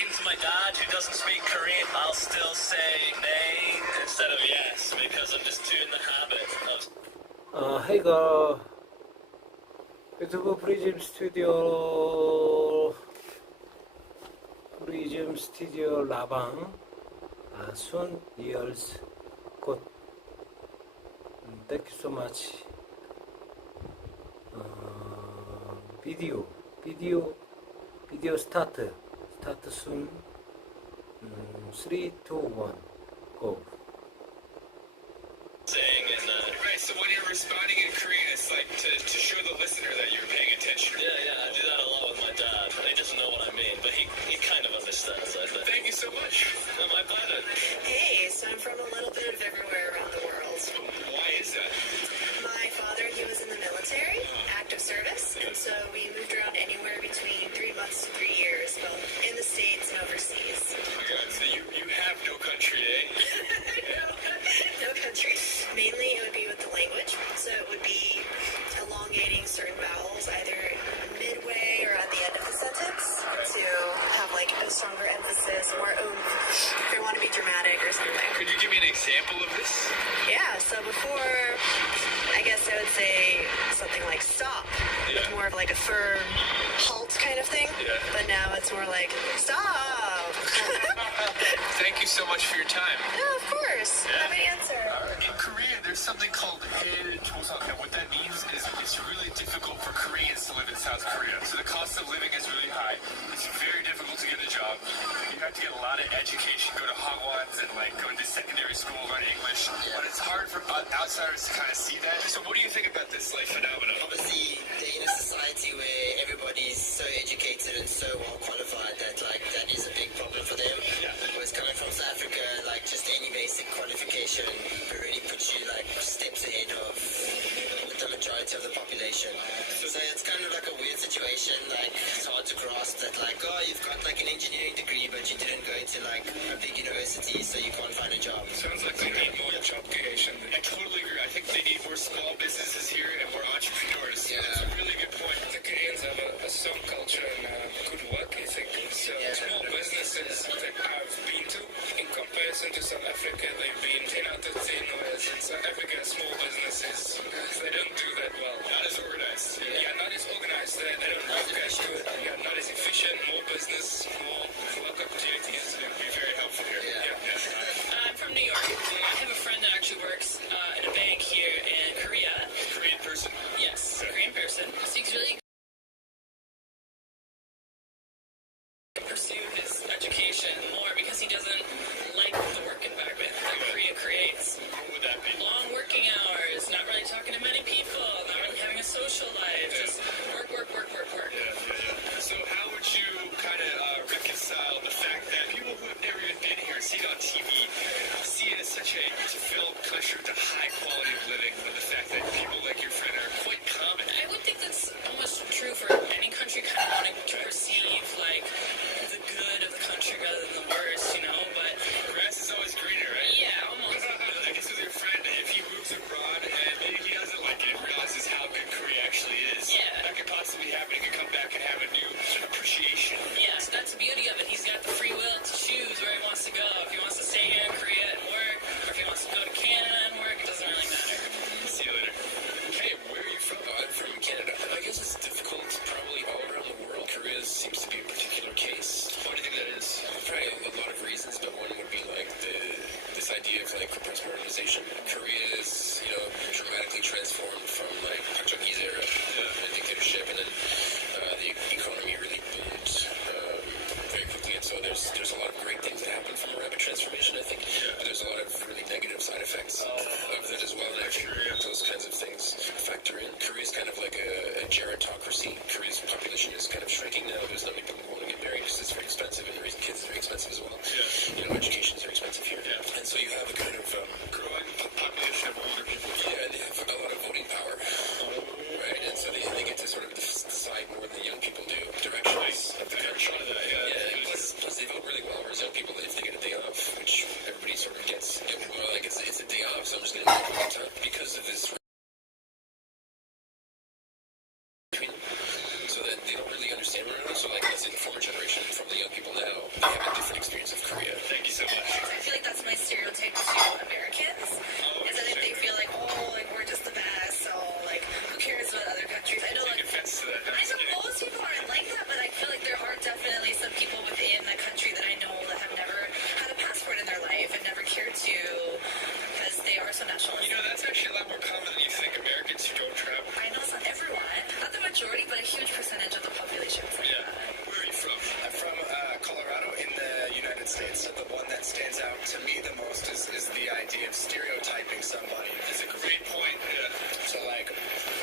speaking to my dad who doesn't speak Korean, I'll still say nay instead of yes because I'm just too in the habit of. 해가 유튜브 프리즘 스튜디오 라방 soon years 곧 thank you so much. 비디오 스타트 soon. 3, 2, 1 go. Saying and Right, so when you're responding in Korean, it's like to show the listener that you're paying attention. yeah, I do that a lot with my dad. He doesn't know what I mean, but he kind of understands, I think. Thank you so much. No, my pleasure. Hey, so I'm from a little bit of everywhere around the world. Why is that? My father, he was in the military, active service, and so we moved around anywhere between 3 months to 3 years, both in the States and overseas. Oh my God, so you have no country, eh? No country. Mainly it would be with the language, so it would be elongating certain vowels either midway or at the end of the sentence to have like a stronger emphasis, more oomph, if they want to be dramatic or something. Could you give me an example of this? Yeah, so before, I guess I would say something like stop. Yeah. It's more of like a firm halt kind of thing. Yeah. But now it's more like stop. Thank you so much for your time. No, of course. Let me answer. In Korea, there's something called Hae-Joseon, and what that means is it's really difficult for Koreans to live in South Korea. So the cost of living is really high. It's very difficult to get a job. You have to get a lot of education, go to hagwons and like go to secondary school, learn English. But it's hard for outsiders to kind of see that. So what do you think about this like phenomenon? Obviously, they're in a society where everybody's so educated and so well qualified that like that is a big problem for them. Yeah. Whereas coming from South Africa, like just any basic qualification already puts you like steps ahead of the majority of the population. So it's kind of like a weird situation. Like it's hard to grasp that like, oh, you've got like an engineering degree, but you didn't go to like a big university, so you can't find a job. Sounds like they need more job creation. I totally agree. I think they need more small businesses here and more entrepreneurs. Yeah. That's a really good point. The Koreans have a strong culture and good work ethic. So small businesses that I've been to, in comparison to South Africa, they've been 10 out of 10, whereas in South Africa, small businesses, they don't do that well. Not as organized. Yeah, not as organized. They don't work as good. Yeah, not as efficient. More business, more work opportunities. It would be very helpful here. I'm from New York. I have a friend that actually works in a bank here in Korea. Korean person. Yes, a Korean person. Speaks really good. Pursue his education more because he doesn't like the work environment that Korea creates. What would that be? Long working hours, not really talking to many people, not really having a social life, just work. So how would you kind of reconcile the fact that people who have never even been here, see it on TV, see it as such a film country with a high quality of living, but the fact that people like your friend are quite common? I would think that's almost true for any country, kind of wanting to perceive like the good of the country rather than the worst, you know, but Grass is always greener, right? yeah, almost. I guess with your friend, if he moves abroad and maybe he doesn't like it, realizes how good Korea actually is, Yeah. that could possibly happen. He could come back and have a new appreciation. Yeah, so that's the beauty of it. He's got the free will to choose where he wants to go. If he wants to stay here in Korea and work, or if he wants to go to Canada and work, it doesn't really matter. See you later. Hey, where are you from? I'm from Canada. I guess it's difficult probably all around the world. Korea seems to be a particular case. Why do you think that is? Probably a lot of reasons, but one would be like this idea of like corporate modernization. Korea is, dramatically transformed from like Park Chung-hee's era, the dictatorship, and then the economy really boomed very quickly. And so there's a lot of great things that happen from a rapid transformation, I think. But there's a lot of really negative side effects of that as well. And I think those kinds of things factor in. Korea is kind of like a gerontocracy. Korea's population is kind of shrinking now. There's not many people who want to get married because it's very expensive, and raising kids is very expensive as well. Education is very expensive here. And so you have a kind of Growing population of older people. yeah, and they have a lot of voting power, right? And so they get to sort of decide more than young people do directions of the country. And plus they vote really well, whereas young people, if they get a day off, which everybody sort of gets, well, I guess it's a day off, so I'm just going to make it time because of this between them, so that they don't really understand one another. So like, let's say the former generation from the young people now, they States. The one that stands out to me the most is the idea of stereotyping somebody. That's a great point. Yeah. So like,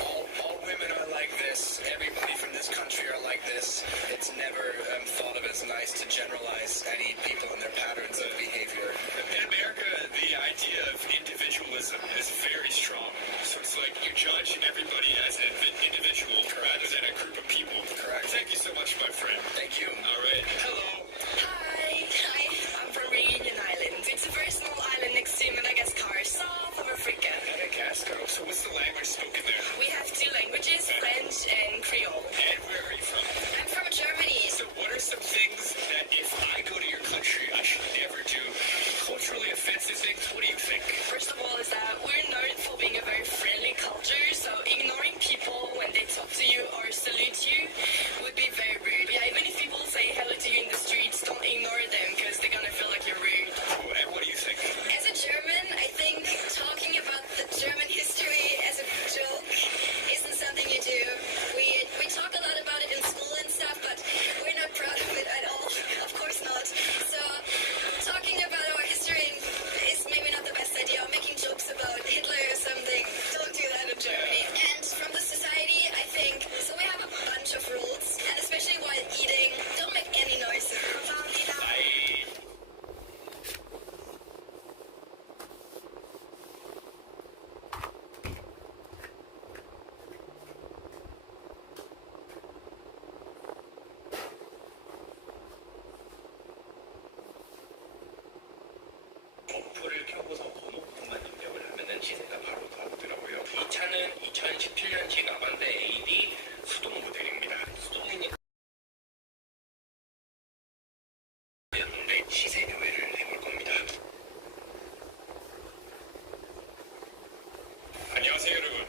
all women are like this, everybody from this country are like this. It's never thought of as nice to generalize any people and their patterns of behavior. In America, the idea of individualism is very strong. So it's like you judge everybody as an individual rather than a group of people. Correct. Thank you so much, my friend. Thank you. All right. Hello. Hi. I'm from Reunion Island. It's a very small island next to Madagascar, south of Africa. Madagascar. So what's the language spoken there? We have two languages, French and Creole. And where are you from? I'm from Germany. So what are some things that if I go to your country, I should never do? Culturally offensive things? What do you think? First of all is that we're known for being a very friendly culture, so ignoring people when they talk to you or salute you would be very rude. Yeah, even if people say hello to you in the streets, don't ignore them because they're gonna feel like you're rude. And what do you think? As a German, I think talking about the German history as a joke isn't something you do. We talk a lot about it in school and stuff, but we're not proud of it at all. Of course not. So talking about our history is maybe not the best idea. Or making jokes about Hitler or something. Don't do that in Germany. And from the society, I think, so we have a bunch of rules, and especially while eating, don't make any noises. 어플을 켜고서 번호부만 입력을 하면은 시세가 바로 나오더라고요. 이 차는 2017년식 아반떼 AD 수동 모델입니다. 수동이니까 였는데 시세 교회를 해볼 겁니다. 안녕하세요, 여러분.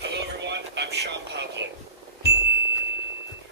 Hello, everyone. I'm Sean Pablo.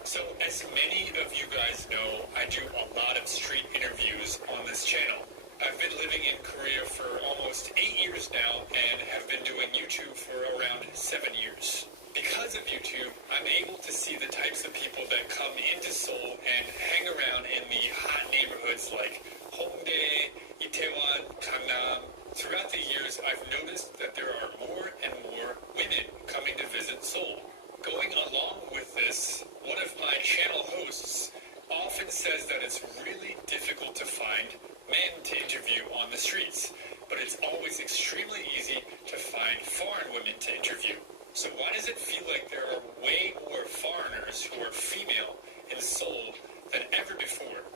So, as many of you guys know, I do a lot of street interviews on this channel. I've been living in Korea for almost 8 years now and have been doing YouTube for around 7 years. Because of YouTube, I'm able to see the types of people that come into Seoul and hang around in the hot neighborhoods like Hongdae, Itaewon, Gangnam. Throughout the years, I've noticed that there are more and more women coming to visit Seoul. Going along with this, one of my channel hosts often says that it's really difficult to find men to interview on the streets, but it's always extremely easy to find foreign women to interview. So why does it feel like there are way more foreigners who are female in Seoul than ever before?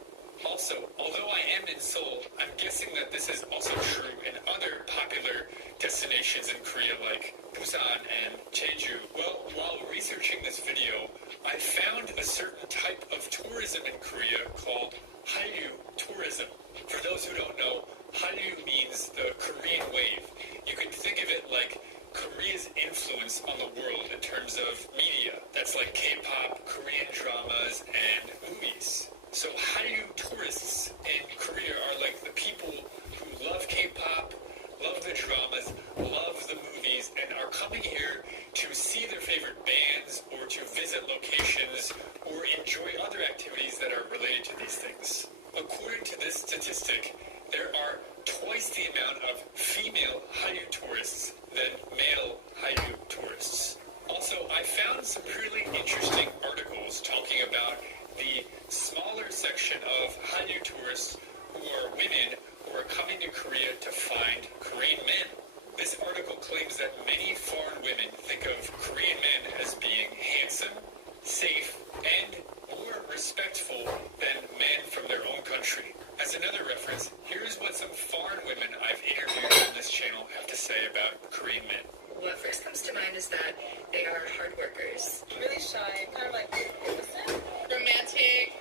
Also, although I am in Seoul, I'm guessing that this is also true in other popular destinations in Korea like Busan and Jeju. Well, while researching this video, I found a certain type of tourism in Korea called Hallyu tourism. For those who don't know, Hallyu means the Korean wave. You can think of it like Korea's influence on the world in terms of media. That's like K-pop, Korean dramas, and movies. So Hallyu tourists in Korea are like the people who love K-pop, love the dramas, love the movies, and are coming here to see their favorite bands or to visit locations or enjoy other activities that are related to these things. According to this statistic, there are twice the amount of female Hallyu tourists than male Hallyu tourists. Also, I found some really interesting articles talking about the smaller section of Hallyu tourists who are women who are coming to Korea to find Korean men. This article claims that many foreign women think of Korean men as being handsome, safe, and more respectful than men from their own country. As another reference, here's what some foreign women I've interviewed on this channel have to say about Korean men. What first comes to mind is that they are hard workers. Really shy, kind of like innocent. Romantic.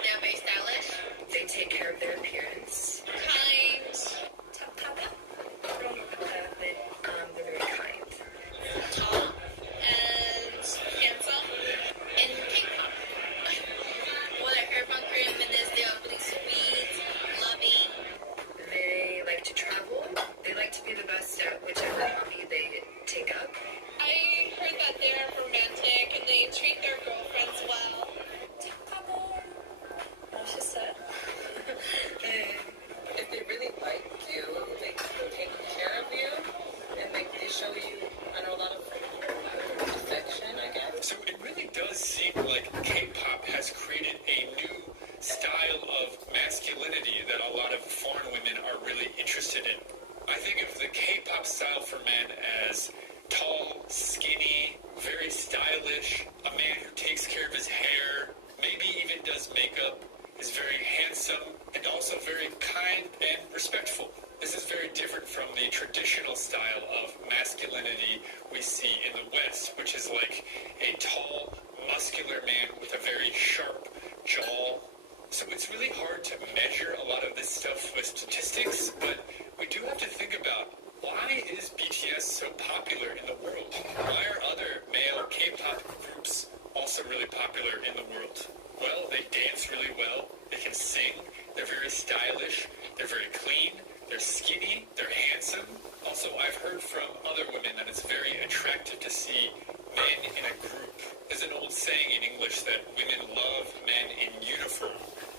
Yeah, very stylish. They take care of their appearance. Kind. They're very kind. masculinity that a lot of foreign women are really interested in. I think of the K-pop style for men as tall, skinny, very stylish, a man who takes care of his hair, maybe even does makeup, is very handsome, and also very kind and respectful. This is very different from the traditional style of masculinity we see in the West, which is like a tall, muscular man with a very sharp jaw. So it's really hard to measure a lot of this stuff with statistics, but we do have to think about, why is BTS so popular in the world? Why are other male K-pop groups also really popular in the world? Well, they dance really well, they can sing, they're very stylish, they're very clean, they're skinny, they're handsome. Also, I've heard from other women that it's very attractive to see men in a group. There's an old saying in English that women love men in uniform.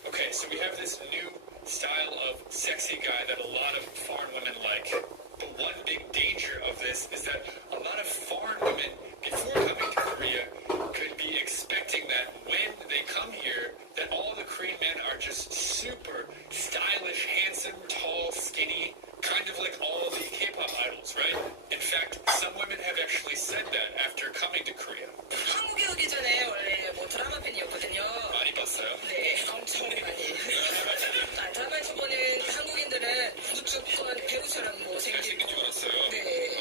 Okay, so we have this new style of sexy guy that a lot of foreign women like. But one big danger of this is that a lot of foreign women, before coming to Korea, could be expecting that when they come here, that all the Korean men are just super stylish, handsome, tall, skinny, kind of like all the K-pop idols, right? In fact, some women have actually said that after coming to Korea. 한국에 오기 전에 원래 뭐 드라마 팬이었거든요. 많이 봤어요? 네, 엄청 많이. 드라마에서 보는 한국인들은 무조건 배우처럼 뭐 잘생긴 줄 생기고. 알았어요. 네.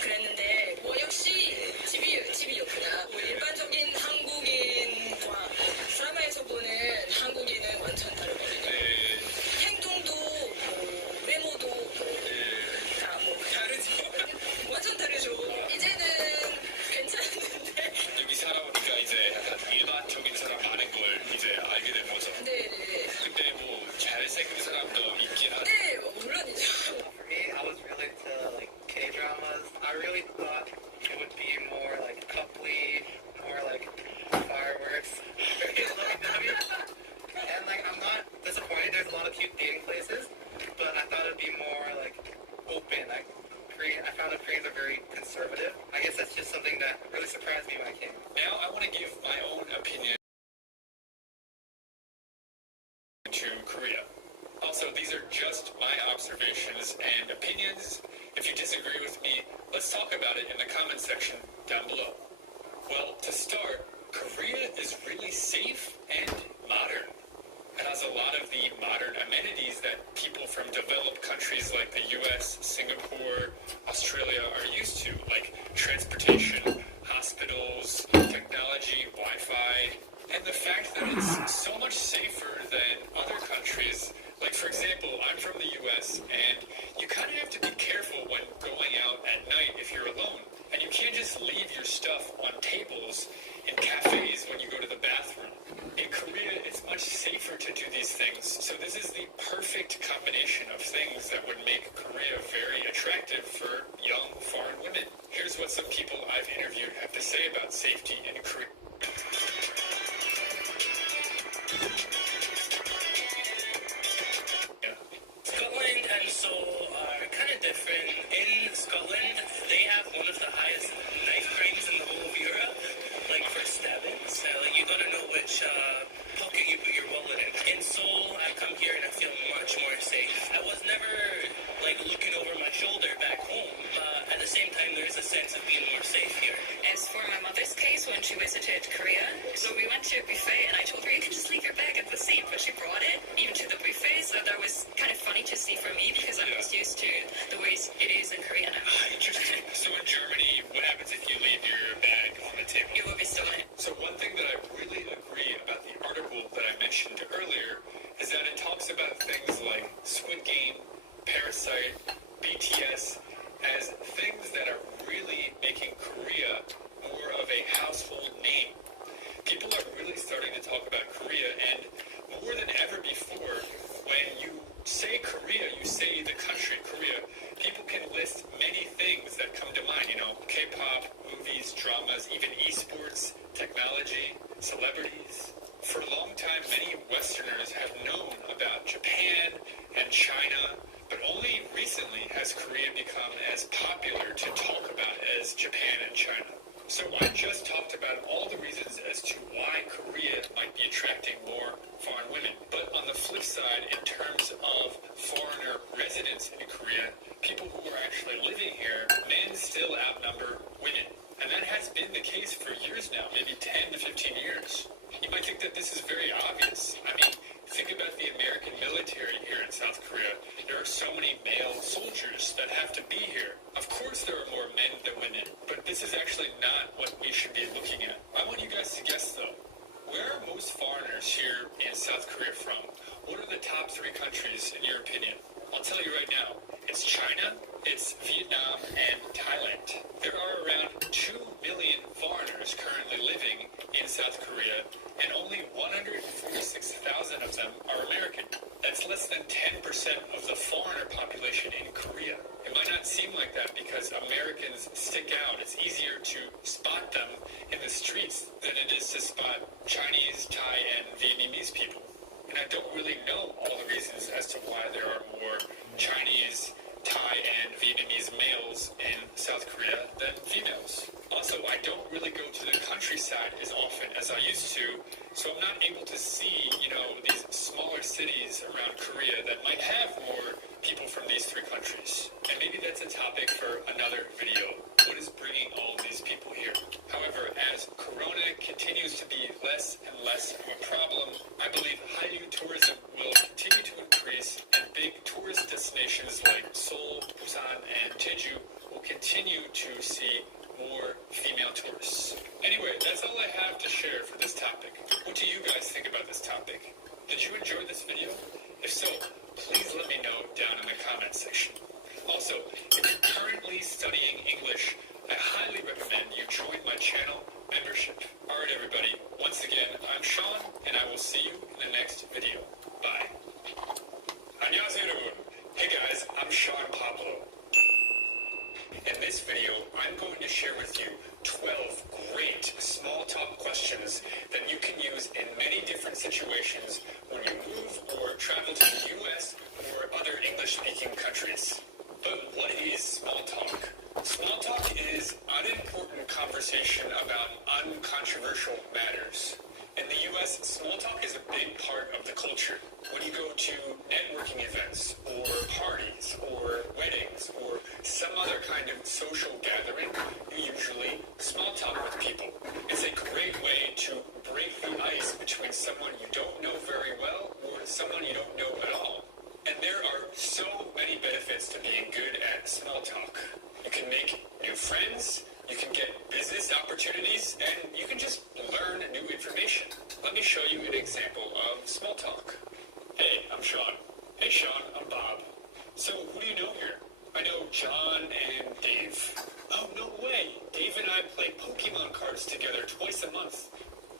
그랬는데 뭐 역시 집이었구나. 뭐 일반적인 한국인과 드라마에서 보는 한국인은 완전 다르거든요. 네. 행동도 뭐 외모도 뭐 다르죠. 완전 다르죠. 이제는 괜찮은데. 여기 살아보니까 이제 약간 일반적인 사람 많은 걸 이제 알게 된 거죠. 네. 근데 뭐 잘생긴 사람도 있긴 하죠. 네, 물론이죠. For me, I was really into like K-dramas. I really thought it would be more like coupley, more like fireworks, very lovey-dovey. And like, I'm not disappointed. There's a lot of cute dating places, but I thought it'd be more like open. Like I found that Koreans are very conservative. I guess that's just something that really surprised me when I came. Now I want to give my own opinion to Korea. Also, these are just my observations and opinions. If you disagree with me, let's talk about it in the comment section down below. Well, to start, Korea is really safe and modern. It has a lot of the modern amenities that people from developed countries like the US, Singapore, Australia are used to, like transportation, hospitals, technology, Wi-Fi, and the fact that it's so much safer than other countries. Like, for example, I'm from the US, and you kind of have to be careful when going out at night if you're alone. And you can't just leave your stuff on tables in cafes when you go to the bathroom. In Korea, it's much safer to do these things. So this is the perfect combination of things that would make Korea very attractive for young foreign women. Here's what some people I've interviewed have to say about safety in Korea. Scotland and Seoul are kind of different. In Scotland, they have one of the highest knife crimes in the whole of Europe, like for stabbings. Like you gotta know which pocket you put your wallet in. In Seoul, I come here and I feel much more safe. I was never like looking over my shoulder back home, but at the same time, there is a sense of being more safe here. As for my mother's case, when she visited Korea, so we went to a buffet and I told her you can just leave your bag at the seat, but she brought it even to the buffet, so that was kind of funny to see for me because I'm just used to the ways it is in Korea now. Interesting. So in Germany, what happens if you leave your bag on the table? It will be stolen. So one thing that I really agree about the article that I mentioned earlier is that it talks about things like Squid Game, Parasite, BTS as things that are really making Korea more of a household name. People are really starting to talk about Korea, and more than ever before, when you say Korea, you say the country Korea, people can list many things that come to mind, you know, K-pop, movies, dramas, even esports, technology, celebrities. For a long time, many Westerners have known about Japan and China, but only recently has Korea become as popular to talk about as Japan and China. side, in terms of foreigner residents in Korea, people who are actually living here, men still outnumber women. And that has been the case for years now, maybe 10 to 15 years. You might think that this is very obvious. I mean, think about the American military here in South Korea. There are so many male soldiers that have to be here. Of course there are more men than women, but this is actually not what we should be looking at. I want you guys to guess though. Where are most foreigners here in South Korea from? What are the top 3 countries in your opinion? I'll tell you right now. It's China, it's Vietnam, and Thailand. There are around 2 million foreigners currently living in South Korea, and only 146,000 of them are American. That's less than 10% of the foreigner population in Korea. It might not seem like that because Americans stick out. It's easier to spot them in the streets than it is to spot Chinese, Thai, and Vietnamese people. And I don't really know all the reasons as to why there are more Chinese, Thai, and Vietnamese males in South Korea than females. Also, I don't really go to the countryside as often as I used to, so I'm not able to see, these smaller cities around Korea that might have more people from these 3 countries. And maybe that's a topic for another video. What is bringing all these people here? However, as Corona continues to be less and less of a problem, I believe Hallyu tourism will continue to increase, and big tourist destinations like Seoul, Busan, and Jeju will continue to see more female tourists. Anyway, that's all I have to share for this topic. What do you guys think about this topic? Did you enjoy this video? If so, please let me know down in the comments section. Also, if you're currently studying English, I highly recommend you join my channel membership. Alright everybody, once again, I'm Sean, and I will see you in the next video. Bye. 안녕하세요 여러분. Hey guys, I'm Sean Pablo. In this video, I'm going to share with you 12 great small talk questions that you can use in many different situations when you move or travel to the US or other English-speaking countries. But what is small talk? Small talk is unimportant conversation about uncontroversial matters. In the US, small talk is a big part of the culture. When you go to networking events, or parties, or weddings, or some other kind of social gathering, you usually small talk with people. It's a great way to break the ice between someone you don't know very well or someone you don't know at all. And there are so many benefits to being good at small talk. You can make new friends, you can get business opportunities, and you can just learn new information. Let me show you an example of small talk. Hey, I'm Sean. Hey Sean, I'm Bob. So who do you know here? I know John and Dave. Oh, no way. Dave and I play Pokemon cards together twice a month.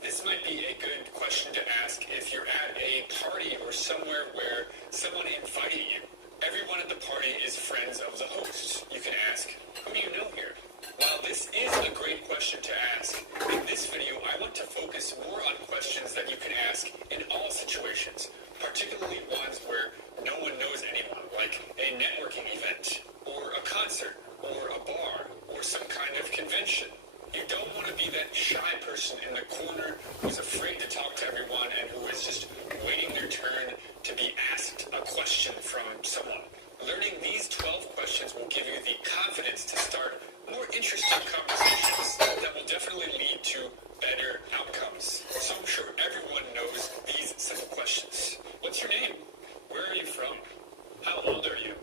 This might be a good question to ask if you're at a party or somewhere where someone invited you. Everyone at the party is friends of the host. You can ask, who do you know here? While this is a great question to ask, in this video I want to focus more on questions that you can ask in all situations, particularly ones where no one knows anyone, like a networking event, or a concert, or a bar, or some kind of convention. You don't want to be that shy person in the corner who's afraid to talk to everyone and who is just waiting their turn to be asked a question from someone. Learning these 12 questions will give you the confidence to start more interesting conversations that will definitely lead to better outcomes. So I'm sure everyone knows these simple questions. What's your name? Where are you from? How old are you?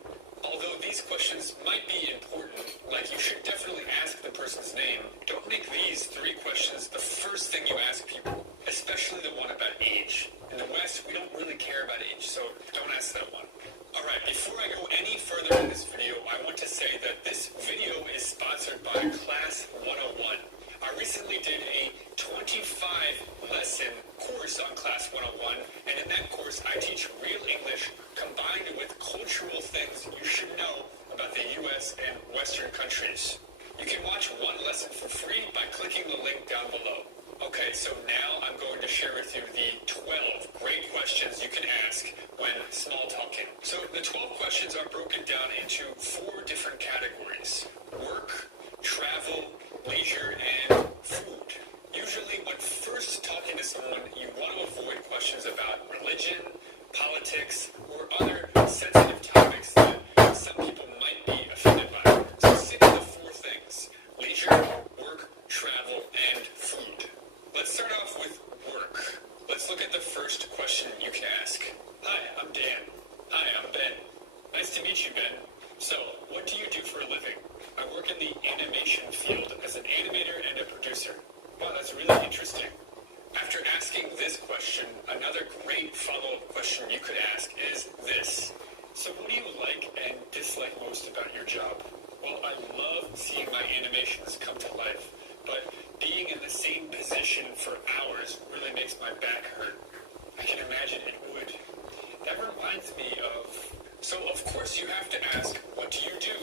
Although these questions might be important, like you should definitely ask the person's name, don't make these 3 questions the first thing you ask people, especially the one about age. In the West, we don't really care about age, so don't ask that one. Alright, before I go any further in this video, I want to say that this video is sponsored by Class 101. I recently did a 25-lesson course on Class 101, and in that course I teach real English combined with cultural things you should know about the US and Western countries. You can watch one lesson for free by clicking the link down below. Okay, so now I'm going to share with you the 12 great questions you can ask when small talking. So the 12 questions are broken down into 4 different categories: work, travel, leisure, and food. Usually when first talking to someone, you want to avoid questions about religion, politics, politics, or other sensitive topics that some people might be offended by. So stick to the four things: leisure, work, travel, and food. Let's start off with work. Let's look at the first question you can ask. Hi, I'm Dan. Hi, I'm Ben. Nice to meet you, Ben. So, what do you do for a living? I work in the animation field as an animator and a producer. Wow, that's really interesting. After asking this question, another great follow-up question you could ask is this. So what do you like and dislike most about your job? Well, I love seeing my animations come to life, but being in the same position for hours really makes my back hurt. I can imagine it would. That reminds me of... So, of course, you have to ask, what do you do?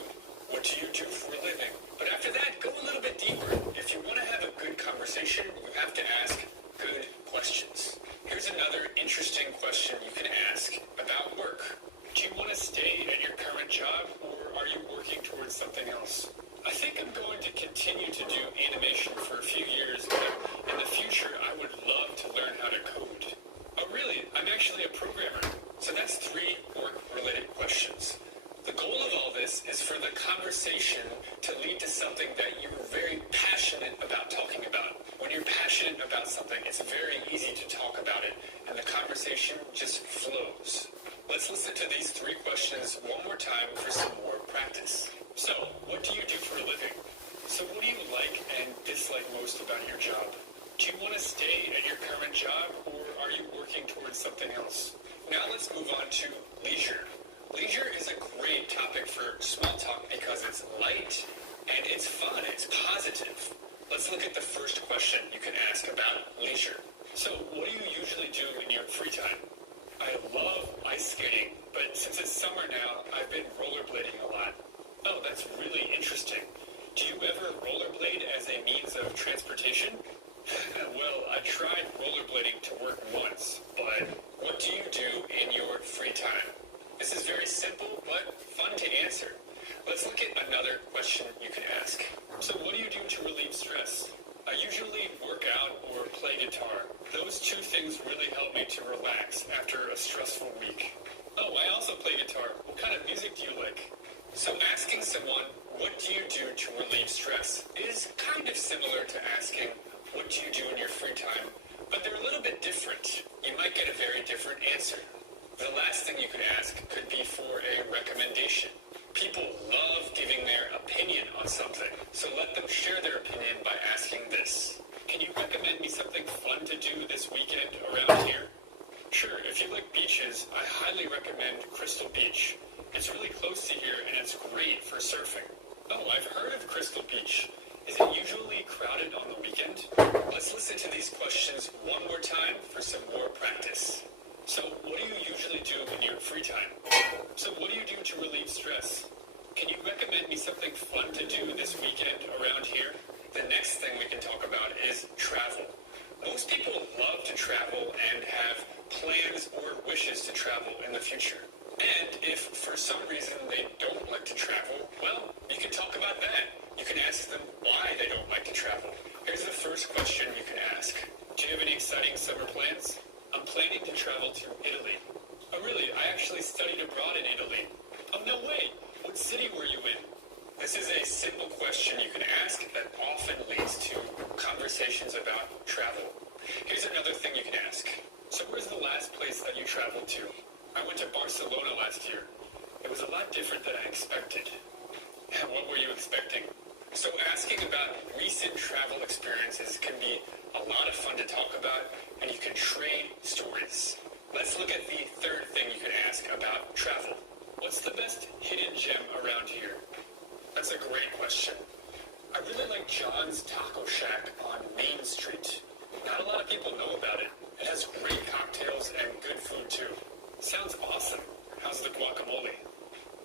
What do you do for a living? But after that, go a little bit deeper. If you want to have a good conversation, you have to ask good questions. Here's another interesting question you can ask about work. Do you want to stay at your current job, or are you working towards something else? I think I'm going to continue to do animation for a few years, but in the future, I would love to learn how to code. Oh, really? I'm actually a programmer. So that's 3 work-related questions. The goal of all this is for the conversation to lead to something that you're very passionate about talking about. When you're passionate about something, it's very easy to talk about it, and the conversation just flows. Let's listen to these 3 questions one more time for some more practice. So, what do you do for a living? So what do you like and dislike most about your job? Do you want to stay at your current job, or are you working towards something else? Now let's move on to leisure. Leisure is a great topic for small talk because it's light and it's fun, it's positive. Let's look at the first question you can ask about leisure. So, what do you usually do in your free time? I love ice skating, but since it's summer now, I've been rollerblading a lot. Oh, that's really interesting. Do you ever rollerblade as a means of transportation? Well, I tried rollerblading to work once, but what do you do in your free time? This is very simple, but fun to answer. Let's look at another question you can ask. So what do you do to relieve stress? I usually work out or play guitar. Those 2 things really help me to relax after a stressful week. Oh, I also play guitar. What kind of music do you like? So asking someone, what do you do to relieve stress, is kind of similar to asking, what do you do in your free time? But they're a little bit different. You might get a very different answer. The last thing you could ask could be for a recommendation. People love giving their opinion on something, so let them share their opinion by asking this. Can you recommend me something fun to do this weekend around here? Sure, if you like beaches, I highly recommend Crystal Beach. It's really close to here and it's great for surfing. Oh, I've heard of Crystal Beach. Is it usually crowded on the weekend? Let's listen to these questions one more time for some more practice. So, what do you usually do in your free time? So, what do you do to relieve stress? Can you recommend me something fun to do this weekend around here? The next thing we can talk about is travel. Most people love to travel and have plans or wishes to travel in the future. And if for some reason they don't like to travel, well, you can talk about that. You can ask them why they don't like to travel. Here's the first question you can ask. Do you have any exciting summer plans? I'm planning to travel to Italy. Oh really? I actually studied abroad in Italy. Oh no way! What city were you in? This is a simple question you can ask that often leads to conversations about travel. Here's another thing you can ask. So where's the last place that you traveled to? I went to Barcelona last year. It was a lot different than I expected. And what were you expecting? So asking about recent travel experiences can be a lot of fun to talk about, and you can trade stories. Let's look at the third thing you can ask about travel. What's the best hidden gem around here? That's a great question. I really like John's Taco Shack on Main Street. Not a lot of people know about it. It has great cocktails and good food too. Sounds awesome. How's the guacamole?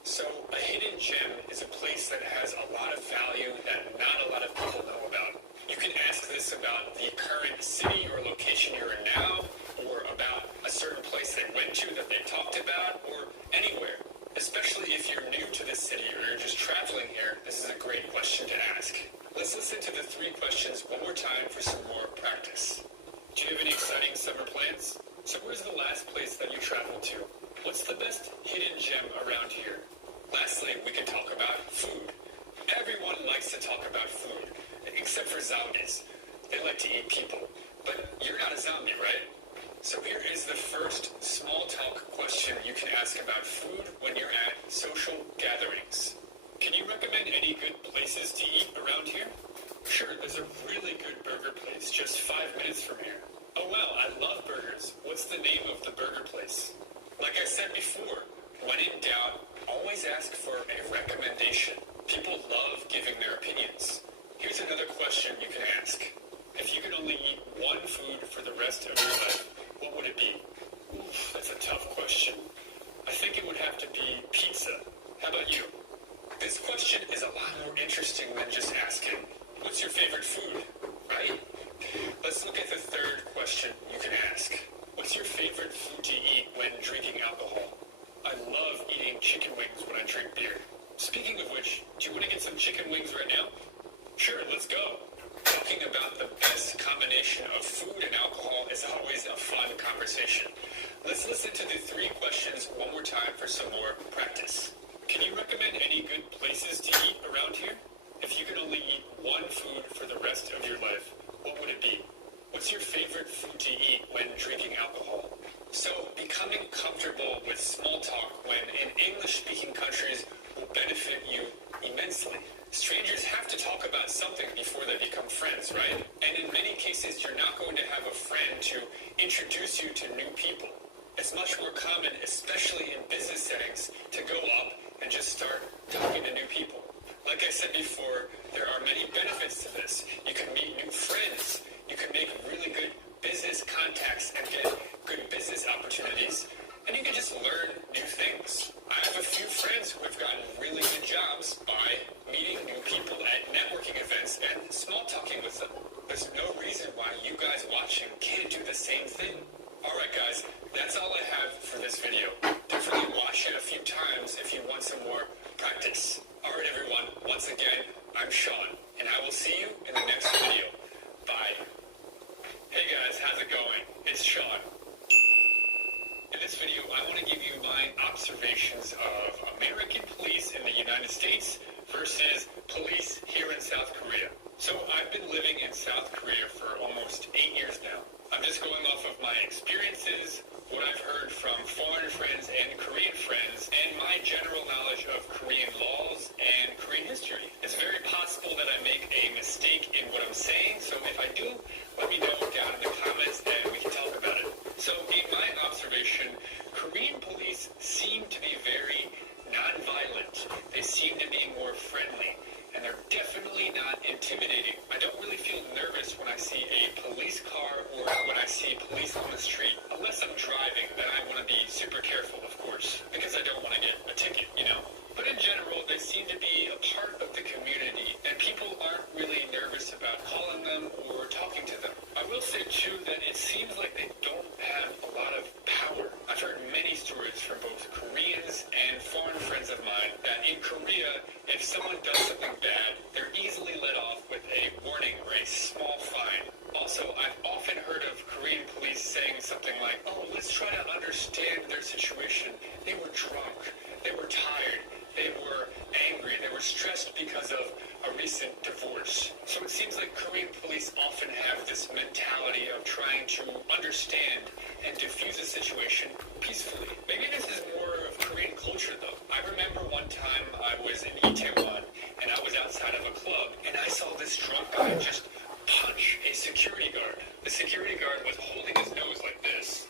So, a hidden gem is a place that has a lot of value that not a lot of people know about. You can ask this about the current city or location you're in now, or about a certain place they went to that they talked about, or anywhere. Especially if you're new to this city or you're just traveling here, this is a great question to ask. Let's listen to the 3 questions one more time for some more practice. Do you have any exciting summer plans? So where's the last place that you traveled to? What's the best hidden gem around here? Lastly, we can talk about food. Everyone likes to talk about food, except for zombies. They like to eat people. But you're not a zombie, right? So here is the first small talk question you can ask about food when you're at social gatherings. Can you recommend any good places to eat around here? Sure, there's a really good burger place just 5 minutes from here. Oh wow, I love burgers. What's the name of the burger place? Like I said before, when in doubt, always ask for a recommendation. People love giving their opinions. Here's another question you can ask. If you could only eat one food for the rest of your life, what would it be? Oof, that's a tough question. I think it would have to be pizza. How about you? This question is a lot more interesting than just asking, what's your favorite food, right? Let's look at the third question you can ask. What's your favorite food to eat when drinking alcohol? I love eating chicken wings when I drink beer. Speaking of which, do you want to get some chicken wings right now? Sure, let's go. Talking about the best combination of food and alcohol is always a fun conversation. Let's listen to the 3 questions one more time for some more practice. Can you recommend any good places to eat around here? If you could only eat one food for the rest of your life, what would it be? What's your favorite food to eat when drinking alcohol? So, becoming comfortable with small talk when in English-speaking countries will benefit you immensely. Strangers have to talk about something before they become friends, right? And in many cases, you're not going to have a friend to introduce you to new people. It's much more common, especially in business settings, to go up and just start talking to new people. Like I said before, there are many benefits to this. You can meet new friends. You can make really good business contacts and get good business opportunities. And you can just learn new things. I have a few friends who have gotten really good jobs by meeting new people at networking events and small talking with them. There's no reason why you guys watching can't do the same thing. Alright guys, that's all I have for this video. Definitely watch it a few times if you want some more practice. Alright everyone, once again, I'm Sean, and I will see you in the next video. Bye. Hey guys, how's it going? It's Sean. In this video, I want to give you my observations of American police in the United States versus police here in South Korea. So I've been living in South Korea for almost 8 years now. I'm just going off of my experiences, what I've heard from foreign friends and Korean friends, and my general knowledge of Korean laws and Korean history. It's very possible that I make a mistake in what I'm saying, so if I do, let me know down in the comments and we can talk about it. So in my observation, Korean police seem to be very non-violent. They seem to be more friendly, and they're definitely not intimidating. I don't really feel nervous when I see a police car or when I see police on the street. Unless I'm driving, then I want to be super careful, of course, because I don't want to get a ticket, you know? But in general, they seem to be a part of the community, and people aren't really nervous about calling them or talking to them. I will say, too, that it seems like they don't have a lot of power. I've heard many stories from both Koreans and foreign friends of mine that in Korea, if someone does something bad, they're easily let off with a warning or a small fine. Also, I've often heard of Korean police saying something like, oh, let's try to understand their situation. They were drunk. They were tired. They were angry. They were stressed because of a recent divorce. So it seems like Korean police often have this mentality of trying to understand and diffuse a situation peacefully. Maybe this is more of Korean culture, though. I remember one time I was in Itaewon, and I was outside of a club, and I saw this drunk guy just punch a security guard. The security guard was holding his nose like this,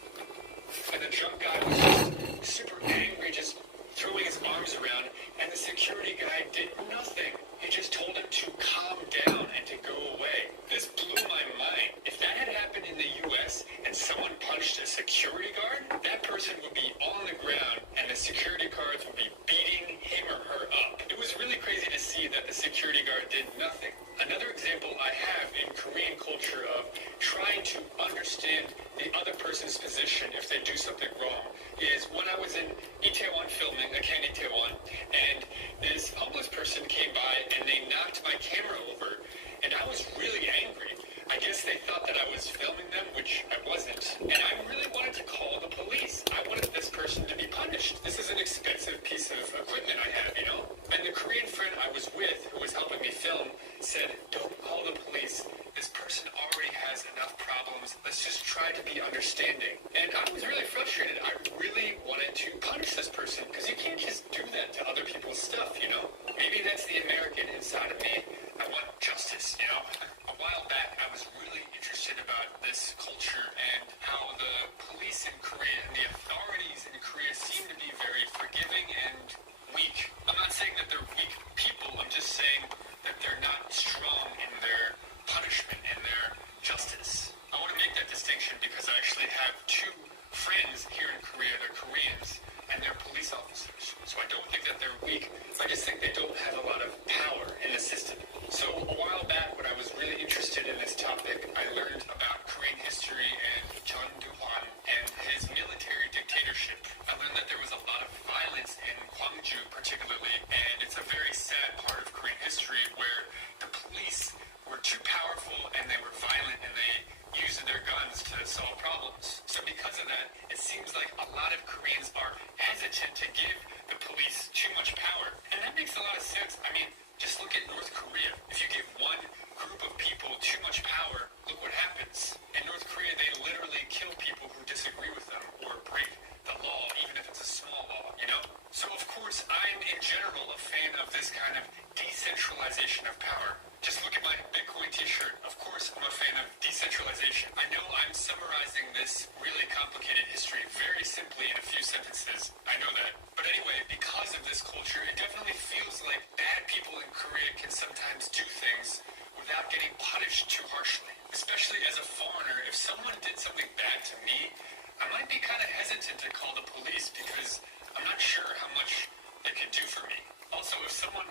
and the drunk guy was just super angry, just throwing his arms around, and the security guy did nothing. He just told him to calm down and to go away. This blew my mind. If that had happened in the US and someone punched a security guard, that person would be on the ground and the security guards would be beating him or her up. It was really crazy to see that the security guard did nothing. Another example I have in Korean culture of trying to understand the other person's position if they do something wrong is when I was in Itaewon filming, again Itaewon, and this homeless person came by and they knocked my camera over, and I was really angry. I guess they thought that I was filming them, which I wasn't, and I really wanted to call the police. I wanted this person to be punished. finished. This is an expensive piece of equipment I have, you know? And the Korean friend I was with, who was helping me film, said, don't call the police. This person already has enough problems. Let's just try to be understanding. And I was really frustrated. I really wanted to punish this person because you can't just do that to other people's stuff, you know? Maybe that's the American inside of me. I want justice, you know? A while back, I was really interested about this culture and how the police in Korea and the authorities in Korea seem to be very forgiving and weak. I'm not saying that they're weak people. I'm just saying that they're not strong in their punishment and their justice. I want to make that distinction because I actually have two friends here in Korea. They're Koreans and they're police officers. So I don't think that they're weak. I just think they don't have a lot of power in the system. So a while back when I was really interested in this topic, I learned about Korean history and Chun Doo-hwan and his military dictatorship. I learned that there was a lot of violence in Gwangju particularly, and it's a very sad part of Korean history where the police were too powerful and they were violent and they used their guns to solve problems. So because of that, it seems like a lot of Koreans are hesitant to give the police too much power. And that makes a lot of sense. I mean, just look at North Korea. If you give one group of people too much power, look what happens. In North Korea, they literally kill people who disagree with them or break the law, even if it's a small law, you know? So of course, I'm in general a fan of this kind of decentralization of power. Just look at my Bitcoin t-shirt. Of course, I'm a fan of decentralization. I know I'm summarizing this really complicated history very simply in a few sentences. I know that. But anyway, because of this culture, it definitely feels like bad people in Korea can sometimes do things without getting punished too harshly. Especially as a foreigner, if someone did something bad to me, I might be kind of hesitant to call the police because I'm not sure how much they can do for me. Also, if someone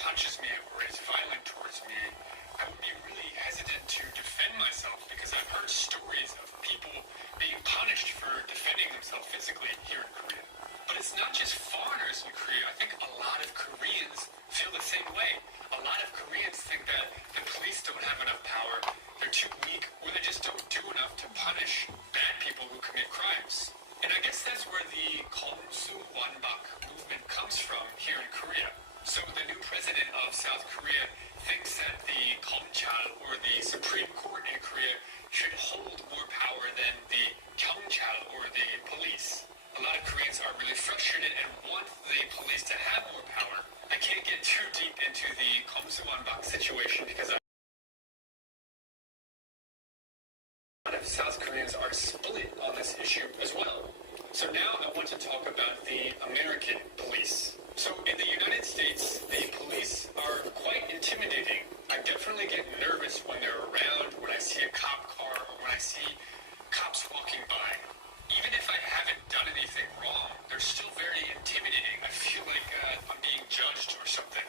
punches me or is violent towards me, I would be really hesitant to defend myself because I've heard stories of people being punished for defending themselves physically here in Korea. But it's not just foreigners in Korea. I think a lot of Koreans feel the same way. A lot of Koreans think that the police don't have enough power, they're too weak, or they just don't do enough to punish bad people who commit crimes. And I guess that's where the Komsu Wanbak movement comes from here in Korea. So the new president of South Korea thinks that the Gyeongchal, or the Supreme Court in Korea, should hold more power than the Gyeongchal, or the police. A lot of Koreans are really frustrated and want the police to have more power. I can't get too deep into the Komsu Wanbak situation because a lot of South Koreans are split on this issue as well. So now I want to talk about the American police. So in the United States, the police are quite intimidating. I definitely get nervous when they're around, when I see a cop car, or when I see cops walking by. Even if I haven't done anything wrong, they're still very intimidating. I feel like I'm being judged or something.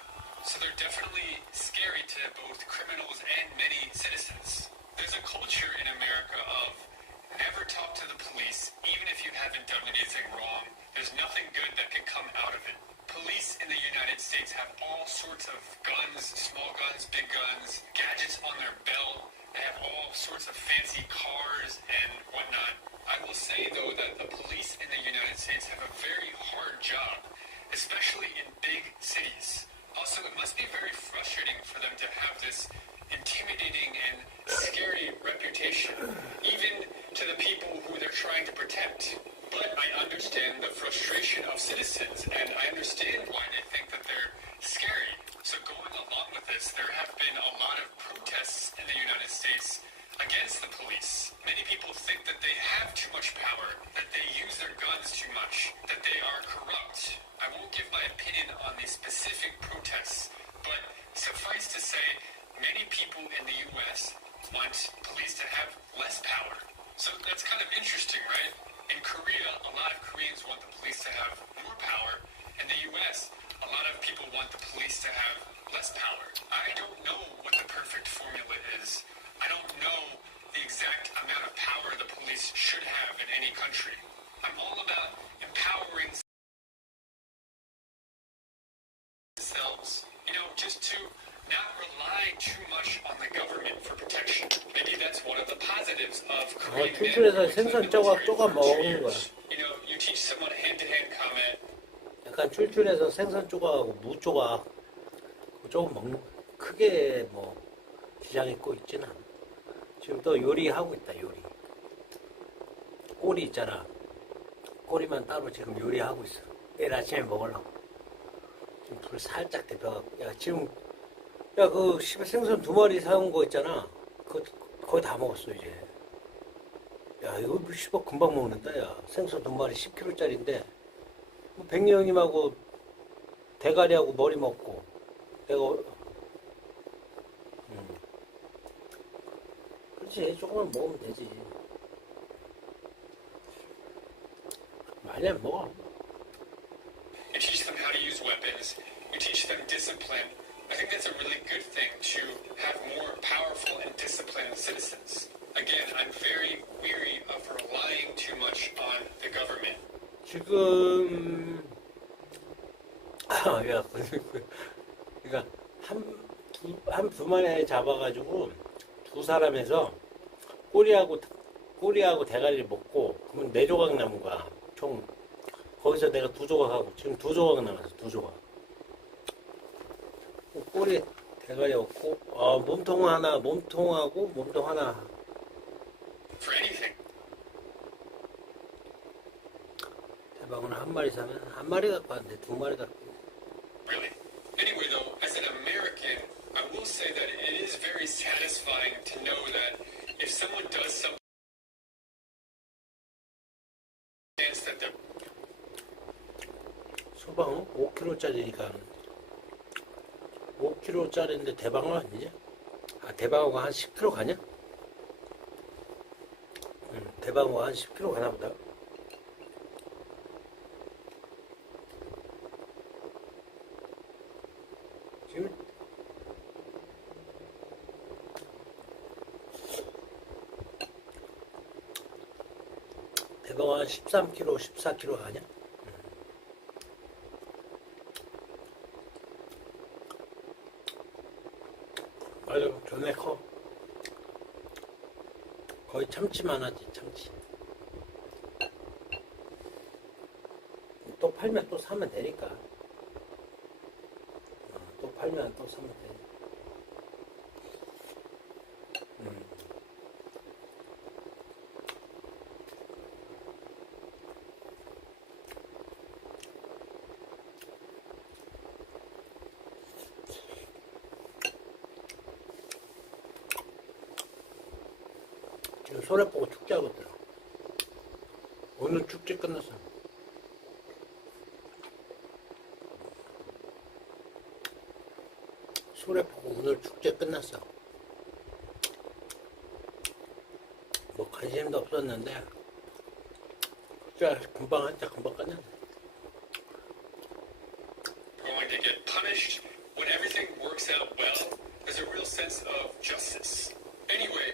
So they're definitely scary to both criminals and many citizens. There's a culture in America of never talk to the police, even if you haven't done anything wrong. There's nothing good that can come out of it. Police in the United States have all sorts of guns, small guns, big guns, gadgets on their belt. They have all sorts of fancy cars and whatnot. I will say, though, that the police in the United States have a very hard job, especially in big cities. Also, it must be very frustrating for them to have this intimidating and scary reputation, even to the people who they're trying to protect. But I understand the frustration of citizens, and I understand why they think that they're scary. So going along with this, there have been a lot of protests in the United States against the police. Many people think that they have too much power, that they use their guns too much, that they are corrupt. I won't give my opinion on the specific protests, but suffice to say, many people in the U.S. want police to have less power. So that's kind of interesting, right? In Korea, a lot of Koreans want the police to have more power. In the U.S., a lot of people want the police to have less power. I don't know what the perfect formula is. I don't know the exact amount of power the police should have in any country. I'm all about empowering themselves, just to not rely too much on the government for protection. Maybe that's one of the positives of Korean men 툴툴에서 going to the 생선 military 쪼가 for 2 먹은 거야. years. you know, you teach someone hand-to-hand comment. 약간 출출해서 생선 조각하고 무 조각 조금 먹는 크게 뭐 지장 있고 있지는 않아. 지금 또 요리하고 있다 요리. 꼬리 있잖아. 꼬리만 따로 지금 요리하고 있어. 내일 아침에 먹으려고. 지금 불 살짝 대표갖고. 야 지금 야 그 생선 2마리 사온 거 있잖아. 그거 거의 다 먹었어 이제. 야 이거 씹어 금방 먹는다 야. 생선 2마리 10kg짜리인데 뭐 백리 형님하고 대가리하고 머리 먹고 내가 그렇지 조금만 먹으면 되지. 많이 안 먹어. You teach them how to use weapons. You teach them discipline. I think that's a really good thing to have more powerful and disciplined citizens. Again, I'm very weary of relying too much on the government. 지금 야 그러니까 두 마리 잡아가지고 두 사람에서 꼬리하고 대가리를 먹고 그러면 4조각 남은 거야. 총 거기서 내가 2조각 하고 지금 2조각 남았어. 2조각. 꼬리 대가리 없고 몸통하고 몸통 하나. For anything. 대방어는 한 마리 사면 한 마리 갖고 왔는데 2마리 갖고. Really. Anyway, though, as an American, I will say that it is very satisfying to know that if someone does something, chance that they're 소방어 5kg짜리니까 5kg짜리인데 대방어 아니냐? 아 대방어가 한 10kg 가냐? 대방어가 한 10kg 가나 보다. 지금 대방어 한 13kg, 14kg 가냐? 맞아, 존나 커. 거의 참치만 하지, 참치. 또 팔면 또 사면 되니까. 또 팔면 또 사면 돼. 지금 소래포구 축제하고 있더라. 오늘 축제 끝났어. 소래포구 오늘 축제 끝났어. 뭐 관심도 없었는데 축제 금방 한자 금방 끝났네. going to get punished. When everything works out well, there's a real sense of justice. Anyway,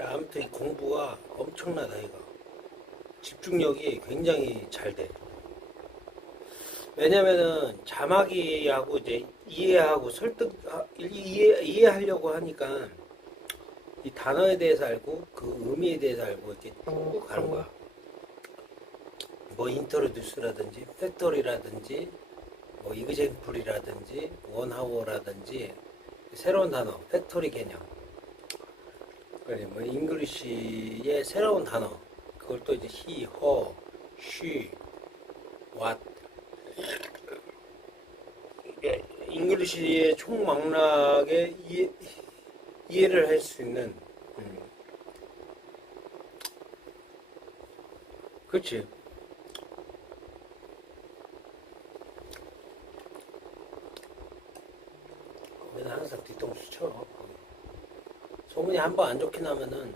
야, 아무튼 이 공부가 엄청나다 이거. 집중력이 굉장히 잘 돼. 왜냐면은 자막이하고 이제 이해하고 이해하려고 하니까 이 단어에 대해서 알고 그 의미에 대해서 알고 이렇게 쭉 가는 거야. 뭐 인트로듀스라든지 팩토리라든지 뭐 이그젠플이라든지 원하워라든지 새로운 단어 팩토리 개념. 그래 뭐 잉글리시의 새로운 단어 그걸 또 이제 he, her, she, what 잉글리시의 총망락에 이해를 할 수 있는 그렇지. 거기는 항상 뒤통수 쳐. 소문이 한 번 안 좋게 나면은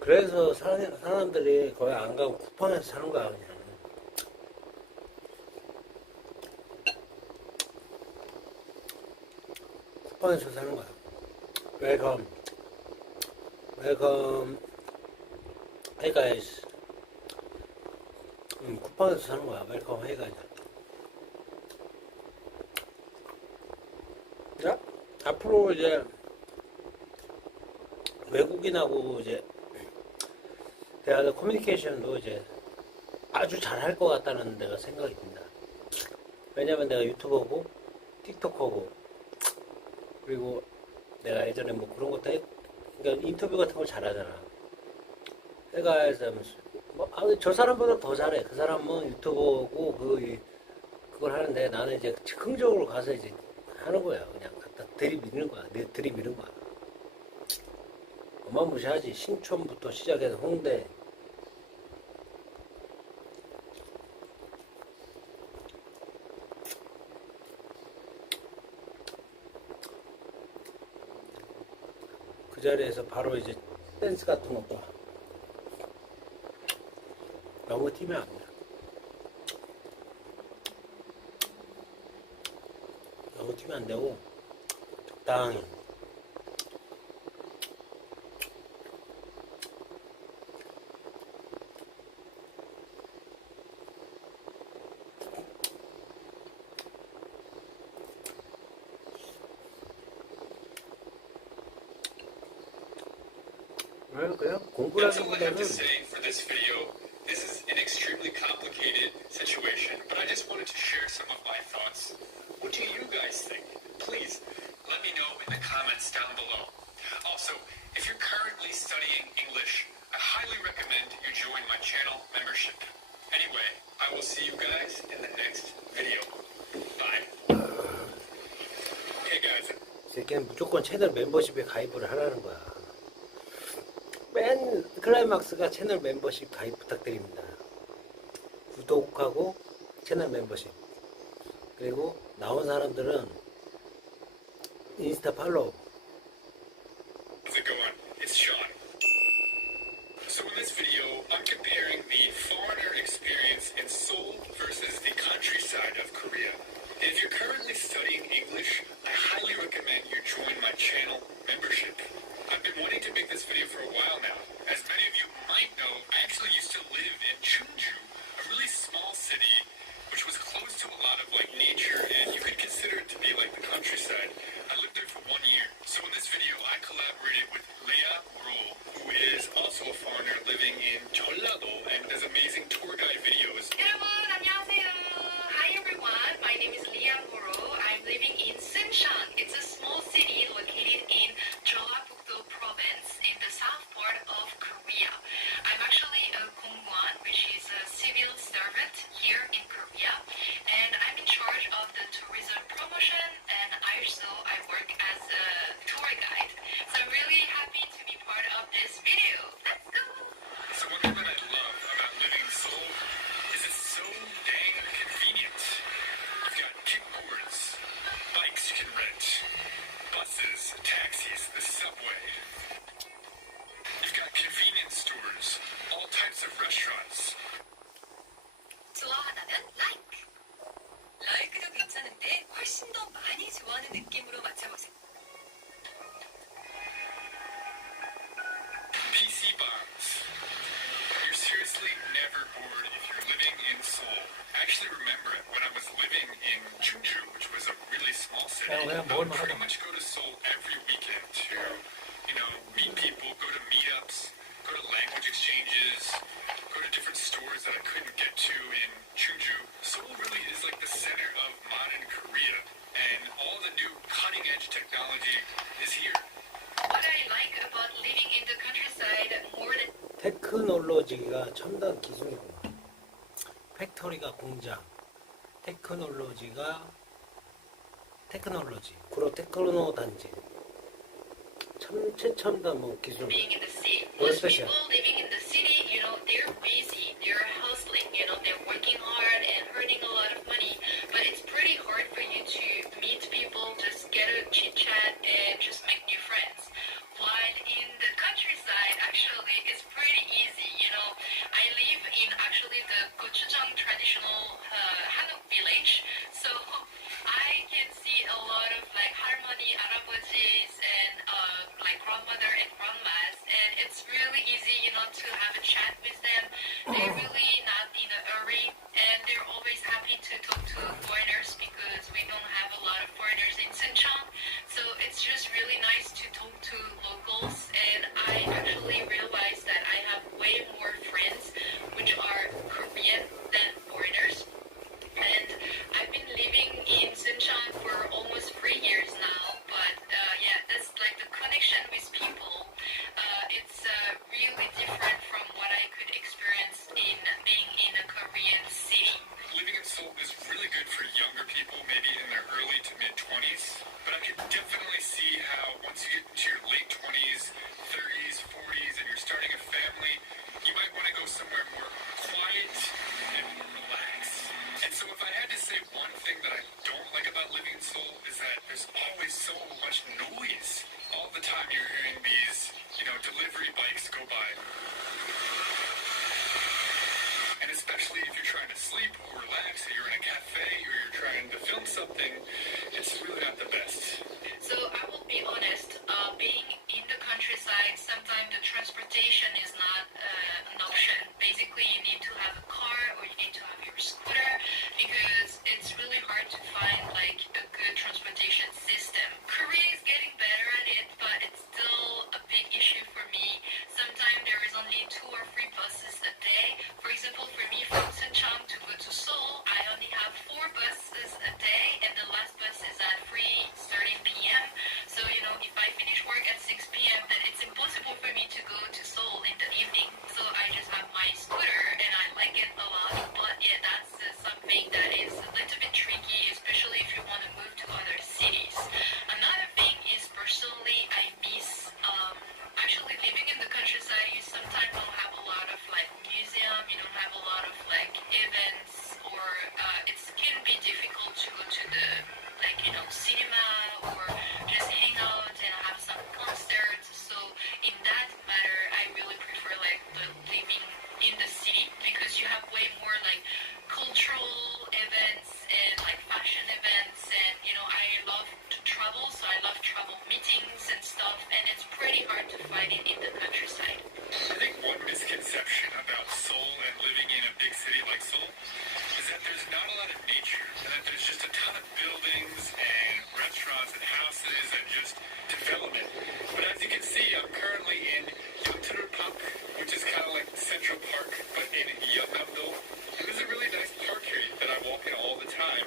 그래서 사람들이 거의 안 가고 쿠팡에서 사는 거야 그냥. 쿠팡에서 사는 거야. 웰컴 hey guys. 쿠팡에서 사는 거야. 웰컴 hey guys. 야 앞으로 이제 외국인하고 이제 대화의 커뮤니케이션도 이제 아주 잘할 것 같다는 내가 생각이 듭니다. 왜냐면 내가 유튜버고 틱톡하고 그리고 내가 예전에 뭐 그런 것도 그러니까 인터뷰 같은 걸 잘하잖아. 내가 해서 저 사람보다 더 잘해. 그 사람은 유튜버고 그걸 하는데 나는 이제 즉흥적으로 가서 이제 하는 거야. 그냥 갖다 들이미는 거야. 내 들이미는 거야. 어마무시하지. 신촌부터 시작해서 홍대. 그 자리에서 바로 이제 댄스 같은 것도 너무 튀면 안 돼. 너무 튀면 안 되고 적당히. 그냥 That's all I have 공부라기보다는 to say for this video. This is an extremely complicated situation, but I just wanted to share some of my thoughts. What do you guys think? Please let me know in the comments down below. Also, if you're currently studying English, I highly recommend you join my channel membership. Anyway, I will see you guys in the next video. Bye. Hey guys. 이 새끼는 무조건 채널 멤버십에 가입을 하라는 거야. 맨 클라이막스가 채널 멤버십 가입 부탁드립니다. 구독하고 채널 멤버십. 그리고 나온 사람들은 인스타 팔로우. How's it going? It's Sean. So in this video, I'm comparing the foreigner experience in Seoul versus the countryside of Korea. And if you're currently studying English, I highly recommend you join my channel membership. I've been wanting to make this video for a while now. As many of you might know, I actually used to live in Chungju, a really small city which was close to a lot of like nature, and you could consider it to be like the countryside. I lived there for 1 year. So in this video, I collaborated with Leah Ro, who is also a foreigner living in Jeollado and does amazing tour guide videos. 여러분 안녕하세요. Hi everyone. My name is Leah Moro. I'm living in Sinshan. It's a small city located in Jeollabuk-do province in the south part of Korea. I'm actually a 공무원, which is a civil servant here in Korea, and I'm in charge of the tourism promotion, and I work as a tour guide. So I'm really happy to be part of this video. Let's go! So one thing that I love about living in Seoul is it's so dang convenient. You've got kickboards, bikes you can rent, buses, taxis, the subway. You've got convenience stores, all types of restaurants. 좋아하다면 like. 라이크도 괜찮은데 훨씬 더 많이 좋아하는 느낌으로 맞춰보세요. PC bombs. You're seriously never bored if you're living in Seoul. I actually remember it when I was living in Chungju, which was a really small city. I would pretty much go to Seoul every weekend to, meet people, go to meetups, go to language exchanges, go to different stores that I couldn't get to in Chungju. Seoul really is like the center of modern Korea, and all the new cutting-edge technology is here. What I like about living in the countryside more than 테크놀로지가 첨단 기술이구나. 팩토리가 공장. 테크놀로지, 구로 테크노 단지. 최첨단 기술. being in the city. What Most special? people living in the city, they're busy, they're hustling, they're working hard and earning a lot of money. But it's pretty hard for you to meet people, just get a chit chat and just make new friends. While in the countryside, actually, it's pretty easy. I live in actually the gochujang traditional Hanok village, so I can see a lot of like harmony, 할아버지's and like grandmother and grandmas, and it's really easy, to once you get into your late 20s, 30s, 40s, and you're starting a family, you might want to go somewhere more quiet and more relaxed. And so if I had to say one thing that I don't like about living in Seoul is that there's always so much noise. All the time you're hearing these, delivery bikes go by. And especially if you're trying to sleep or relax, or you're in a cafe, or you're trying to film something, it's really not the best. So I will be honest, being in the countryside, sometimes the transportation is not an option. Basically, you need to have a car or you need to have your scooter because it's really hard to find like a good transportation system. Korea is getting better at it, but it's still a big issue for me. Sometimes there is only 2 or 3 buses a day. For example, for me from Suncheon to go to Seoul, I only have 4 buses a day, and the last bus is at 3:30 p.m. So, if I finish work at 6 p.m., then it's impossible for me to go to Seoul in the evening. So I just have my scooter, and I like it a lot. But yeah, that's something that is a little bit tricky, especially if you want to move to other cities. Another thing is personally, I miss actually living in the countryside. You sometimes don't have a lot of like museum, you don't have a lot of like events, or it can be difficult to go to the cinema or just hang out and have some concerts. So in that matter, I really prefer like the living in the city because you have way more like cultural events and like fashion events, and I love to travel, so I love travel meetings and stuff, and it's pretty hard to find it in the countryside. I think one misconception about Seoul and living in a big city like Seoul is that there's not a lot of nature, and that there's just a ton of buildings and restaurants and houses and just development. But as you can see, I'm currently in Yeoncheon Park, which is kind of like Central Park, but in Yeonnam-do. And there's a really nice park here that I walk in all the time.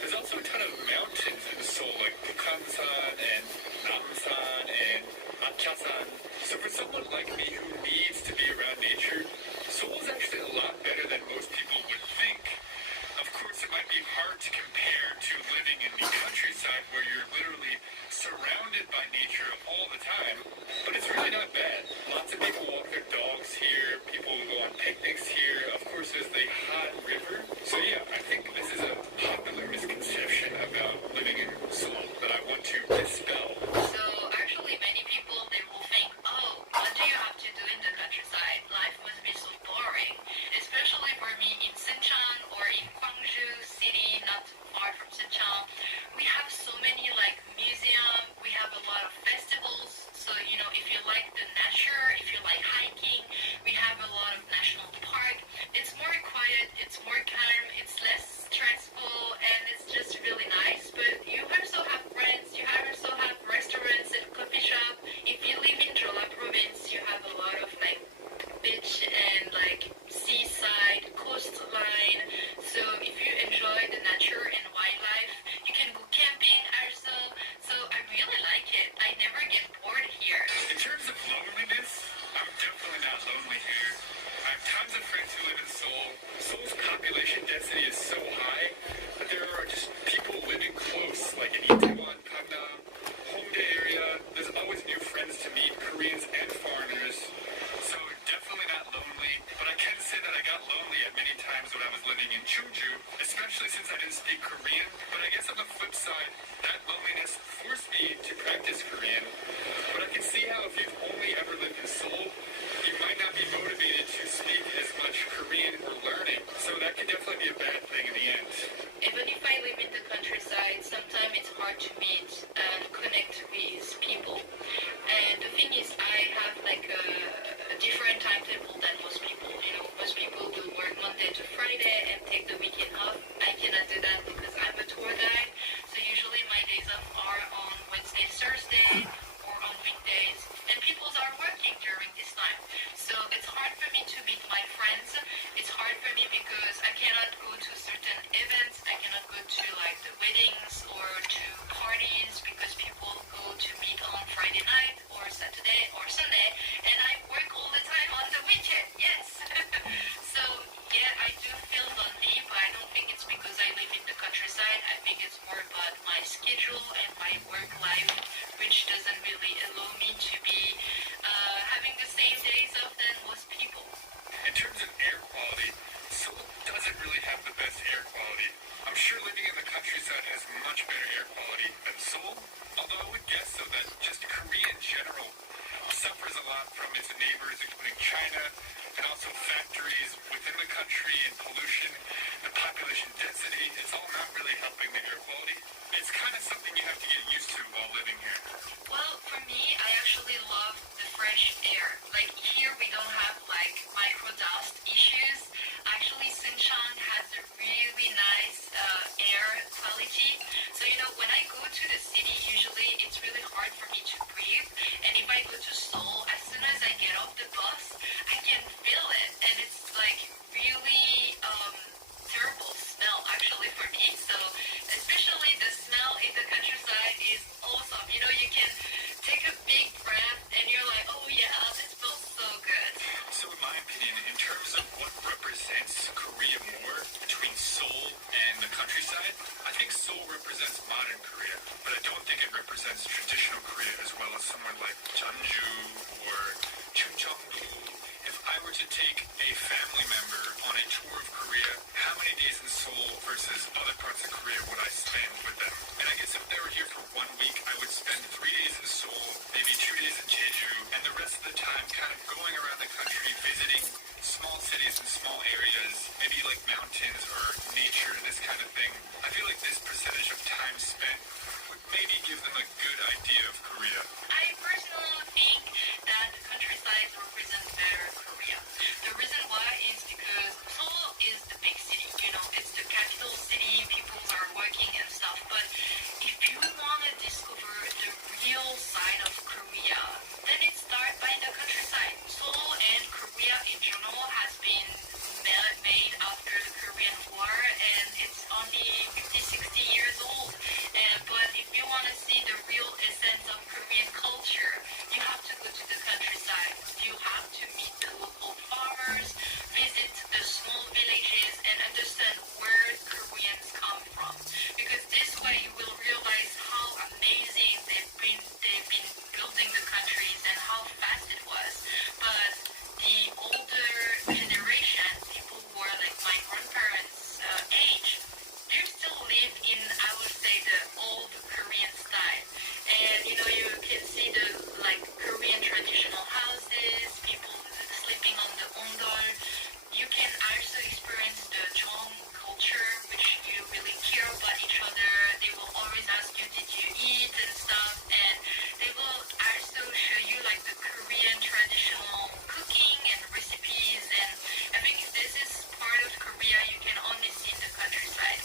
There's also a ton of mountains in Seoul, like Bukhansan and Namsan and Achasan. So for someone like me who needs to be around nature, Seoul is actually a lot better than most people would think. Of course, it might be hard to compare to living in the countryside where you're literally surrounded by nature all the time, but it's really not bad. Lots of people walk their dogs here, people go on picnics here. Of course, there's the Han River. So yeah, I think this is a popular misconception about living in Seoul that I want to dispel. So actually many people, they will think, oh, what do you have to do in the countryside? Life must be so boring. Especially for me in Suncheon or in Gwangju city, not too far from Suncheon. We have so many like museums, we have a lot of festivals. So, if you like the nature, if you like hiking, we have a lot of national park. It's more quiet, it's more calm, it's less stressful, and it's just really nice. But you also have friends, you also have restaurants and coffee shop. If you live in Jeolla province, you have a lot of like beach and like seaside, coastline. So if you enjoy the nature and wildlife, you can go camping also. So I really like it. I never get bored here. In terms of loneliness, I'm definitely not lonely here. I have tons of friends who live in Seoul. Seoul's population density is so high that there are just people living close, like in Itaewon, Gangnam, Hongdae area. There's always new friends to meet, Koreans and foreigners. So definitely not lonely, but I can say that I got lonely at many times when I was living in Chungju, especially since I didn't speak Korean. But I guess on the flip side, that loneliness forced me to practice Korean. But I can see how if you've only ever lived in Seoul, you might not be motivated to speak as much Korean or learning. So that could definitely be a bad thing in the end. Even if I live in the countryside, sometimes it's hard to meet and connect with people. And the thing is, I have like a different timetable than most people. Most people will work Monday to Friday and take the weekend off. I cannot do that because I'm a tour guide. So usually my days off are on Wednesday, Thursday, or on weekdays. And people are working during this time. So it's hard for me to meet my friends. It's hard for me because I cannot go to certain events. I cannot go to like the weddings or to parties because people go to meet on Friday night or Saturday or Sunday. And I work all the time on the weekend. Yes. So yeah, I do feel lonely, but I don't think it's because I live in the countryside. I think it's more about my schedule and my work life, which doesn't really neighbors, including China, and also factories within the country and pollution, the population density. It's all not really helping the air quality. It's kind of something you have to get used to while living here. Well, for me, I actually love the fresh air. Like here, we don't have like micro dust issues. Actually, Suncheon has a really nice air quality. So when I go to the city, usually it's really hard for me to breathe. And if I go to Seoul, as soon as I get off the bus, I can feel it, and it's like really terrible smell actually for me. So especially the smell in the countryside is awesome. You can take a big breath and you're like, oh yeah, this smells so good. So in my opinion, in terms of what represents Korea more between Seoul and the countryside, I think Seoul represents modern Korea, but I don't think it represents traditional Korea as well as somewhere like Jeonju or Chungcheongu. If I were to take a family member on a tour of Korea, how many days in Seoul versus other parts of Korea would I spend with them? And I guess if they were here for 1 week, I would spend 3 days in Seoul, maybe 2 days in Jeju, and the rest of the time kind of going around the country, visiting small cities and small areas, maybe like mountains or nature, this kind of thing. I feel like this percentage of time spent would maybe give them a good idea of Korea. I personally think that the countryside represents better Korea. The reason why is because Seoul is the big city. It's the capital city. People are working and stuff. But if you want to discover the real side of Korea, then it starts by the countryside. Seoul and Korea in general has been made after the Korean War, and it's only 50, 60 years old. But if you want to see the real essence of Korean culture, you have to go to the countryside. You have to meet the local farmers, visit the small villages, and understand where Koreans come from. Because this way you will realize how amazing they've been building the countries and how fast it was. But the older generation, people who are like my grandparents' age, they still live in, I would say, the old Korean style. And you can see the like Korean traditional houses, people sleeping on the ondol. You can also experience the Jong culture, which you really care about each other. They will always ask you, did you eat and stuff, and they will also show you like the Korean traditional cooking and recipes. And I think this is part of Korea you can only see in the countryside.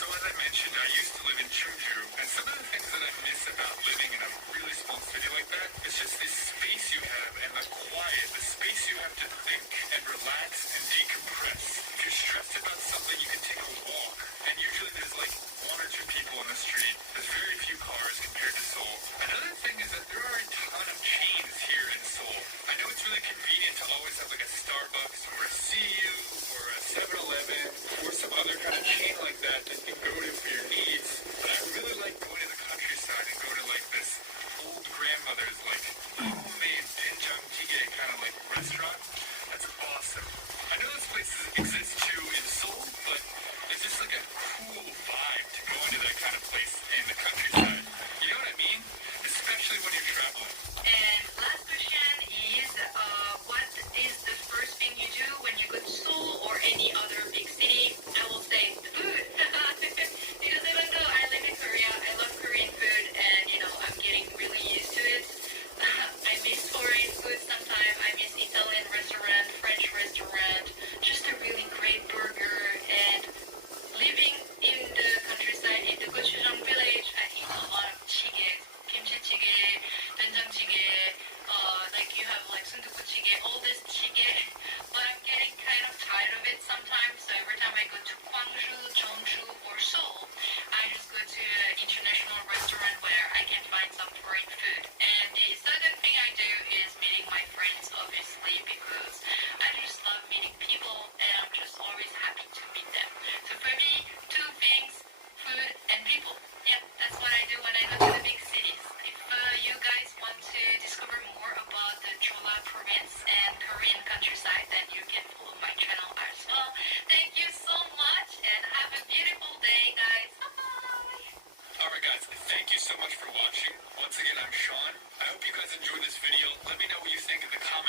So as I mentioned, I used to live in Chungju, and some of the things that I miss about living in a really small city like that is just the space you have and the quiet, the space you have to think and relax and decompress. If you're stressed about something, you can take a walk, and usually there's like 1 or 2 people on the street. There's very few cars compared to Seoul. Another thing is that there are a ton of chains here in Seoul. I know it's really convenient to always have like a Starbucks or a CU or a 7-Eleven or some other kind of chain like that that you can go to for your needs. But I really like going to the countryside and go to like this old grandmother's like homemade 된장찌개 kind of like restaurant. That's awesome. I know those places exist too in Seoul, but it's just like a cool vibe to go into that kind of place in the countryside. You know what I mean? Especially when you're traveling. And last question is, what is the first thing you do when you go to Seoul or any other big city? I will say the food. Because even though I live in Korea, I love Korean food, and I'm getting really used to it. I miss foreign food sometimes. I miss Italian restaurant, French restaurant, just a really great burger. And living in the countryside, in the gochujang village, I eat a lot of jjigae, kimchi jjigae, 된장찌개, like you have like sundubujigae, all this jjigae. But I'm getting kind of tired of it sometimes. So every time I go to Gwangju, Jeonju, or Seoul, I just go to an international restaurant where I can find some foreign food. And the second thing I do is meeting my friends, obviously, because I just love meeting people, and I'm just always happy to meet them. So for me, 2 things, food and people. Yeah, that's what I do when I go to the big cities. If you guys want to discover more about the Chola province and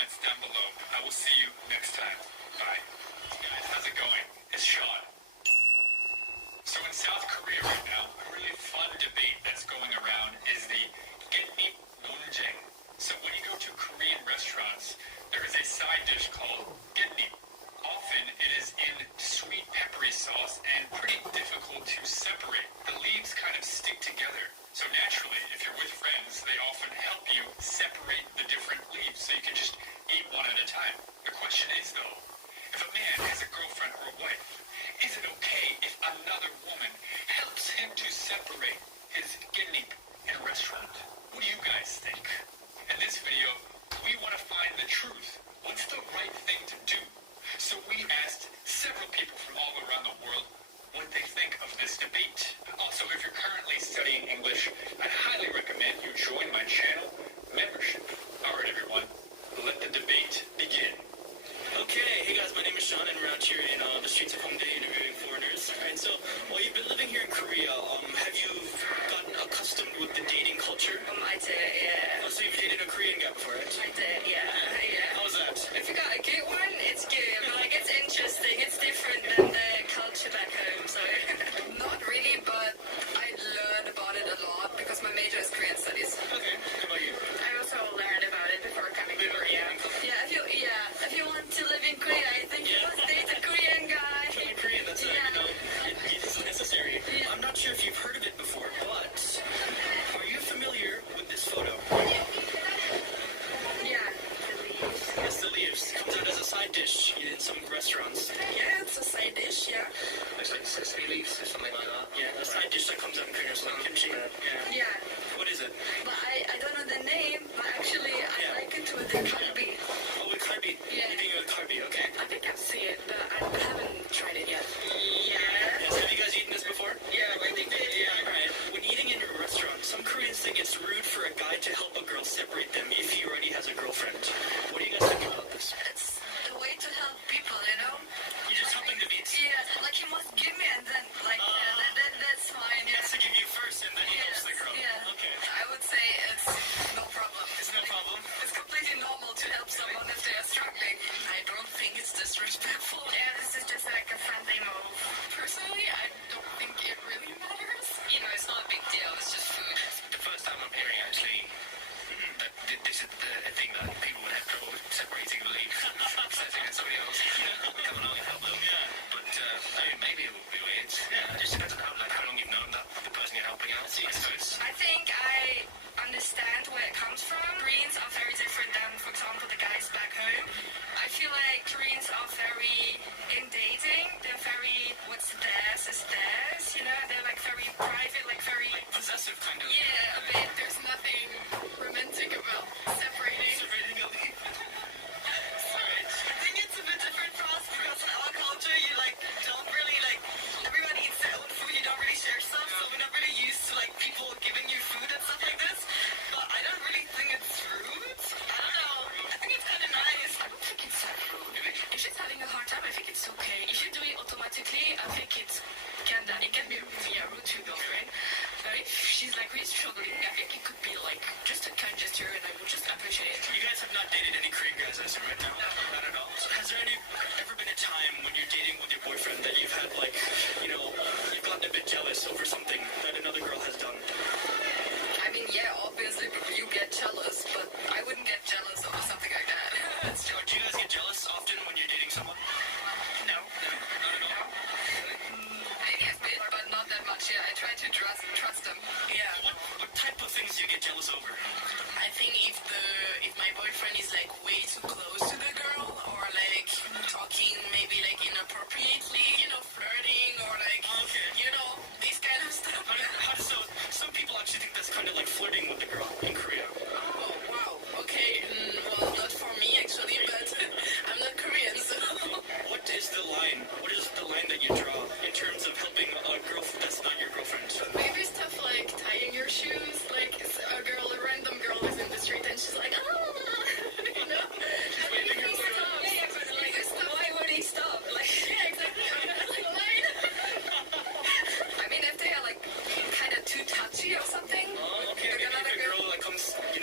comments down below. I will see you next time. Bye. Guys, how's it going? It's Sean. So in South Korea right now, a really fun debate that's going around is the getnip nonjeng. So when you go to Korean restaurants, there is a side dish called getnip. Often it is in sweet peppery sauce and pretty difficult to separate. The leaves kind of stick together. So naturally, if you're with friends, they often help you separate the different leaves so you can just eat one at a time. The question is though, if a man has a girlfriend or a wife, is it okay if another woman helps him to separate his getnip in a restaurant? What do you guys think? In this video, we want to find the truth. What's the right thing to do? So we asked several people from all around the world what they think of this debate. Also, if you're currently studying English, I highly recommend you join my channel membership. Alright everyone, let the debate begin. Okay, hey guys, my name is Sean and we're out here in the streets of Hongdae interviewing foreigners. Alright, so while you've been living here in Korea, have you gotten accustomed with the dating culture? I did, yeah. Oh, so you've dated a Korean guy before, right? I did, yeah. How was that? If you got a good one, it's good. But like, it's interesting. It's different than the culture back home, so. Not really, but I learned about it a lot because my major is Korean studies. Okay, how about you? I also learned about it before coming to Korea. If you want to live in Korea, I think you must date a Korean guy. Korean, that's it's necessary. I'm not sure if you've heard of it before, but are you familiar with this photo? Yeah. Yes, the leaves. Comes out as a side dish in some restaurants. Yeah, it's a side dish, yeah. Looks like sesame leaves or something like that. Yeah, a side dish that comes out in Korean restaurants, like kimchi. Yeah. Yeah. What is it? But I don't know the name, but actually I like it with the kalbi. Oh, with kalbi. Yeah. You're doing it with kalbi, okay. I think I've seen it, but I haven't tried it yet. Yes. Have you guys eaten this before? Yeah, I think they did. Yeah, alright. When eating in a restaurant, some Koreans think it's rude for a guy to help a girl separate them if he already has a girlfriend. What do you guys think about this? It's the way to help people, you know? You're just helping the meat. Yeah, like he must give me and then, like, that's fine. He has to give you first and then he helps the girl. Yeah. Okay. I would say it's no problem. It's no problem? It's completely normal to help someone if they are struggling. I don't think it's disrespectful. Yeah, this is just like a friendly move. Personally, I don't think it really matters. You know, it's not a big deal. It's just food. The first time I'm hearing actually that this is a thing that people would have trouble separating the leaves. Setting and somebody else come along and help them. Yeah. But I mean, maybe it would be weird. Yeah. It just depends on how long you've known that the person you're helping out. I suppose. I think I understand where it comes from. Koreans are very different than, for example, the guys back home. I feel like Koreans are very, in dating, they're very, what's theirs is theirs, you know? They're like very private, like very... Like possessive kind of. Yeah, a bit. There's nothing romantic about separating. Separating a leaf. Alright. I think it's a bit different for us because in our culture, you like don't really like everyone eats their own food. You don't really share stuff, so we're not really used to like people giving you food and stuff like this. But I don't really think it's rude. I don't know. I think it's kind of nice. I don't think it's that rude. If she's having a hard time, I think it's okay. If you do it automatically, I think it can be rude to your girlfriend. But if she's like really struggling, I think it could be like just a kind gesture, and I would just appreciate it. You guys have not dated any Korean guys, I assume, right now? No. Not at all. So has there ever been a time when you're dating with your boyfriend that you've had like, you know, you've gotten a bit jealous over something that another girl has done? I mean, yeah, obviously you get jealous, but I wouldn't get jealous over something like that. It's Do you guys get jealous often when you're dating someone? no. Not at all. Maybe a bit, but not that much. Yeah, I try to trust them. Yeah. What type of things do you get jealous over? I think if my boyfriend is like way too close to the girl, or like talking maybe like inappropriately, you know, flirting, or like you know, these kind of stuff. So some people actually think that's kind of like flirting with the girl in Korea. Oh wow. Okay. Well, not for me actually, but I'm not Korean, so. What is the line? What is the line that you draw in terms of helping a girl that's not your girlfriend? Maybe stuff like tying your shoes, like a random girl is in the street and she's like, you know? She's waving her foot. Yeah, but like, why would he stop? Like, yeah, exactly. Like, why? I mean, if they are like kind of too touchy or something. Okay, like maybe another if a girl like comes, you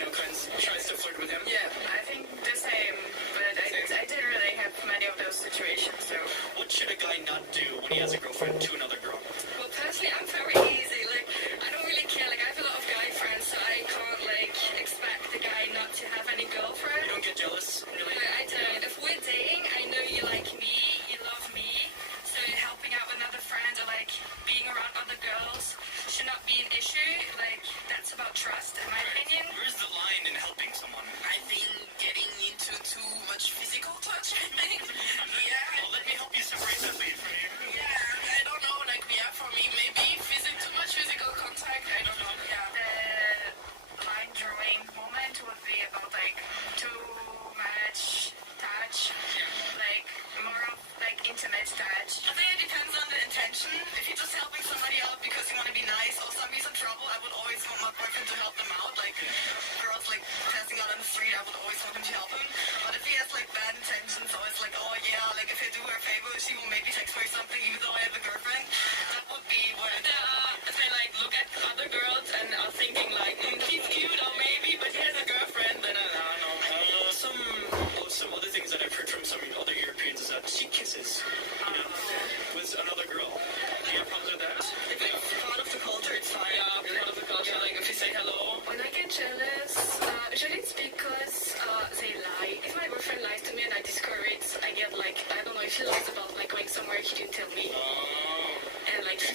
as a girlfriend to another girl? Well, personally, I'm very easy. Like, I don't really care. Like, I have a lot of guy friends, so I can't, like, expect the guy not to have any girlfriend. You don't get jealous, really? No, I don't. If we're dating, I know you like me, you love me, so helping out another friend or, like, being around other girls should not be an issue. Like, that's about trust, in my opinion. Where's the line in helping someone? I think getting into too much physical touch, I think. Well, let me help you separate that weight from you. Yeah, I don't know, like, yeah, for me, maybe too much physical contact, I don't know, yeah. The line drawing moment would be about, like, too much touch, like, more of, like, intimate touch. I think it depends on the intention. If you're just helping somebody out because you want to be nice or somebody's in trouble, I would always want my boyfriend to help them out. Like, girls, like, passing out on the street, I would always want him to help him. But if he has, like, bad intentions, so it's like, oh, yeah, like, if I do her a favor, she will maybe text me something even though I have a girlfriend. That would be where If they, like, look at other girls and are thinking, like, he's cute or maybe, but he has a girlfriend, then I don't know. Some other things that I've heard from some other Europeans is that she kisses, you know, with another girl. Do you have problems with that? if it's part of the culture, it's fine. Yeah, part of the culture, like, if you say hello. When I get jealous, usually it's because they lie. If my boyfriend lies to me and I discover it, I get, like, I don't know, if he lies about, like, going somewhere he didn't tell me. And, like, if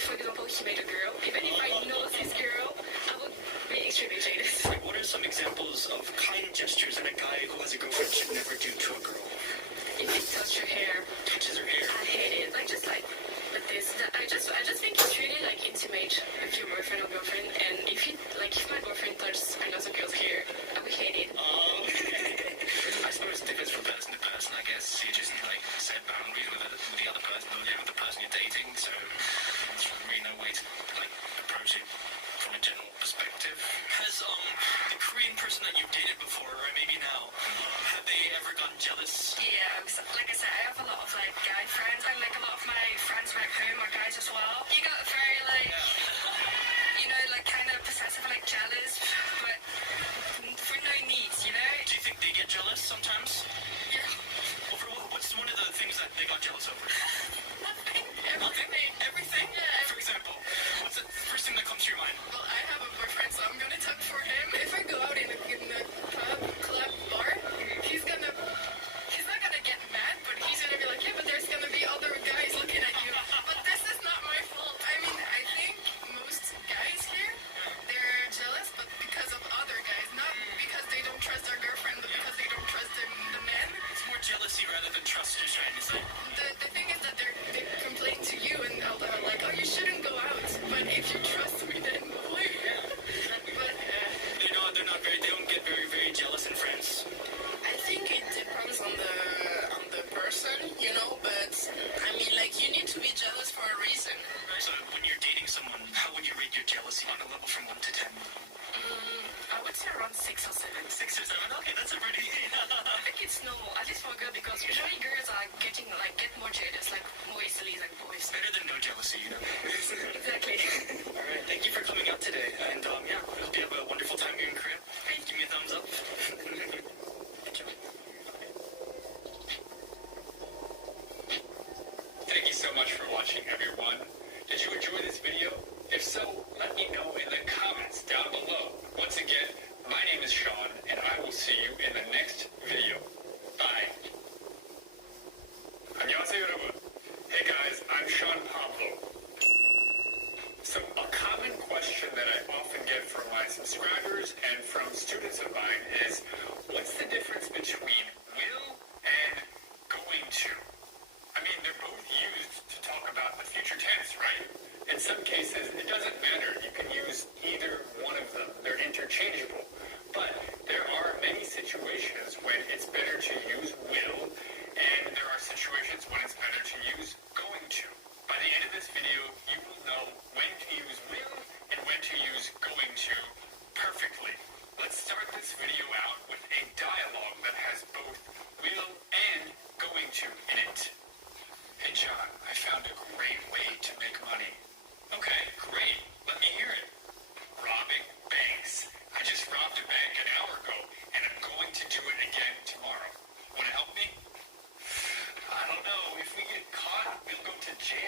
for example, he made a girl, even if I know this girl, I would be extremely jealous. Like, what are some examples of kind gestures that a guy who has a girlfriend should never do to a girl? If he touches her hair, I hate it. Like, just like this. I just think it's really, like, intimate with your boyfriend or girlfriend. And if my boyfriend touches another girl's hair, I would hate it. I suppose it differs from person to person, I guess. You just, like, set boundaries with the other person, with the person you're dating, so there's really no way to, like, approach it from a general perspective. Has, the Korean person that you've dated before, or maybe now, have they ever gotten jealous? Yeah, because, like I said, I have a lot of, like, guy friends, and, like, a lot of my friends back home are guys as well. You got very, like, you know, like, kind of possessive, like, jealous, but for no needs, you know? Do you think they get jealous sometimes? Yeah. Over what? What's one of the things that they got jealous over? Everything. Everything? Yeah. For example, what's the first thing that comes to your mind? Well, I have a boyfriend, so I'm gonna talk for him. If I go out in a pub, club, bar, he's not gonna get mad, but he's gonna be like, yeah, but there's gonna be other guys looking at you. But this is not my fault. I mean, I think most guys here, they're jealous, but because of other guys, not because they don't trust their girlfriend, but because they don't trust the men. It's more jealousy rather than trust, you're trying to say. The thing is that they complain to you and are like, oh, you shouldn't go out. But if you trust me, then why? But They don't get very, very jealous in France. I think it depends on the person, you know. But I mean, like, you need to be jealous for a reason. So when you're dating someone, how would you rate your jealousy on a level from 1 to 10? I would say around 6 or 7. 6 or 7? Okay, that's a pretty... I think it's normal, at least for a girl, because usually girls are get more jealous, like, more easily than boys. Better than no jealousy, you know? Exactly. All right, thank you for coming out today. And, yeah, I hope you have a wonderful time here in Korea. Give me a thumbs up. Thank you so much for watching, everyone. Did you enjoy this video? If so, let me know in the comments down below. Once again, my name is Sean, and I will see you in the next video. Bye. 안녕하세요, 여러분. Hey guys, I'm Sean Pablo. So a common question that I often get from my subscribers and from students of mine is, what's the difference between will and going to? I mean, they're both used to talk about the future tense, right? In some cases, it doesn't matter. You can use either one of them. They're interchangeable. But there are many situations when it's better to use will, and there are situations when it's better to use going to. By the end of this video, you will know when to use will and when to use going to perfectly. Let's start this video out with a dialogue that has both will and going to in it. Hey John, I found a great way to make money. Okay, great. Let me hear it. Robbing banks. I just robbed a bank an hour ago, and I'm going to do it again tomorrow. Want to help me? I don't know. If we get caught, we'll go to jail.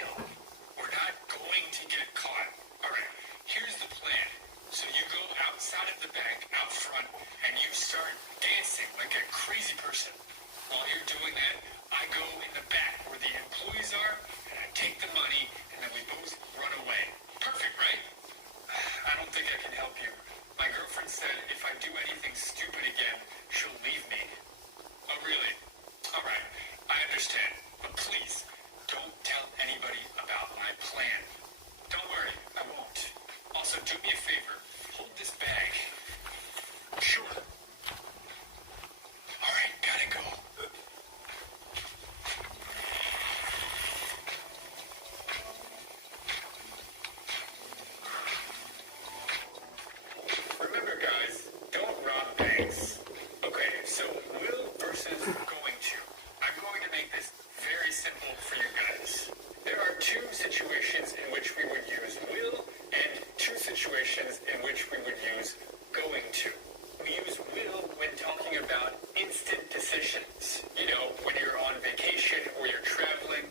dancing like a crazy person. While you're doing that, I go in the back where the employees are, and I take the money, and then we both run away. Perfect, right? I don't think I can help you. My girlfriend said if I do anything stupid again, she'll leave me. Oh, really? All right, I understand. But please, don't tell anybody about my plan. Don't worry, I won't. Also, do me a favor. Hold this bag. Sure. All right, gotta go. Remember, guys, don't rob banks. Okay, so will versus going to. I'm going to make this very simple for you guys. There are two situations in which we would use will and two situations in which we would use going to. We use will when talking about instant decisions. You know, when you're on vacation or you're traveling,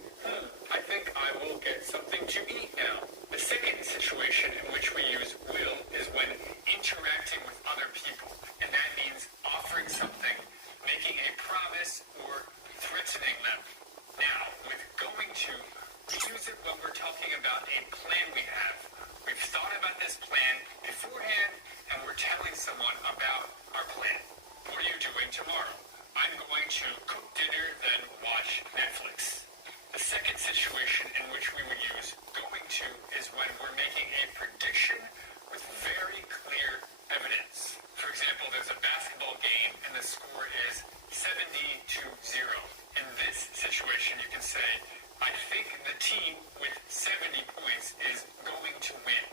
I think I will get something to eat now. The second situation in which we use will is when interacting with other people, and that means offering something, making a promise, or threatening them. Now, with going to, we use it when we're talking about a plan we have. We've thought about this plan beforehand, and we're telling someone about our plan. What are you doing tomorrow? I'm going to cook dinner, then watch Netflix. The second situation in which we would use going to is when we're making a prediction with very clear evidence. For example, there's a basketball game and the score is 70-0. In this situation, you can say, I think the team with 70 points is going to win.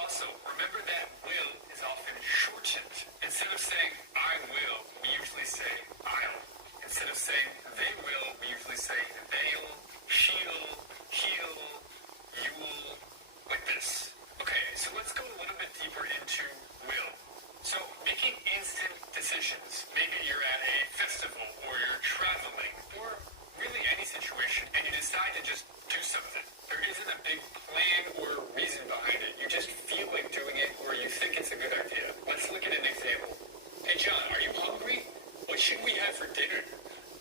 Also, remember that will is often shortened. Instead of saying I will, we usually say I'll. Instead of saying they will, we usually say they'll, she'll, he'll, you'll, like this. Okay, so let's go a little bit deeper into will. So, making instant decisions. Maybe you're at a festival, or you're traveling, or really any situation, and you decide to just do something. There isn't a big plan or reason behind it. You just feel like doing it, or you think it's a good idea. Let's look at an example. Hey, John, are you hungry? What should we have for dinner?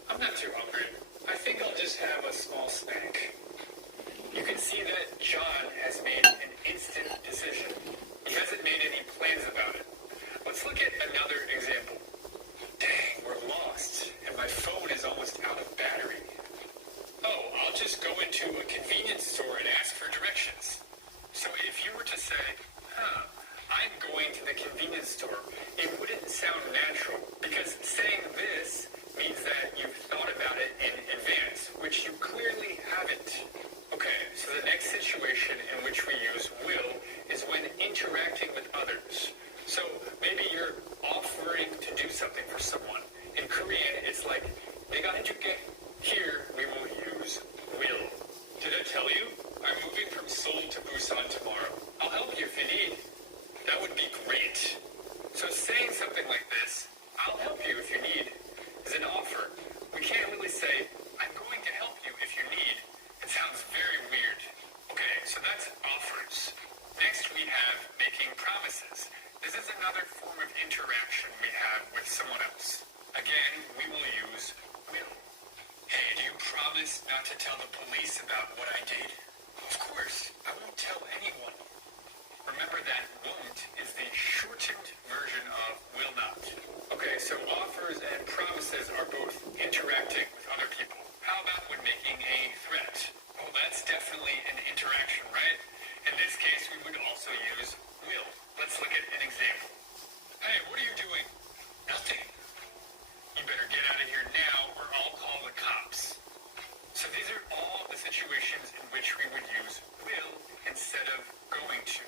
I'm not too hungry. I think I'll just have a small snack. You can see that John has made an instant decision. He hasn't made any plans about it. Let's look at another example. Dang, we're lost, and my phone is almost out of battery. Oh, I'll just go into a convenience store and ask for directions. So if you were to say, I'm going to the convenience store, it wouldn't sound natural, because saying this means that you've thought about it in advance, which you clearly haven't. Okay, so the next situation in which we use will is when interacting with others. So maybe you're offering to do something for someone. In Korean, it's like, 내가 해줄게. Here, we will use will. Did I tell you? I'm moving from Seoul to Busan tomorrow. I'll help you if you need. That would be great. So saying something like this, I'll help you if you need, is an offer. We can't really say, I'm going to help you if you need. It sounds very weird. Okay, so that's offers. Next we have making promises. This is another form of interaction we have with someone else. Again, we will use will. Hey, do you promise not to tell the police about what I did? Of course, I won't tell anyone. Remember that won't is the shortened version of will not. Okay, so offers and promises are both interacting with other people. How about when making a threat? Well, that's definitely an interaction, right? In this case, we would also use will. Let's look at an example. Hey, what are you doing? Nothing. You better get out of here now or I'll call the cops. So these are all the situations in which we would use will instead of going to.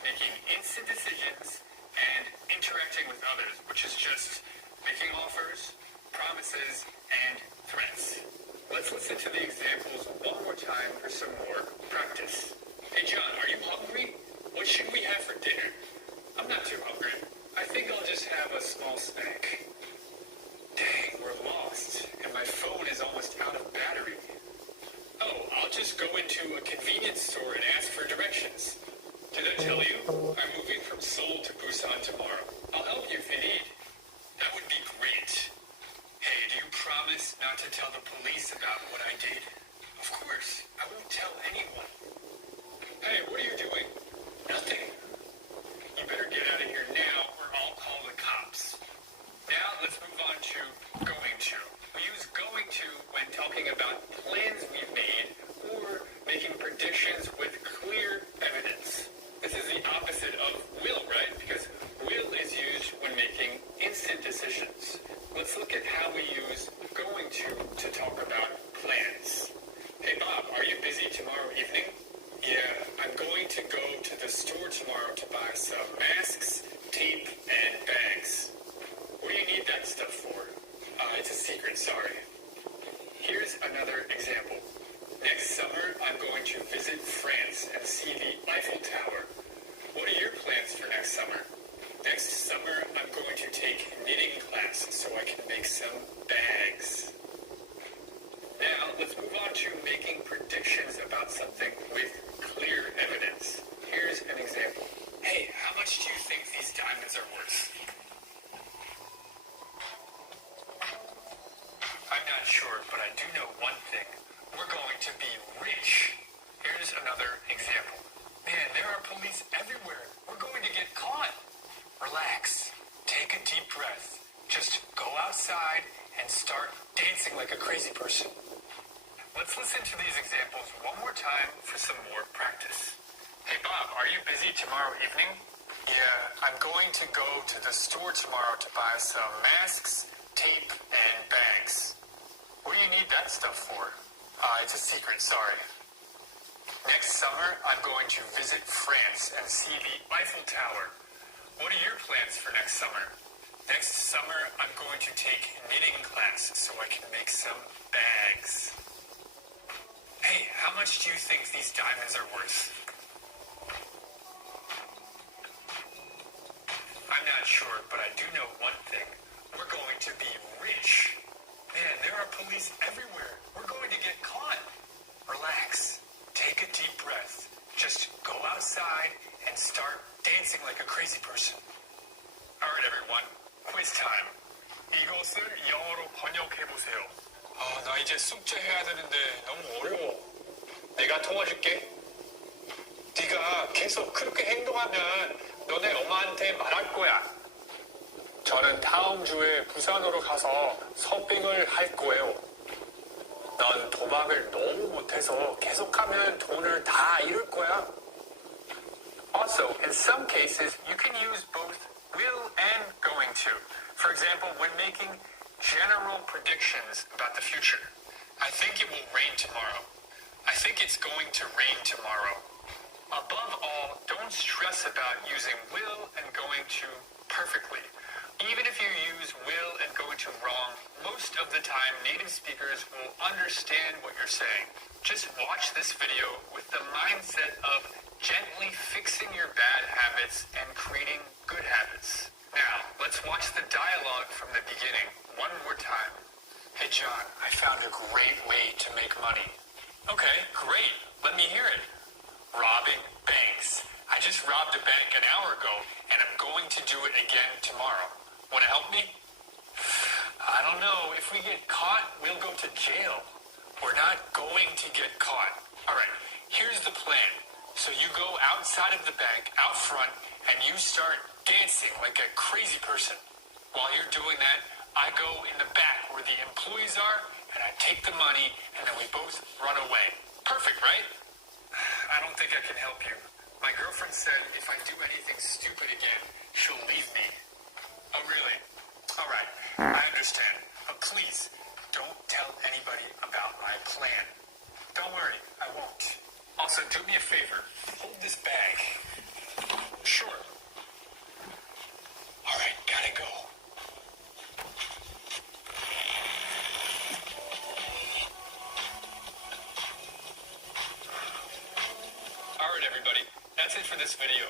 Making instant decisions and interacting with others, which is just making offers, promises, and threats. Let's listen to the examples one more time for some more practice. Hey John, are you hungry? What should we have for dinner? I'm not too hungry. I think I'll just have a small snack. Dang, we're lost, and my phone is almost out of battery. Oh, I'll just go into a convenience store and ask for directions. Did I tell you? I'm moving from Seoul to Busan tomorrow. I'll help you if you need. That would be great. promise not to tell the police about what I did. Of course, I won't tell anyone. Hey, what are you doing? Nothing. You better get out of here now or I'll call the cops. Now let's move on to going to. We use going to when talking about plans we've made or making predictions with clear evidence. This is the opposite of will, right? Because will is used when making instant decisions. Let's look at how we use going to talk about plans. Hey Bob, are you busy tomorrow evening? Yeah, I'm going to go to the store tomorrow to buy some masks, tape, and bags. What do you need that stuff for? It's a secret, sorry. Here's another example. Next summer, I'm going to visit France and see the Eiffel Tower. What are your plans for next summer? Next summer, I'm going to take knitting class so I can make some bags. Now, let's move on to making predictions about something with clear evidence. Here's an example. Hey, how much do you think these diamonds are worth? I'm not sure, but I do know one thing. We're going to be rich. Here's another example. Man, there are police everywhere. We're going to get caught. Relax. Take a deep breath. Just go outside and start dancing like a crazy person. Let's listen to these examples one more time for some more practice. Hey Bob, are you busy tomorrow evening? Yeah, I'm going to go to the store tomorrow to buy some masks, tape, and bags. What do you need that stuff for? It's a secret, sorry. Next summer, I'm going to visit France and see the Eiffel Tower. What are your plans for next summer? Next summer, I'm going to take knitting class so I can make some bags. Hey, how much do you think these diamonds are worth? I'm not sure, but I do know one thing. We're going to be rich. Man, there are police everywhere. We're going to get caught. Relax. Take a deep breath. Just go outside and start dancing like a crazy person. All right, everyone. Quiz time. 이것을 영어로 번역해보세요. 나 이제 숙제 해야 되는데 너무 어려워. 내가 도와줄게. 네가 계속 그렇게 행동하면 너네 엄마한테 말할 거야. 저는 다음 주에 부산으로 가서 서빙을 할 거예요. 난 도박을 너무 못해서 계속하면 돈을 다 잃을 거야. Also, in some cases, you can use both will and going to. For example, when making general predictions about the future. I think it will rain tomorrow. I think it's going to rain tomorrow. Above all, don't stress about using will and going to perfectly. Even if you use will and going to wrong, most of the time native speakers will understand what you're saying. Just watch this video with the mindset of gently fixing your bad habits and creating good habits. Now, let's watch the dialogue from the beginning one more time. Hey John, I found a great way to make money. Okay, great. Let me hear it. Robbing banks. I just robbed a bank an hour ago, and I'm going to do it again tomorrow. Want to help me? I don't know. If we get caught, we'll go to jail. We're not going to get caught. All right, here's the plan. So you go outside of the bank, out front, and you start dancing like a crazy person. While you're doing that, I go in the back where the employees are, and I take the money, and then we both run away. Perfect, right? I don't think I can help you. My girlfriend said if I do anything stupid again, she'll leave me. Oh, really? All right, I understand. But please, don't tell anybody about my plan. Don't worry, I won't. Also, do me a favor. Hold this bag. Sure. All right, gotta go. All right, everybody. That's it for this video.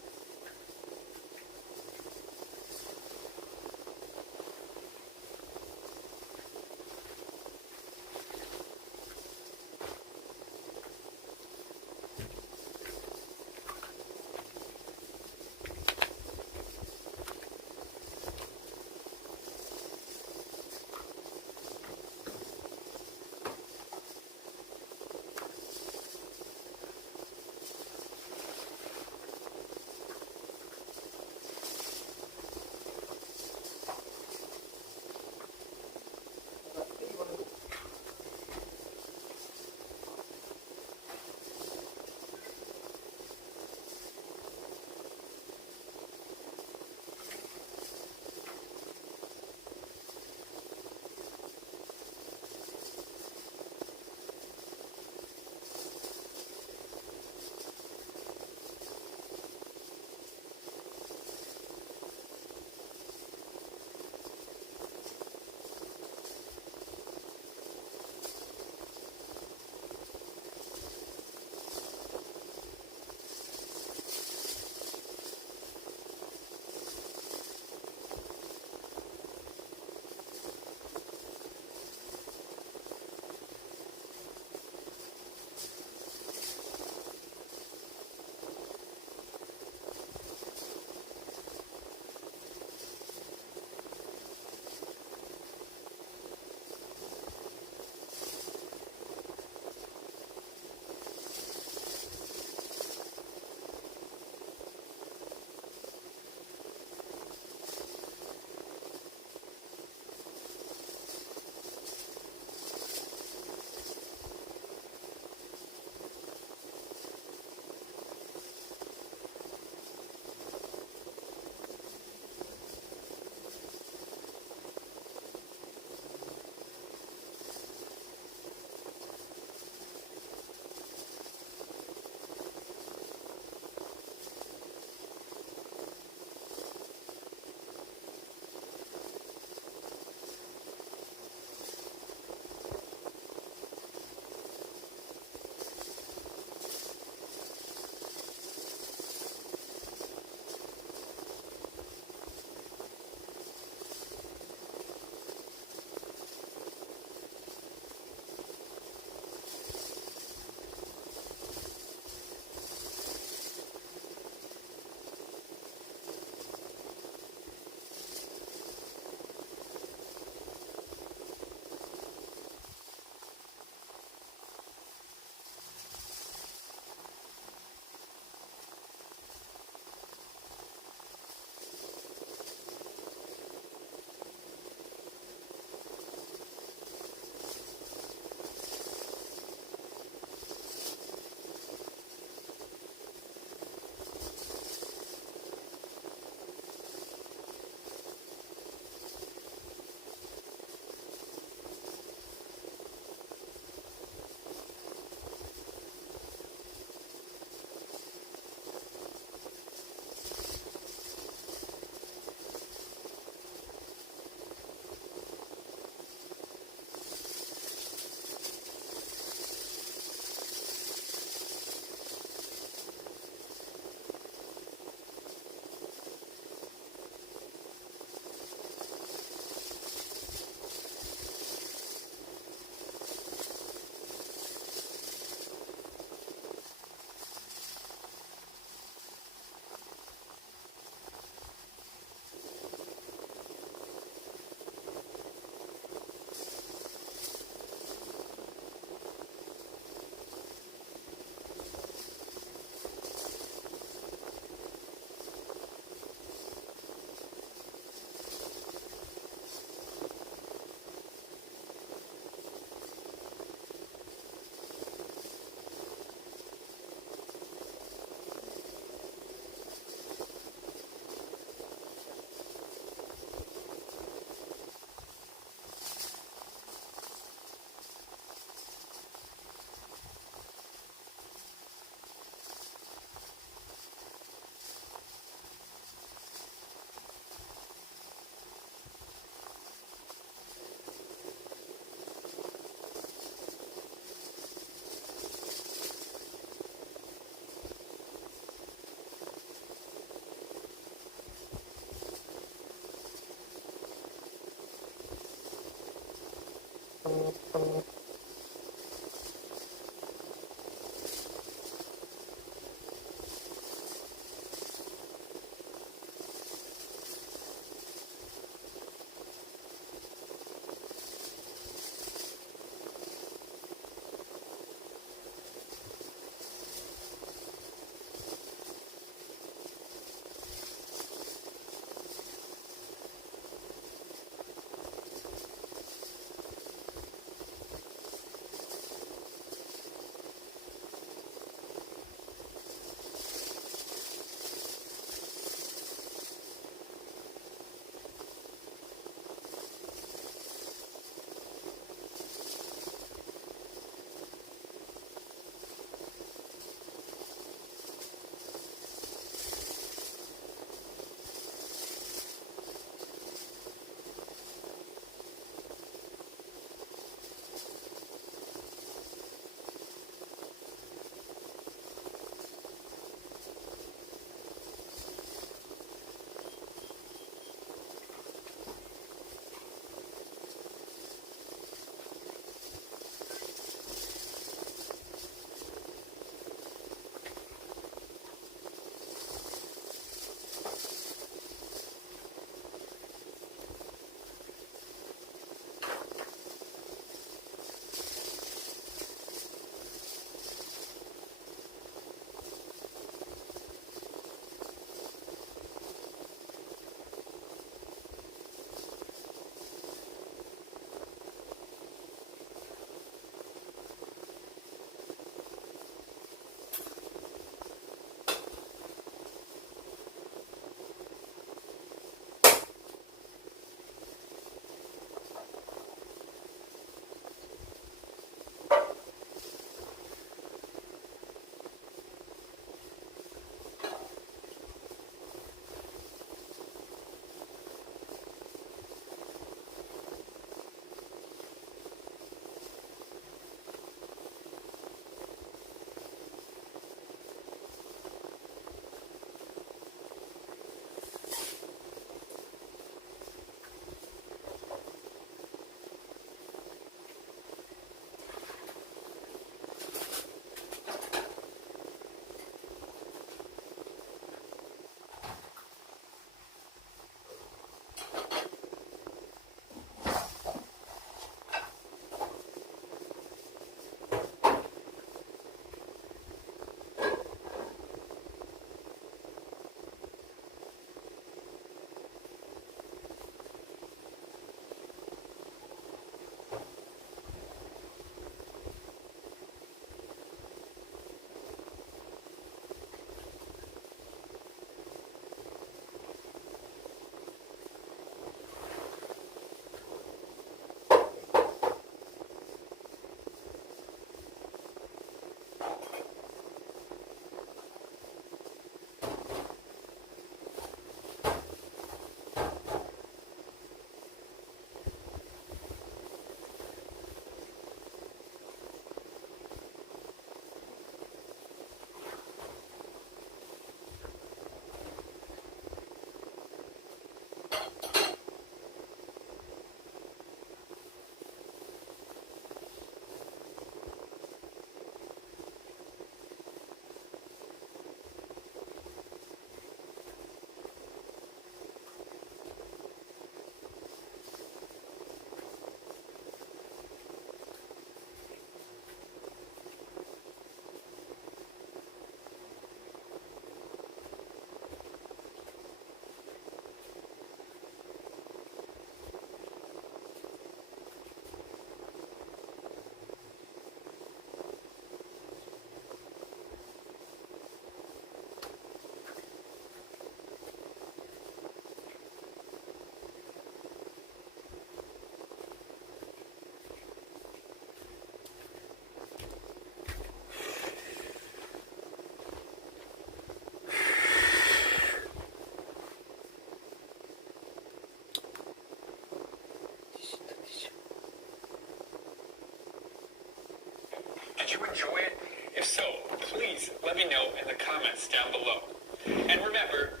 enjoy it? If so, please let me know in the comments down below. And remember,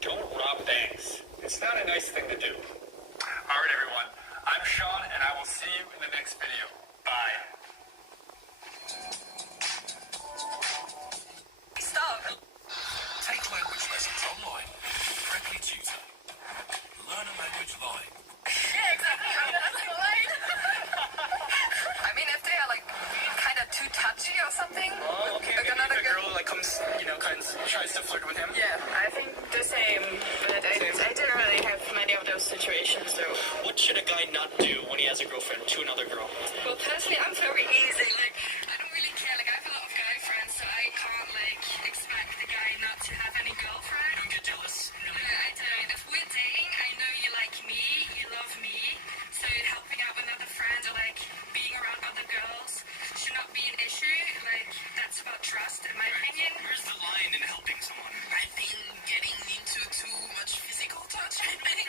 don't rob banks. It's not a nice thing to do. Alright everyone, I'm Sean and I will see you in the next video. Bye. Stop. Take language lessons online with Preply Tutor. Learn a language live. Yeah, exactly. I mean, if they are like kind of too touchy or something. Okay, like maybe another if a girl like comes, kind of tries to flirt with him. Yeah, I think the same, but I didn't really have many of those situations, so. What should a guy not do when he has a girlfriend to another girl? Well, personally, I'm very easy. Like, I don't really care. Like, I have a lot of guy friends, so I can't like expect the guy not to have any girlfriend. Don't get jealous. No, I don't. If we're dating, I know you like me, you love me, so helping out another friend or like being around other girls should not be an issue. Like, that's about trust, in my opinion. Where's the line in helping someone? I think getting into too much physical touch, I think.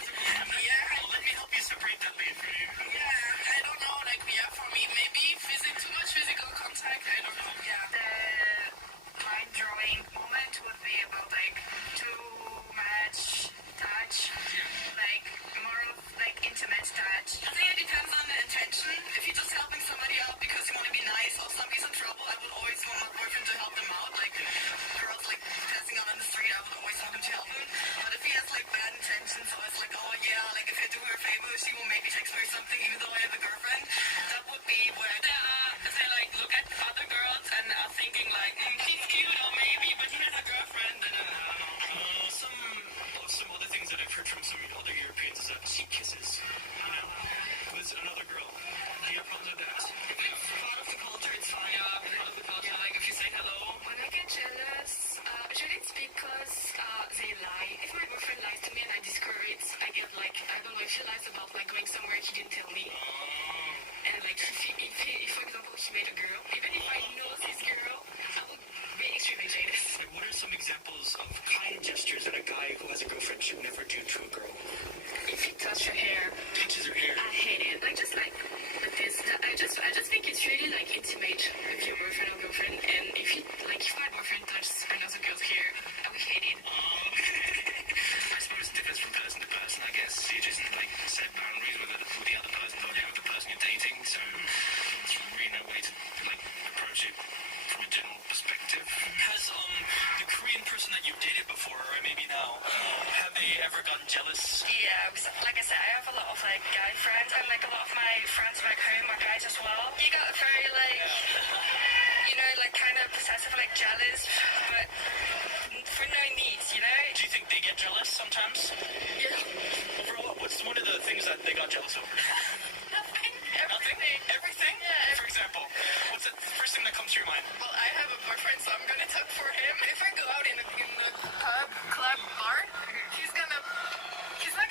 Well, let me help you separate that lane for you. Yeah, I don't know, for me, maybe too much physical contact, I don't know, The line drawing moment would be about like too much touch, like more of like intimate touch. I think it depends on the intention. If you're just helping somebody out because you want to be nice or somebody's in trouble, I would always want my boyfriend to help them out. Like, girls like passing out on the street, I would always want him to help them. But if he has like bad intentions, so it's like, oh yeah, like if I do her a favor, she will maybe text me or something, even though I have a girlfriend, that would be where They like look at other girls and are thinking like, he's cute or maybe, but he has a girlfriend. Some other things that I've heard from some other Europeans is that cheek kisses, with another girl. Do you have problems with that? If it's part of the culture, it's fine. Yeah, part of the culture. Like if you say hello. When I get jealous, usually it's because they lie. If my boyfriend lies to me and I discover it, I get like, I don't know, if he lies about like going somewhere he didn't tell me. And like if for example he made a girl, even if I know this girl, I would be extremely jealous. Like, what are some examples of kind gestures that a guy who has a girlfriend should never do to a girl? If he touches her hair, I hate it. Like just like this. I just think it's really like intimate with your boyfriend or girlfriend. And if my boyfriend touches another girl's hair, I would hate it. I suppose it differs from person to person, I guess. You just, set boundaries with the other person, or with the person you're dating, so it's really no way to, approach it from a general perspective. Has, the Korean person that you've dated before, or maybe now, have they ever gotten jealous? Yeah, because, like I said, I have a lot of like guy friends, and like a lot of my friends back home are guys as well. You got very kind of possessive, like jealous, but for no needs, Do you think they get jealous sometimes? Yeah. Over what? What's one of the things that they got jealous over? Nothing. Everything? Yeah. For example, what's the first thing that comes to your mind? Well, I have a boyfriend, so I'm gonna talk for him. If I go out in a pub, club, bar, he's not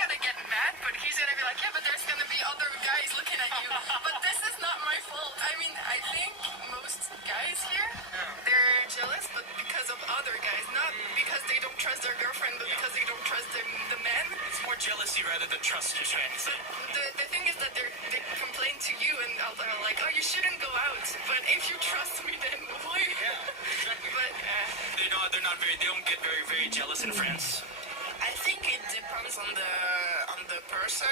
gonna get mad, but he's gonna be like, yeah, but there's gonna be other guys looking at you. But this is not my fault. I mean, I think most guys here, they're jealous, but because of other guys, not because they don't trust their girlfriend, but because they don't trust the men. It's more jealousy rather than trust, you're trying to say. The thing is that they complain to you and they're like, oh, you shouldn't go out. But if you trust me, then why? Yeah, exactly. But They don't get very, very jealous in France. I think it depends on the person,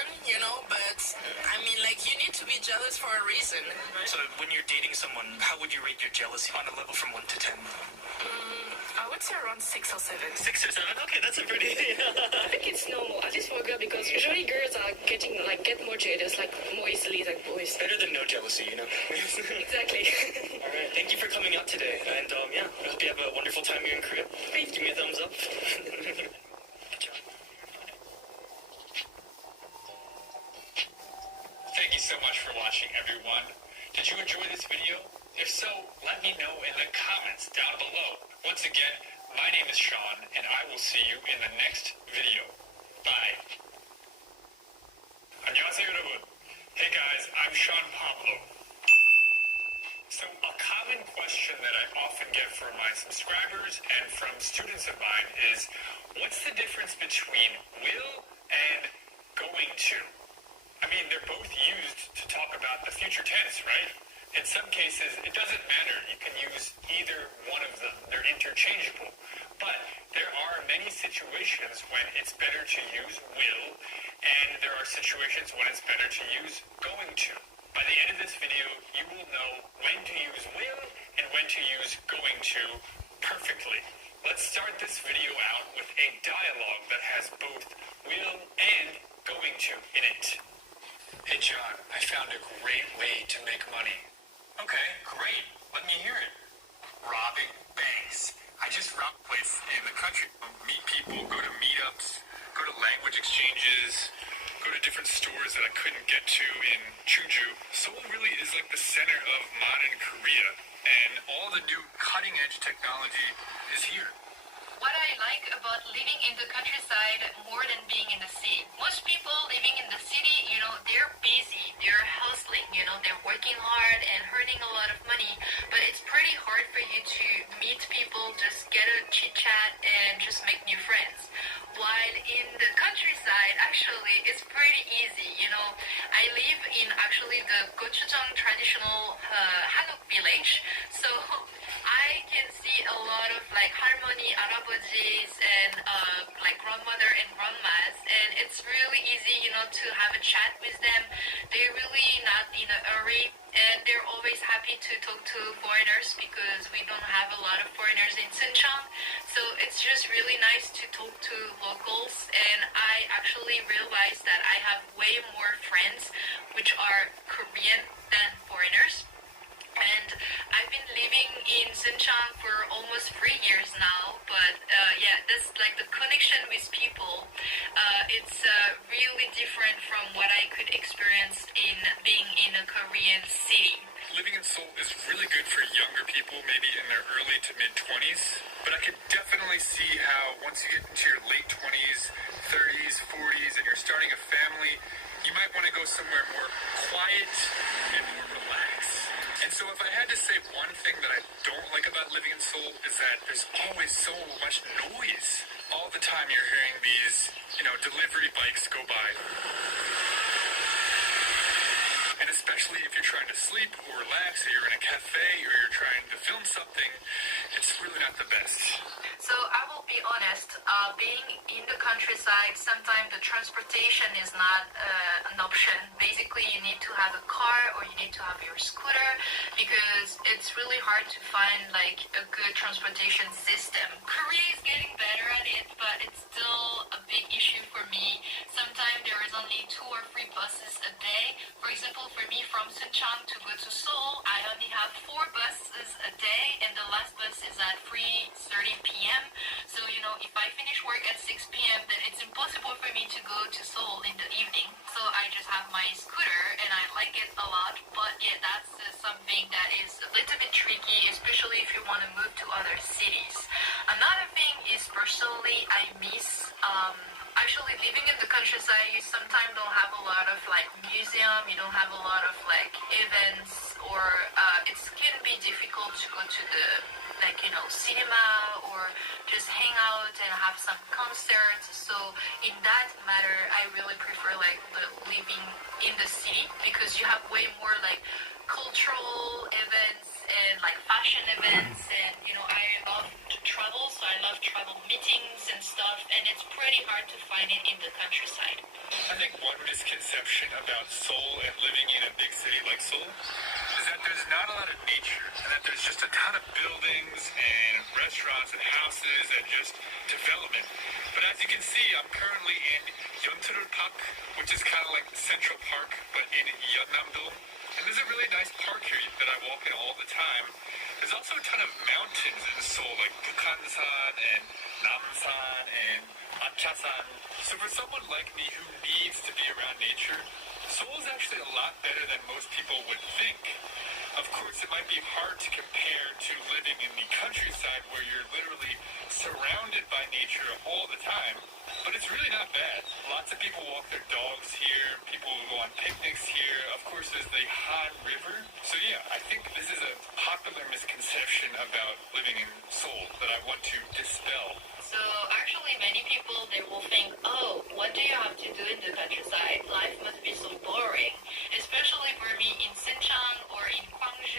but I mean, you need to be jealous for a reason. So when you're dating someone, how would you rate your jealousy on a level from 1 to 10? I would say around 6 or 7. 6 or 7? Okay, that's a pretty... I think it's normal, at least for a girl, because usually girls are get more jealous, more easily than boys. Better than no jealousy, Exactly. All right, thank you for coming out today, and I hope you have a wonderful time here in Korea. Give me a thumbs up. Good job. Thank you so much for watching, everyone. Did you enjoy this video? If so, let me know in the comments down below. Once again, my name is Sean, and I will see you in the next video. Bye. 안녕하세요, 여러분. Hey guys, I'm Sean Pablo. So a common question that I often get from my subscribers and from students of mine is, what's the difference between will and going to? I mean, they're both used to talk about the future tense, right? In some cases, it doesn't matter. You can use either one of them. They're interchangeable. But there are many situations when it's better to use will, and there are situations when it's better to use going to. By the end of this video, you will know when to use will and when to use going to perfectly. Let's start this video out with a dialogue that has both will and going to in it. Hey John, I found a great way to make money. Okay, great. Let me hear it. Robbing banks. I just rob a place in the country. Meet people, go to meetups, go to language exchanges, go to different stores that I couldn't get to in Chungju. Seoul really is like the center of modern Korea, and all the new cutting-edge technology is here. What I like about living in the countryside more than being in the city. Most people living in the city, they're busy, they're hustling, they're working hard and earning a lot of money, but it's pretty hard for you to meet people, just get a chit chat and just make new friends. While in the countryside, actually, it's pretty easy. I live in actually the gochujang traditional Hanok village, so I can see a lot of like harmony, 할아버지's and like grandmother and grandmas, and it's really easy, to have a chat with them. They're really not in a hurry, and they're always happy to talk to foreigners because we don't have a lot of foreigners in Suncheon. So it's just really nice to talk to locals, and I actually realized that I have way more friends which are Korean than foreigners. And I've been living in Suncheon for almost 3 years now, but that's like the connection with people. It's really different from what I could experience in being in a Korean city. Living in Seoul is really good for younger people, maybe in their early to mid-20s. But I could definitely see how once you get into your late 20s, 30s, 40s, and you're starting a family, you might want to go somewhere more quiet and more relaxed. And so if I had to say one thing that I don't like about living in Seoul is that there's always so much noise. All the time you're hearing these, delivery bikes go by. And especially if you're trying to sleep or relax, or you're in a cafe, or you're trying to film something, it's really not the best. So I will be honest, being in the countryside, sometimes the transportation is not an option. Basically, you need to have a car or you need to have your scooter because it's really hard to find like a good transportation system. Korea is getting better at it, but it's still a big issue for me. Sometimes there is only 2 or 3 buses a day. For example, for me from Suncheon to go to Seoul, I only have 4 buses a day, and the last bus is at 3:30 p.m. So, if I finish work at 6 p.m., then it's impossible for me to go to Seoul in the evening. So I just have my scooter, and I like it a lot. But yeah, that's something that is a little bit tricky, especially if you want to move to other cities. Another thing is personally, I miss actually living in the countryside. You sometimes don't have a lot of like museum, you don't have a lot of like events, or it can be difficult to go to the cinema or just hang out and have some concerts. So in that matter, I really prefer like living in the city because you have way more like cultural events and like fashion events, and I love to travel, so I love travel meetings and stuff, and it's pretty hard to find it in the countryside. I think one misconception about Seoul and living in a big city like Seoul is that there's not a lot of nature, and that there's just a ton of buildings and restaurants and houses and just development. But as you can see, I'm currently in Yeoncheol Park, which is kind of like Central Park, but in Yeonnam-dong. And there's a really nice park here that I walk in all the time. There's also a ton of mountains in Seoul, like Bukhansan and Namsan and Achasan. So for someone like me who needs to be around nature, Seoul is actually a lot better than most people would think. Of course, it might be hard to compare to living in the countryside where you're literally surrounded by nature all the time, but it's really not bad. Lots of people walk their dogs here, people go on picnics here. Of course, there's the Han River. So yeah, I think this is a popular misconception about living in Seoul that I want to dispel. So actually many people, they will think, oh, what do you have to do in the countryside? Life must be so boring. Especially for me in Suncheon or in Gwangju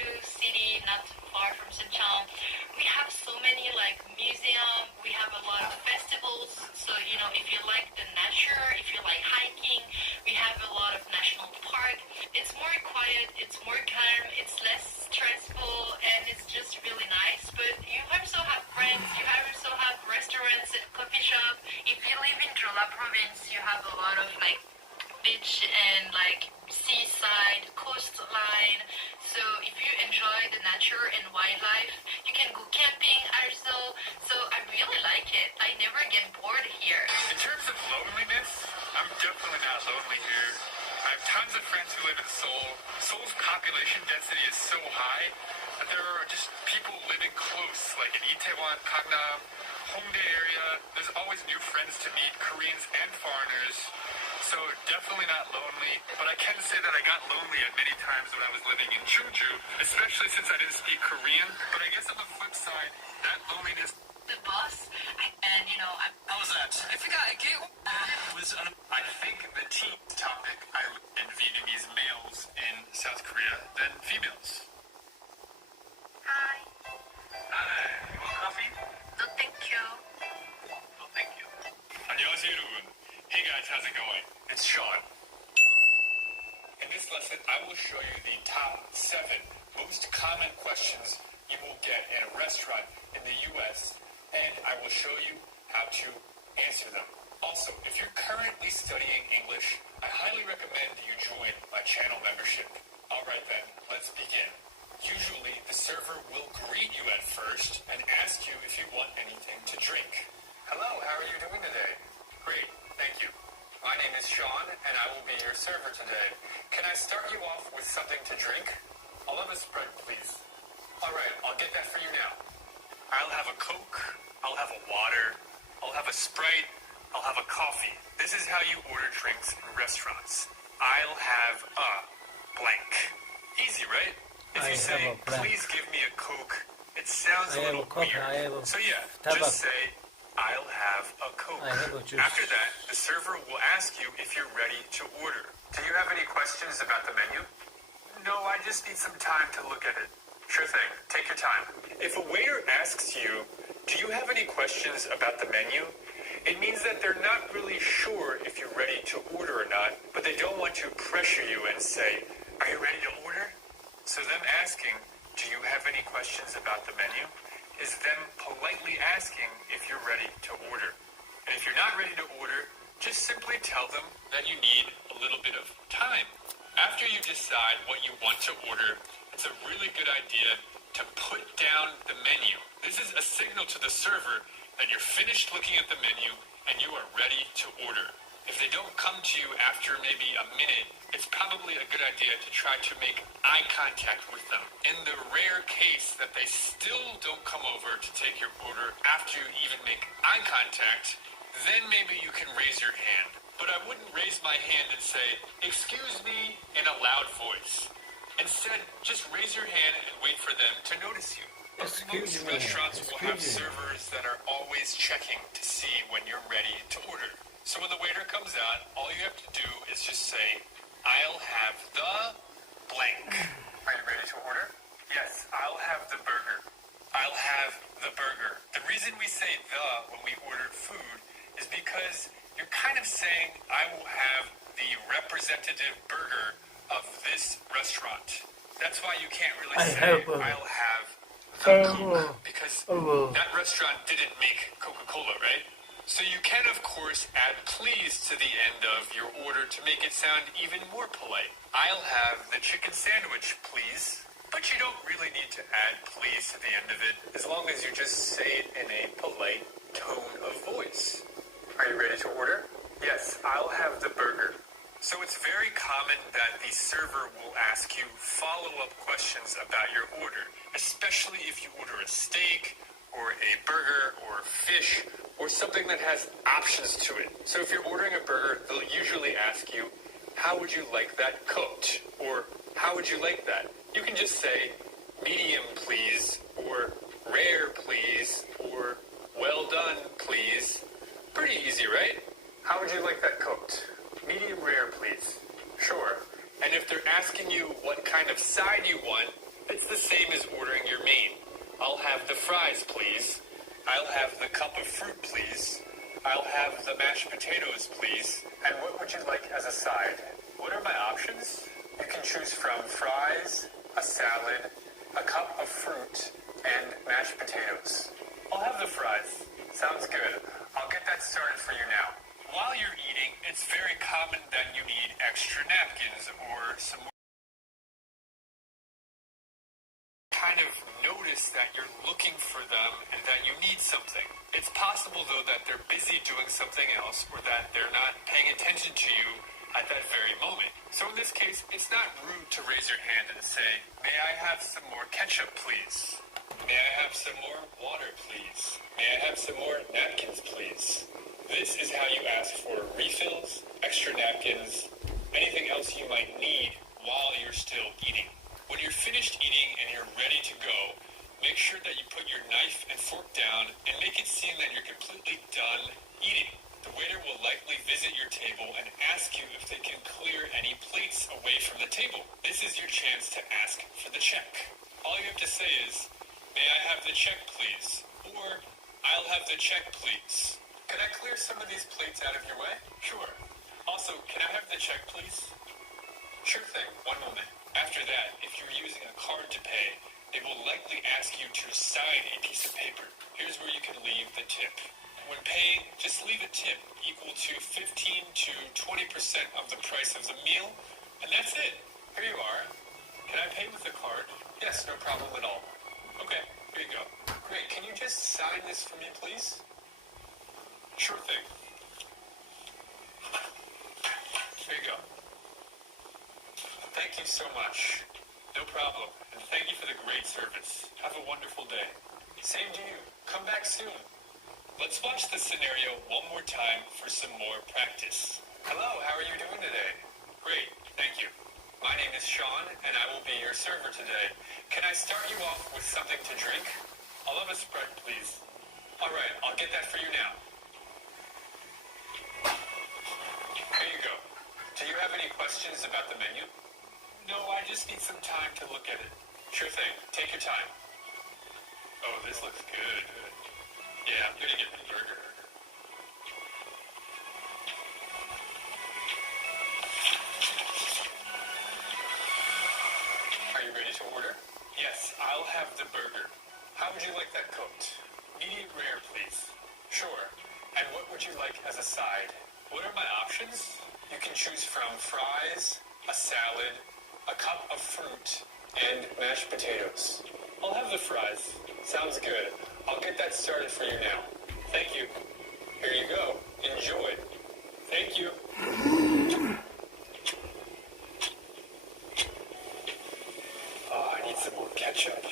coffee shop. If you live in Jeolla province, you have a lot of like beach and like seaside, coastline. So if you enjoy the nature and wildlife, you can go camping also. So I really like it. I never get bored here. In terms of loneliness, I'm definitely not lonely here. I have tons of friends who live in Seoul. Seoul's population density is so high that there are just people living close, like in Itaewon, Gangnam, Hongdae area. There's always new friends to meet, Koreans and foreigners. So definitely not lonely, but I can say that I got lonely at many times when I was living in Jeonju, especially since I didn't speak Korean. But I guess on the flip side, that loneliness. The bus, and you know, How was that? I think the tea topic I in Vietnamese males in South Korea than females. hi. Hi, you want coffee? No, thank you. Well, thank you. 안녕하세요, 여러분. Hey guys, how's it going? It's Sean. In this lesson, I will show you the top 7 most common questions you will get in a restaurant in the U.S., and I will show you how to answer them. Also, if you're currently studying English, I highly recommend you join my channel membership. All right then, let's begin. Usually, the server will greet you at first and ask you if you want anything to drink. Hello, how are you doing today? Great, thank you. My name is Sean, and I will be your server today. Can I start you off with something to drink? I'll have a Sprite, please. All right, I'll get that for you now. I'll have a Coke, I'll have a water, I'll have a Sprite, I'll have a coffee. This is how you order drinks in restaurants. I'll have a blank. Easy, right? If I you say, have a blank. please give me a Coke, it sounds I a have little a Coke, weird. I have a So yeah, Starbucks. just say, I'll have a Coke. I have a juice. After that, the server will ask you if you're ready to order. Do you have any questions about the menu? No, I just need some time to look at it. Sure thing. Take your time. If a waiter asks you, do you have any questions about the menu? It means that they're not really sure if you're ready to order or not, but they don't want to pressure you and say, are you ready to order? So them asking, do you have any questions about the menu, is them politely asking if you're ready to order. And if you're not ready to order, just simply tell them that you need a little bit of time. After you decide what you want to order, it's a really good idea to put down the menu. This is a signal to the server that you're finished looking at the menu and you are ready to order. If they don't come to you after maybe a minute, it's probably a good idea to try to make eye contact with them. In the rare case that they still don't come over to take your order after you even make eye contact, then maybe you can raise your hand. But I wouldn't raise my hand and say, excuse me, in a loud voice. Instead, just raise your hand and wait for them to notice you. But most restaurants will have servers that are always checking to see when you're ready to order. So when the waiter comes out, all you have to do is just say, I'll have the blank. Are you ready to order? Yes, I'll have the burger. I'll have the burger. The reason we say the when we order food is because you're kind of saying, I will have the representative burger of this restaurant. That's why you can't really say, I'll have the Coke, because that restaurant didn't make Coca-Cola, right? So you can, of course, add please to the end of your order to make it sound even more polite. I'll have the chicken sandwich, please. But you don't really need to add please to the end of it, as long as you just say it in a polite tone of voice. Are you ready to order? Yes, I'll have the burger. So it's very common that the server will ask you follow-up questions about your order, especially if you order a steak or a burger or fish or something that has options to it. So if you're ordering a burger, they'll usually ask you, how would you like that cooked? Or how would you like that? You can just say, medium please, or rare please, or well done please. Pretty easy, right? How would you like that cooked? Medium rare, please. Sure. And if they're asking you what kind of side you want, it's the same as ordering your main. I'll have the fries, please. I'll have the cup of fruit, please. I'll have the mashed potatoes, please. And what would you like as a side? What are my options? You can choose from fries, a salad, a cup of fruit, and mashed potatoes. I'll have the fries. Sounds good. I'll get that started for you now. While you're eating, it's very common that you need extra napkins or some more. Kind of notice that you're looking for them and that you need something. It's possible, though, that they're busy doing something else or that they're not paying attention to you at that very moment. So in this case, it's not rude to raise your hand and say, "May I have some more ketchup, please? May I have some more water, please? May I have some more napkins, please?" This is how you ask for refills, extra napkins, anything else you might need while you're still eating. When you're finished eating and you're ready to go, make sure that you put your knife and fork down and make it seem that you're completely done eating. The waiter will likely visit your table and ask you if they can clear any plates away from the table. This is your chance to ask for the check. All you have to say is, "May I have the check, please?" Or, "I'll have the check, please. Can I clear some of these plates out of your way?" "Sure. Also, can I have the check, please?" "Sure thing. One moment." After that, if you're using a card to pay, they will likely ask you to sign a piece of paper. Here's where you can leave the tip. When paying, just leave a tip equal to 15 to 20% of the price of the meal, and that's it. Here you are. Can I pay with a card? Yes, no problem at all. Okay, here you go. Great, can you just sign this for me, please? Sure thing. Here you go. Thank you so much. No problem. And thank you for the great service. Have a wonderful day. Same to you. Come back soon. Let's watch the scenario one more time for some more practice. Hello, how are you doing today? Great, thank you. My name is Sean, and I will be your server today. Can I start you off with something to drink? I'll have a Sprite, please. All right, I'll get that for you now. Here you go. Do you have any questions about the menu? No, I just need some time to look at it. Sure thing. Take your time. Oh, this looks good. Yeah, I'm gonna get the burger. Are you ready to order? Yes, I'll have the burger. How would you like that cooked? Medium rare, please. Sure. And what would you like as a side? What are my options? You can choose from fries, a salad, a cup of fruit, and mashed potatoes. I'll have the fries. Sounds good. I'll get that started for you now. Thank you. Here you go. Enjoy. Thank you. Oh, I need some more ketchup.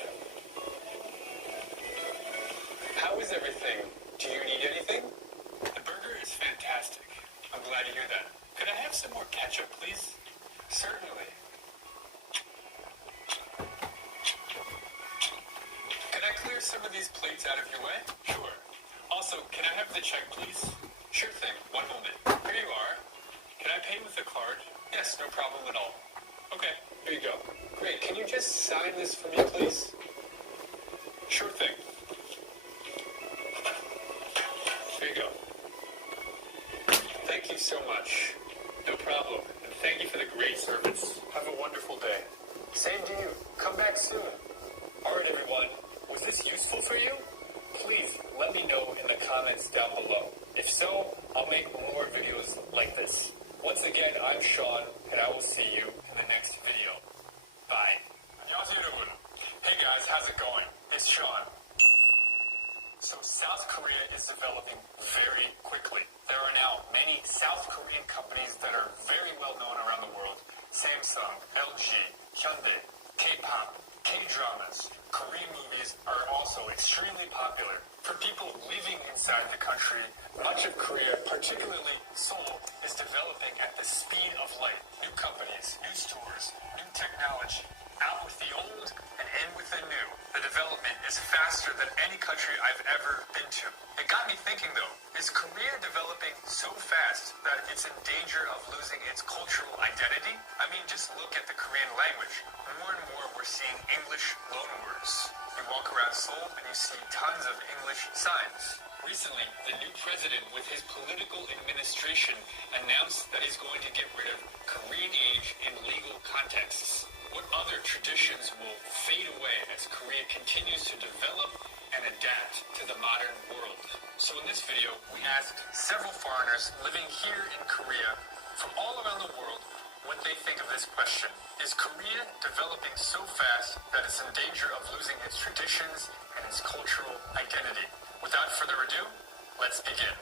How is everything? Do you need anything? The burger is fantastic. I'm glad to hear that. Could I have some more ketchup, please? Certainly. Can I clear some of these plates out of your way? Sure. Also, can I have the check, please? Sure thing. One moment. Here you are. Can I pay with a card? Yes, no problem at all. Okay, here you go. Great. Can you just sign this for me, please? Sure thing. Here you go. Thank you so much. No problem. And thank you for the great service. Have a wonderful day. Same to you. Come back soon. All right, everyone. Was this useful for you? Please let me know in the comments down below. If so, I'll make more videos like this. Once again, I'm Sean, and I will see you in the next video. Bye. 안녕하세요, 여러분. Hey guys, how's it going? It's Sean. So South Korea is developing very quickly. There are now many South Korean companies that are very well known around the world. Samsung, LG, Hyundai, K-pop, K-dramas, Korean movies are also extremely popular. For people living inside the country, much of Korea, particularly Seoul, is developing at the speed of light. New companies, new stores, new technology. Out with the old and in with the new. The development is faster than any country I've ever been to. It got me thinking though, is Korea developing so fast that it's in danger of losing its cultural identity? I mean, just look at the Korean language. More and more we're seeing English loanwords. You walk around Seoul and you see tons of English signs. Recently, the new president with his political administration announced that he's going to get rid of Korean age in legal contexts. What other traditions will fade away as Korea continues to develop and adapt to the modern world. So in this video, we asked several foreigners living here in Korea from all around the world what they think of this question. Is Korea developing so fast that it's in danger of losing its traditions and its cultural identity? Without further ado, let's begin.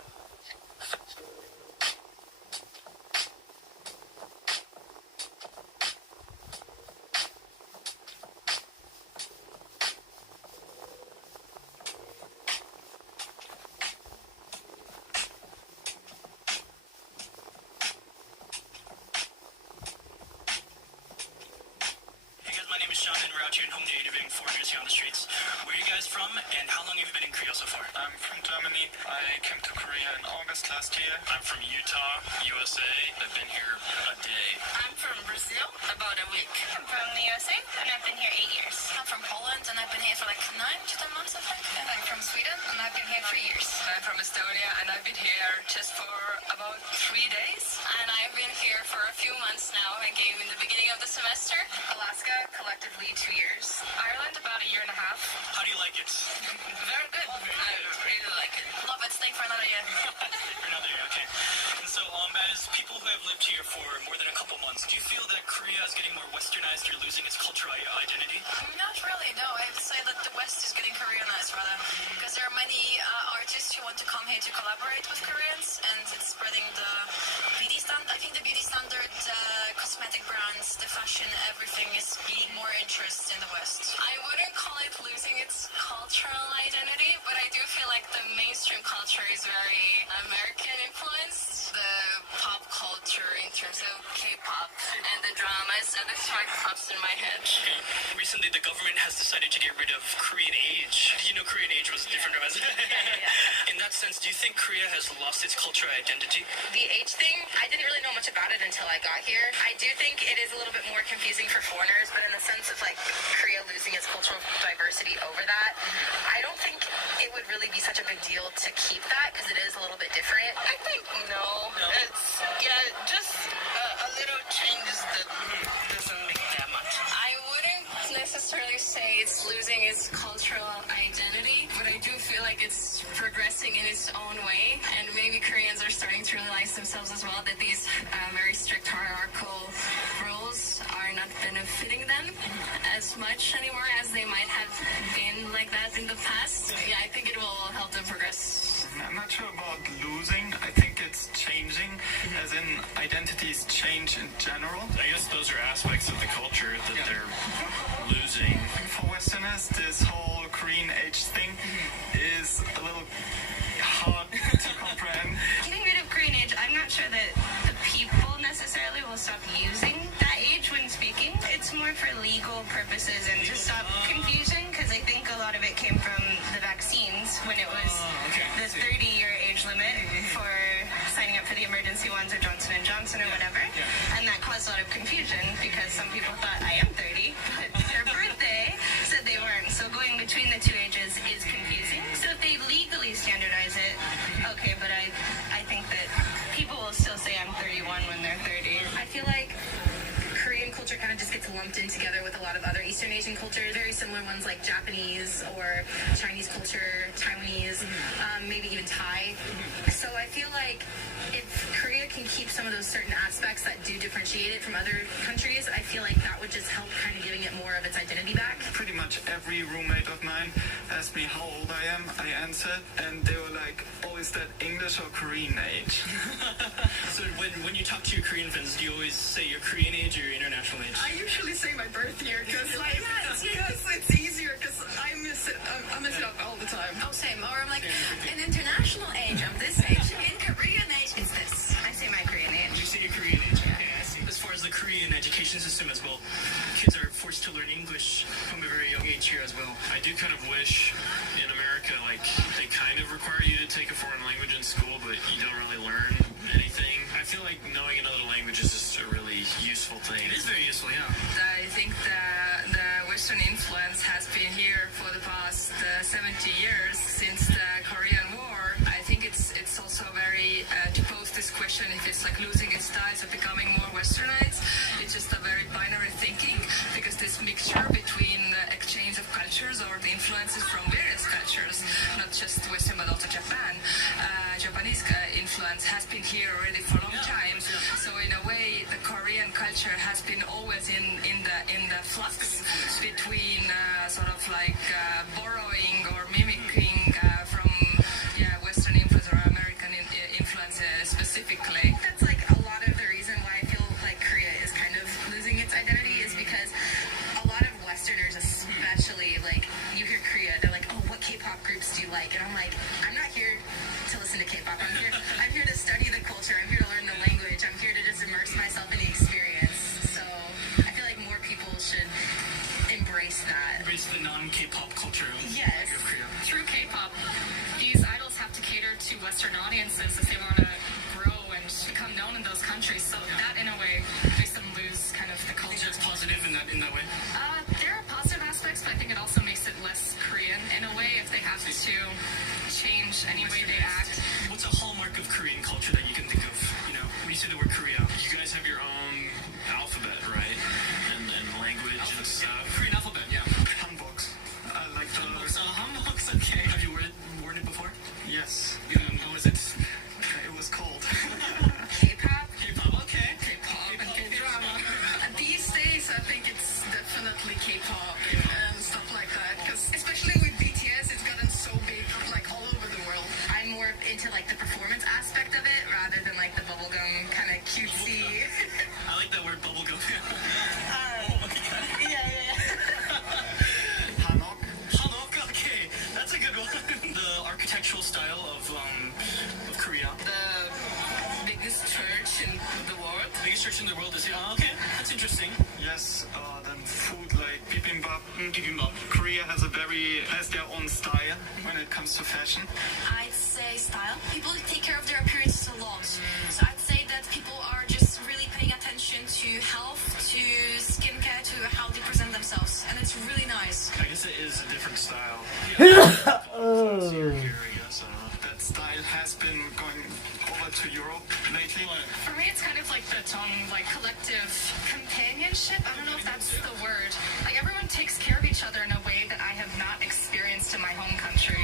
Sean, and we're out here in Hongdae interviewing foreigners here on the streets. Where are you guys from, and how long have you been in Korea so far? I'm from Germany. I came to Korea in August last year. I'm from Utah, USA. I've been here a day. I'm from Brazil, about a week. I'm from the USA, and I've been here 8 years. I'm from Poland, and I've been here for like 9 to 10 months, I think. And I'm from Sweden, and I've been here 3 years. I'm from Estonia, and I've been here just for about 3 days. And I've been here for a few months now. I came in the beginning of the semester. Alaska, collectively 2 years. Ireland, about a year and a half. How do you like it? Very good. I really like it. Love it. Staying for another year. For another year, okay. And so, as people who have lived here for more than a couple months, do you feel that Korea is getting more westernized or losing its cultural identity? Not really, no. I would say that the West is getting Koreanized, rather. Because there are many artists who want to come here to collaborate with Koreans, and it's spreading the beauty standard. I think the beauty standard, cosmetic brands, the fashion, everything is being more interest in the West. I wouldn't call it losing its cultural identity, but I do feel like the mainstream culture is very American influenced. The pop culture in terms of K-pop and the dramas, so this like pops in my head. Recently, the government has decided to get rid of Korean age. Did you know Korean age was different from us? In that sense, do you think Korea has lost its cultural identity? The age thing, I didn't really know much about it until I got here. I do think it is a little bit more confusing for foreigners, but in the sense of like Korea losing its cultural diversity over that, I don't think it would really be such a big deal to keep that because it is a little bit different. I think no. It's just a little changes that doesn't make that much. I wouldn't necessarily say it's losing its cultural identity, but I do feel like it's progressing in its own way, and maybe Koreans are starting to realize themselves as well that these very strict hierarchical rules are not benefiting them as much anymore as they might have been like that in the past. Yeah, I think it will help them progress. I'm not sure about losing. I think it's changing, as in identities change in general. I guess those are aspects of the culture that they're losing. For Westerners, this whole Korean age thing is a little hard to comprehend. Getting rid of Korean age, I'm not sure that the people necessarily will stop using that age when speaking. It's more for legal purposes and to stop confusion, because I think a lot of it came from the vaccines when it was the 30-year age limit for signing up for the emergency ones or Johnson & Johnson or whatever. And that caused a lot of confusion because some people thought I am 30, but their birthday said they weren't. So going between the two ages is confusing. So if they legally standardize it, okay, but I think that people will still say I'm 31 when they're 30. I feel like Korean culture kind of just gets lumped in together with a lot of other Eastern Asian cultures, very similar ones like Japanese or Chinese culture, Taiwanese, maybe even Thai. So I feel like if Korea can keep some of those certain aspects that do differentiate it from other countries, I feel like that would just help kind of giving it more of its identity back. Pretty much every roommate of mine asked me how old I am. I answered, and they were like, oh, is that English or Korean age? So when you talk to your Korean friends, do you always say your Korean age or your international age? I usually say my birth year because it's easier because I miss it up all the time. Oh, same. Or I'm like, an international age of this age. In Korean age, it's this. I say my Korean age. You say your Korean age? Okay, I see. As far as the Korean education system as well, kids are forced to learn English from a very young age here as well. I do kind of wish in America, like, they kind of require you to take a foreign language in school, but you don't really learn anything. I feel like knowing another language is just a really useful thing. It is very useful, yeah. I think the Western influence has been here for the past 70 years since the Korean War. I think it's also very, to pose this question if it's like losing its ties or becoming more westernized, it's just a very binary thinking, because this mixture between the exchange of culture cultures or the influences from various cultures, not just Western but also Japan. Japanese influence has been here already for a long time. So in a way, the Korean culture has been always in the flux between sort of like borrowing or mimicking from Western influence or American influences specifically. That's like a lot of the reason why I feel like Korea is kind of losing its identity is because a lot of Westerners, especially, like, you hear Korea, they're like, oh, what K-pop groups do you like? And I'm like, I'm not here to listen to K-pop. I'm here to study the culture. I'm here to learn the language. I'm here to just immerse myself in the experience. So I feel like more people should embrace that. Embrace the non-K-pop culture Yes. of Korea. Through K-pop, these idols have to cater to Western audiences if they want to grow and become known in those countries. So that, in a way, makes them lose kind of the culture. It's positive in that way. There are positive aspects, but I think it also makes it less Korean in a way if they have to change any way they act. What's a hallmark of Korean culture that you can think of? You know, when you say the word Korea, you guys have your own alphabet, right? And language and stuff. Korean alphabet, yeah. Hanboks. I like the... Hanboks, okay. Have you worn it before? Yes. How was it? It was cold. K-pop? K-pop, okay. K-pop and K-drama. These days, I think it's definitely K-pop and stuff like that. Because especially with BTS, it's gotten so big, like all over the world. I'm more into like the performance aspect of it rather than like the bubblegum kind of cutesy. I like that word bubblegum. Yeah. Hanok, okay. That's a good one. The architectural style of Korea. The biggest church in the world. The biggest church in the world is here. Okay, that's interesting. Yes, then food like bibimbap. Korea has their own style when it comes to fashion. I'd say style. People take care of their appearance a lot. So I'd say that people are just really paying attention to health, to skincare, to how they present themselves. And it's really nice. I guess it is a different style. That style has been going over to Europe lately. For me, it's kind of like the collective companionship. I don't know if that's the word. Like, everyone takes care of each other in a way that I have not experienced in my home country.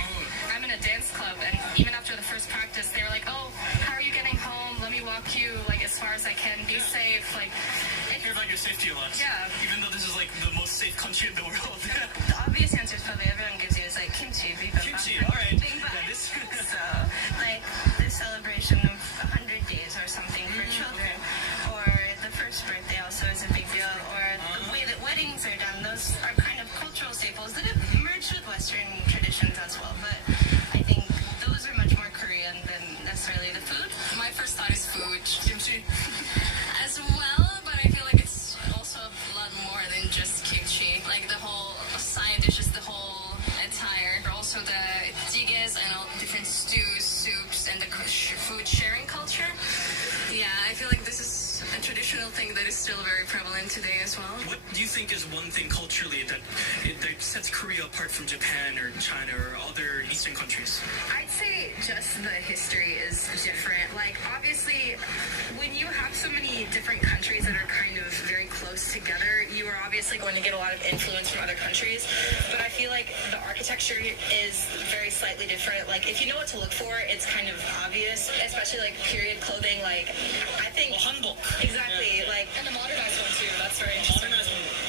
I'm in a dance club, and even after the first practice, they were like, oh, how are you getting home? Let me walk you, like, as far as I can. Be safe. Like, I care about your safety a lot. Yeah. Even though this is like the most safe country in the world. The obvious answer is probably everyone gives you is like kimchi. Kimchi, alright. So, like the celebration of 100 days or something for children, or the first birthday also is a big deal, or the way that weddings are done. Those are kind of cultural staples that have merged with Western traditions as well. But I think those are much more Korean than necessarily the food. My first thought is food. Kimchi. As well, but I feel like it's also a lot more than just kimchi. Like the whole side dishes, the whole attire, also the jigaes and all different stews, soups, and the food sharing culture. Yeah, I feel like this is a traditional thing that is still very prevalent today as well. What do you think is one thing culturally that sets Korea apart from Japan or China or other Eastern countries? I'd say just the history is different. Like, obviously, when you have so many different countries that are kind of very close together, you are obviously going to get a lot of influence from other countries. But I feel like the architecture is very slightly different. Like, if you know what to look for, it's kind of obvious, especially like period clothing. Like, I think hanbok. Exactly. Like, and the modernized one too. That's very interesting.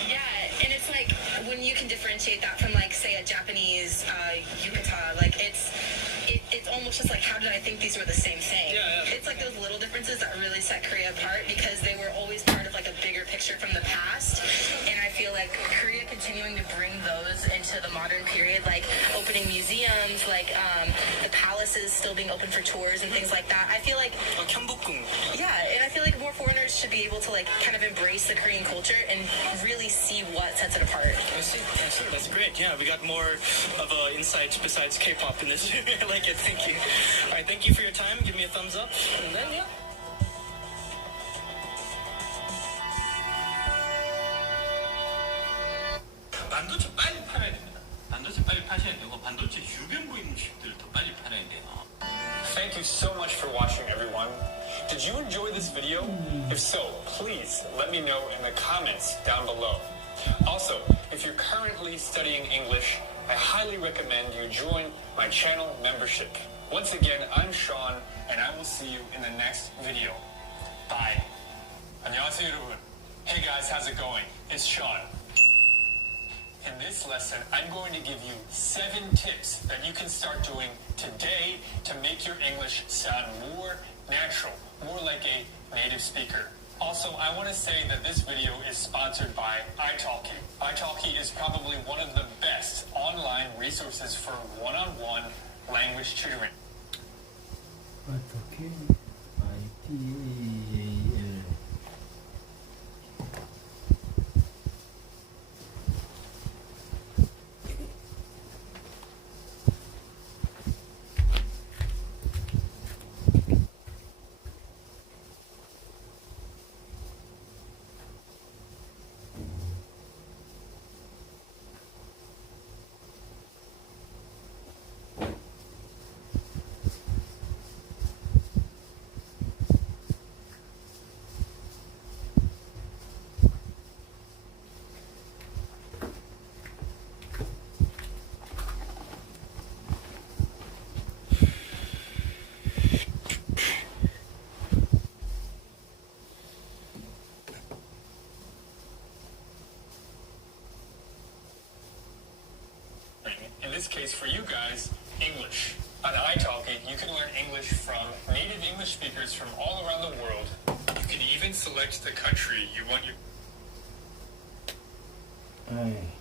Yeah, and it's like when you can differentiate that from like say a Japanese yukata, like it's almost just like, how did I think these were the same thing? It's like those little differences that really set Korea apart because they were always part of like a bigger picture from the past. And I feel like Korea continuing to bring those into the modern period, like opening museums, like the palaces still being open for tours and things like that. I feel like and I feel like more foreigners should be able to like kind of embrace the Korean culture and really see what sets it apart. I see. That's great. Yeah, we got more of an insight besides K-pop in this. I like it. Thank you. All right, thank you for your time. Give me a thumbs up. And then, yeah. 반도체 빨리 팔아야 됩니다. 반도체 빨리 파셔야 되고 반도체 주변 보이는 칩들을 더 빨리 팔아야 돼요. Thank you so much for watching, everyone. Did you enjoy this video? If so, please let me know in the comments down below. Also, if you're currently studying English, I highly recommend you join my channel membership. Once again, I'm Sean, and I will see you in the next video. Bye. 안녕하세요, 여러분. Hey guys, how's it going? It's Sean. In this lesson, I'm going to give you 7 tips that you can start doing today to make your English sound more natural, more like a native speaker. Also, I want to say that this video is sponsored by italki. italki is probably one of the best online resources for one-on-one language tutoring. 어떻게 ITAL In this case, for you guys, English. On italki, you can learn English from native English speakers from all around the world. You can even select the country you want your... 에이.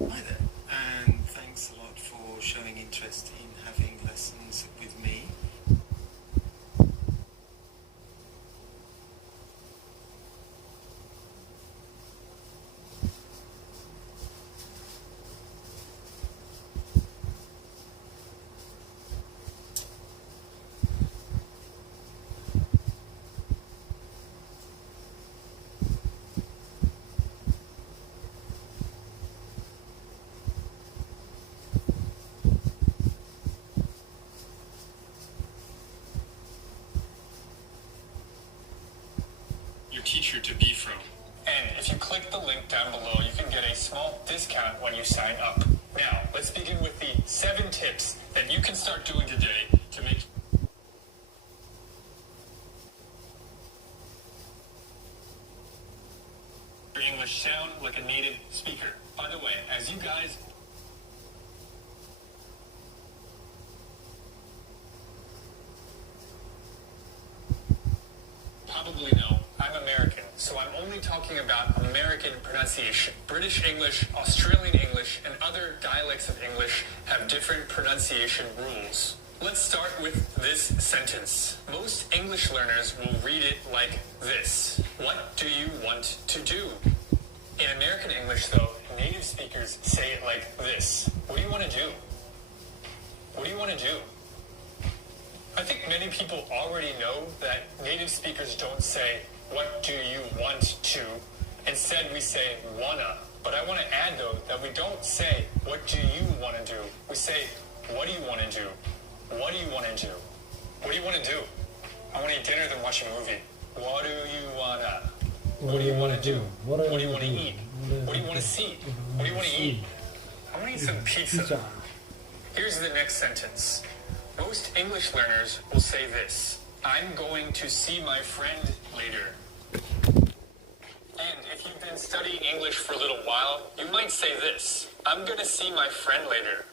Hi there, and thanks a lot for showing interest in having lessons with me. Teacher to be from. And if you click click the link down below. You can get a small discount when you sign up. Now, let's begin with the 7 tips that you can start doing today to make your English sound like a native speaker. By the way, as you guys probably know, I'm American, so I'm only talking about American pronunciation. British English, Australian English, and other dialects of English have different pronunciation rules. Let's start with this sentence. Most English learners will read it like this. What do you want to do? In American English, though, native speakers say it like this. What do you want to do? What do you want to do? I think many people already know that native speakers don't say, what do you want to? Instead, we say, wanna. But I want to add, though, that we don't say, what do you want to do? We say, what do you want to do? What do you want to do? What do you want to do? I want to eat dinner, then watch a movie. What do you wanna? What do you want to do? What do you want to eat? What do you want to see? What do you want to eat? I want to eat some pizza. Here's the next sentence. Most English learners will say this. I'm going to see my friend later. And if you've been studying English for a little while, you might say this. I'm going to see my friend later.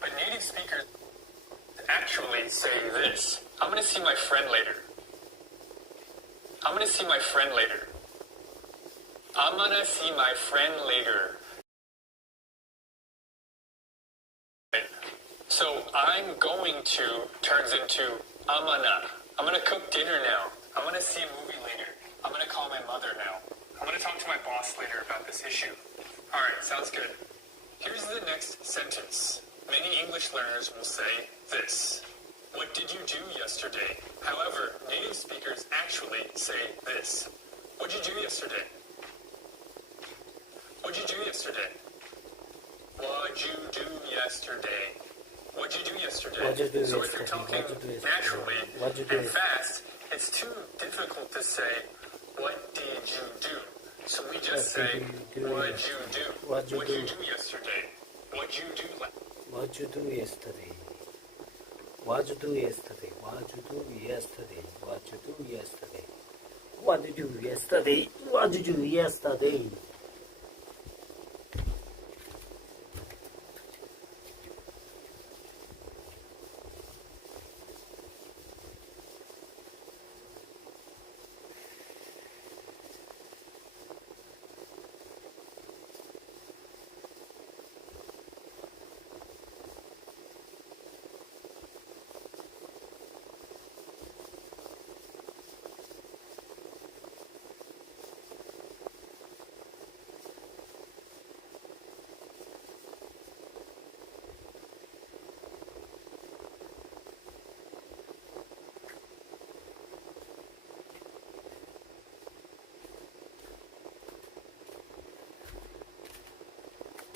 But native speakers actually say this. I'm going to see my friend later. I'm going to see my friend later. I'm going to see my friend later. So I'm going to turns into I'm gonna cook dinner now. I'm gonna see a movie later. I'm gonna call my mother now. I'm gonna talk to my boss later about this issue. Alright, sounds good. Here's the next sentence. Many English learners will say this. What did you do yesterday? However, native speakers actually say this. What'd you do yesterday? What'd you do yesterday? What'd you do yesterday? What'd you do yesterday? So if you're talking naturally and fast, it's too difficult to say, what did you do? So we just say, what'd you do? What'd you do yesterday? What'd you do What'd you do yesterday? What'd you do yesterday? What'd you do yesterday? What'd you do yesterday? What did you do yesterday? What did you do yesterday?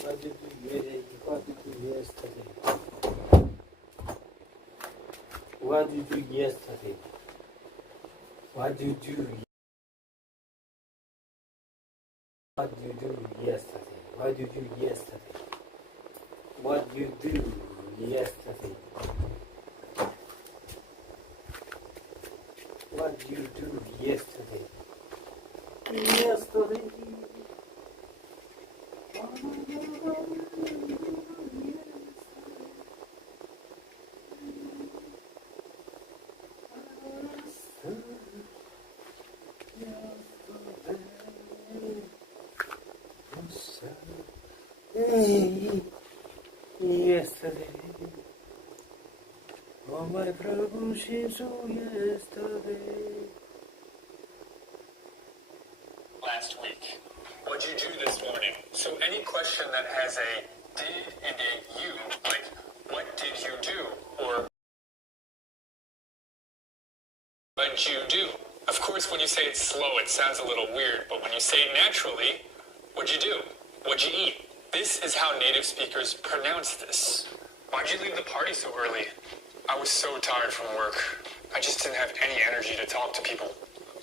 What did you do yesterday? What did you do yesterday? What did you do? What did you do yesterday? What did you do yesterday? What did you do yesterday? What did you do yesterday? Yesterday. Yesterday, oh my Prabhu Shisu, yesterday. last week? What'd you do this morning? So any question that has a did and a you, like what did you do? Or what'd you do? Of course, when you say it slow, it sounds a little weird, but when you say it naturally, what'd you do? What'd you eat? This is how native speakers pronounce this. Why'd you leave the party so early? I was so tired from work. I just didn't have any energy to talk to people.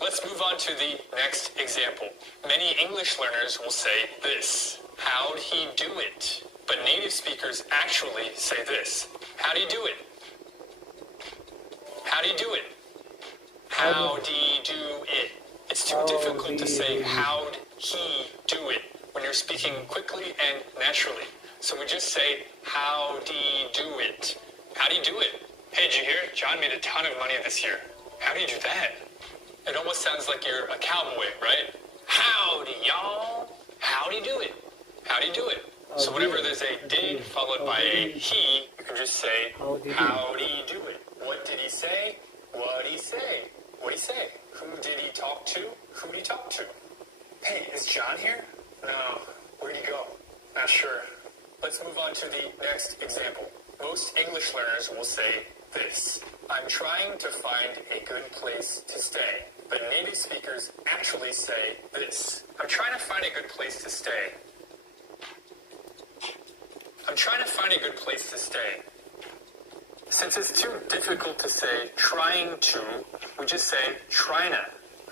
Let's move on to the next example. Many English learners will say this. How'd he do it? But native speakers actually say this. How'd he do it? How'd he do it? How'd he do it? It's too difficult to say how'd he do it when you're speaking quickly and naturally. So we just say, how'd he do it? How'd he do it? Hey, did you hear? John made a ton of money this year. How'd he do that? It almost sounds like you're a cowboy, right? Howdy, y'all. How'd he do it? How'd he do it? So whenever there's a did followed by a he, you can just say, how'd he do it? What did he say? What'd he say? What'd he say? Who did he talk to? Who'd he talk to? Hey, is John here? No. Where'd he go? Not sure. Let's move on to the next example. Most English learners will say this. I'm trying to find a good place to stay. But native speakers actually say this. I'm trying to find a good place to stay. I'm trying to find a good place to stay. Since it's too difficult to say trying to, we just say trying to.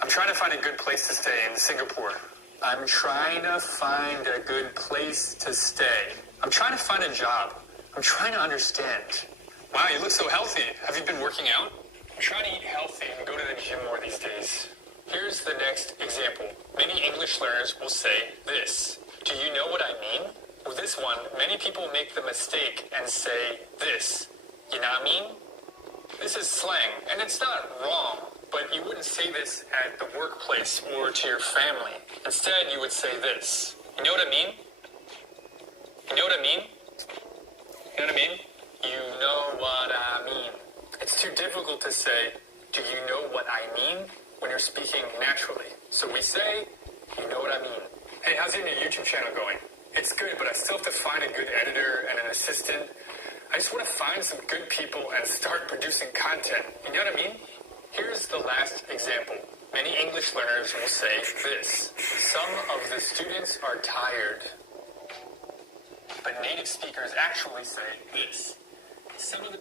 I'm trying to find a good place to stay in Singapore. I'm trying to find a good place to stay. I'm trying to find a job. I'm trying to understand. Wow, you look so healthy. Have you been working out? I'm trying to eat healthy and go to the gym more these days. Here's the next example. Many English learners will say this. Do you know what I mean? With this one, many people make the mistake and say this. You know what I mean? This is slang, and it's not wrong, but you wouldn't say this at the workplace or to your family. Instead, you would say this. You know what I mean? You know what I mean? You know what I mean? You know what I mean. It's too difficult to say, do you know what I mean, when you're speaking naturally. So we say, you know what I mean. Hey, how's your new YouTube channel going? It's good, but I still have to find a good editor and an assistant. I just want to find some good people and start producing content. You know what I mean? Here's the last example. Many English learners will say this. Some of the students are tired. But native speakers actually say this. Some of the...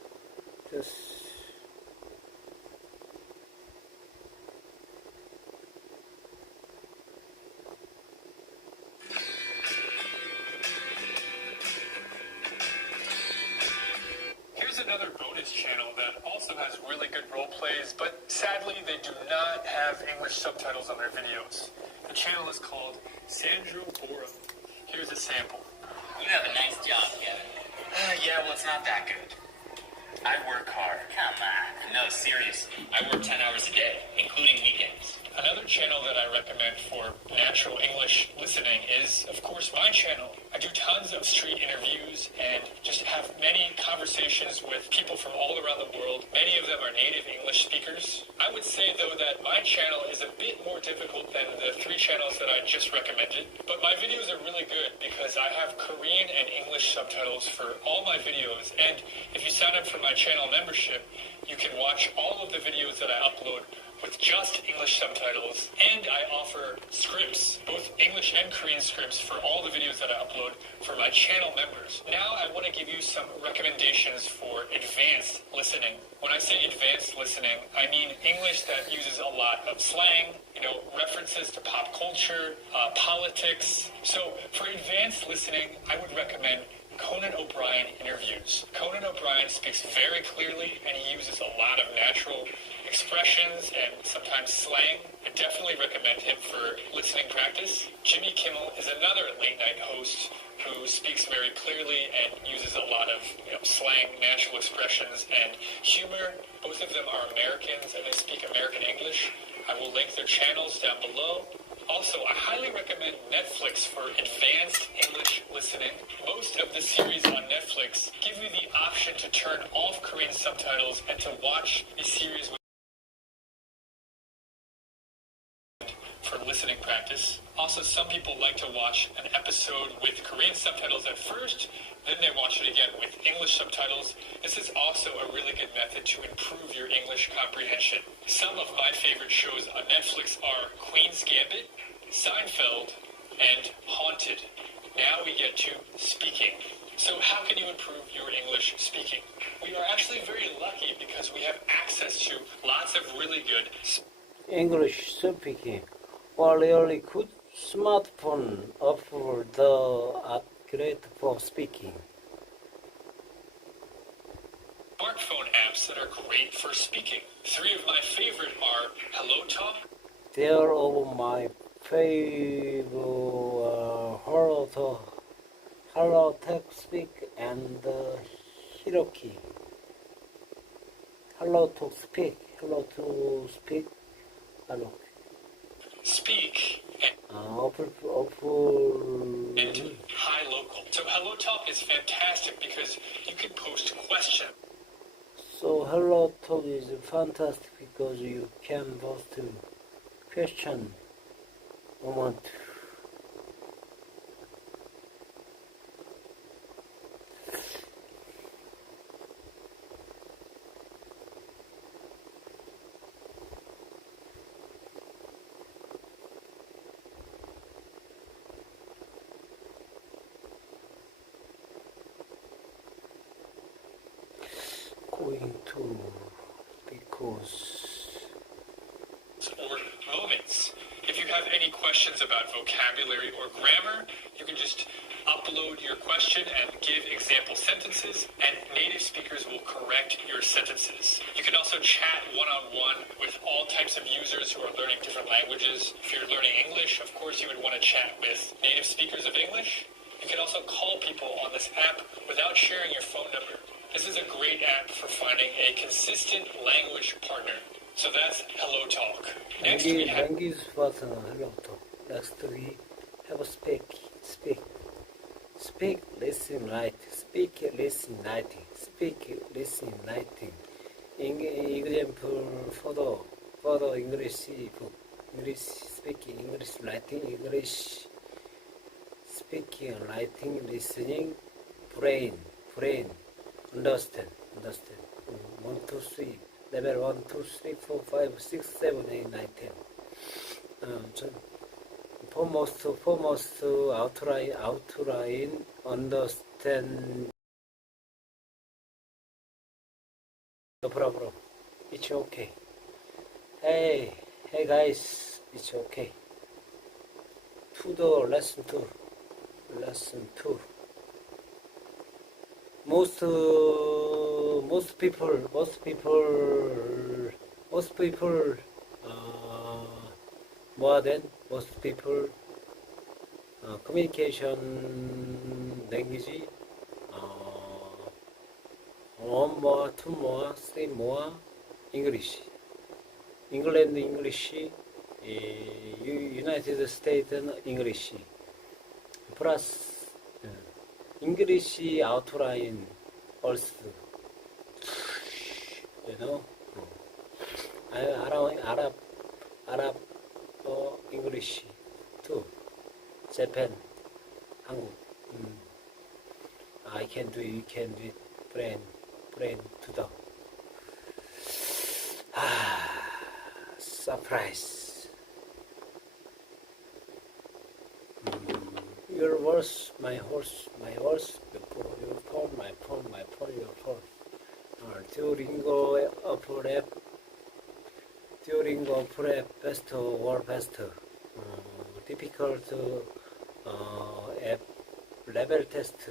Here's another bonus channel that also has really good role plays, but sadly they do not have English subtitles on their videos. The channel is called Sandro Bora. Here's a sample. You have a nice job, Kevin. Yeah, well, it's not that good. I work hard. Come on. No, seriously. I work 10 hours a day, including weekends. Another channel that I recommend for natural English listening is, of course, my channel. I do tons of street interviews and just have many conversations with people from all around the world. Many of them are native English speakers. I would say, though, that my channel is a bit more difficult than the 3 channels that I just recommended. But my videos are really good because I have Korean and English subtitles for all my videos. And if you sign up for my channel membership, you can watch all of the videos that I upload with just English subtitles, and I offer scripts, both English and Korean scripts, for all the videos that I upload for my channel members. Now I want to give you some recommendations for advanced listening. When I say advanced listening, I mean English that uses a lot of slang, references to pop culture, politics. So for advanced listening, I would recommend Conan O'Brien interviews. Conan O'Brien speaks very clearly, and he uses a lot of natural expressions and sometimes slang. I definitely recommend him for listening practice. Jimmy Kimmel is another late-night host who speaks very clearly and uses a lot of slang, natural expressions, and humor. Both of them are Americans, and they speak American English. I will link their channels down below. Also, I highly recommend Netflix for advanced English listening. Most of the series on Netflix give you the option to turn off Korean subtitles and to watch the series for listening practice. Also, some people like to watch an episode with Korean subtitles at first, then they watch it again with English subtitles. This is also a really good method to improve your English comprehension. Some of my favorite shows on Netflix are Queen's Gambit, Seinfeld, and Haunted. Now we get to speaking. So how can you improve your English speaking? We are actually very lucky because we have access to lots of really good English speaking. Well, really good smartphone offer the great for speaking. Smartphone apps that are great for speaking. Three of my favorite are Hello Talk, They are all my favorite Hello Text Speak and Hiroki. Hello to speak. Hello to speak. Hello. Speak, Offer. and Hi Local. So Hello Talk is fantastic because you can post questions. So Hello Talk is fantastic because you can post question moment. Going to because Or moments. If you have any questions about vocabulary or grammar, you can just upload your question and give example sentences, and native speakers will correct your sentences. You can also chat one-on-one with all types of users who are learning different languages. If you're learning English, of course, you would want to chat with native speakers of English. You can also call people on this app without sharing your phone number. This is a great app for finding a consistent language partner. So that's Hello Talk. Next we have language partner Hello Talk. Next we have speak, listen, write. Speak, listen, writing. Speak, listen, writing. Example further English book. English speaking, English writing, English speaking, writing, listening, brain, understand. 1, 2, 3, level 1, 2, 3, 4, 5, 6, 7, 8, 9, 10. Foremost outline, understand. No problem. It's okay. Hey guys, it's okay. To the lesson 2. Most people more than most people communication language 1 more, 2 more, 3 more English. England English, United States English. Plus English outline also. You know, Arab English too. Japan, 한국. I can do it, you can do it. Brain to the surprise. Your words, my horse, your phone, my phone, your phone. Duolingo prep, best or best. Difficult app, level test.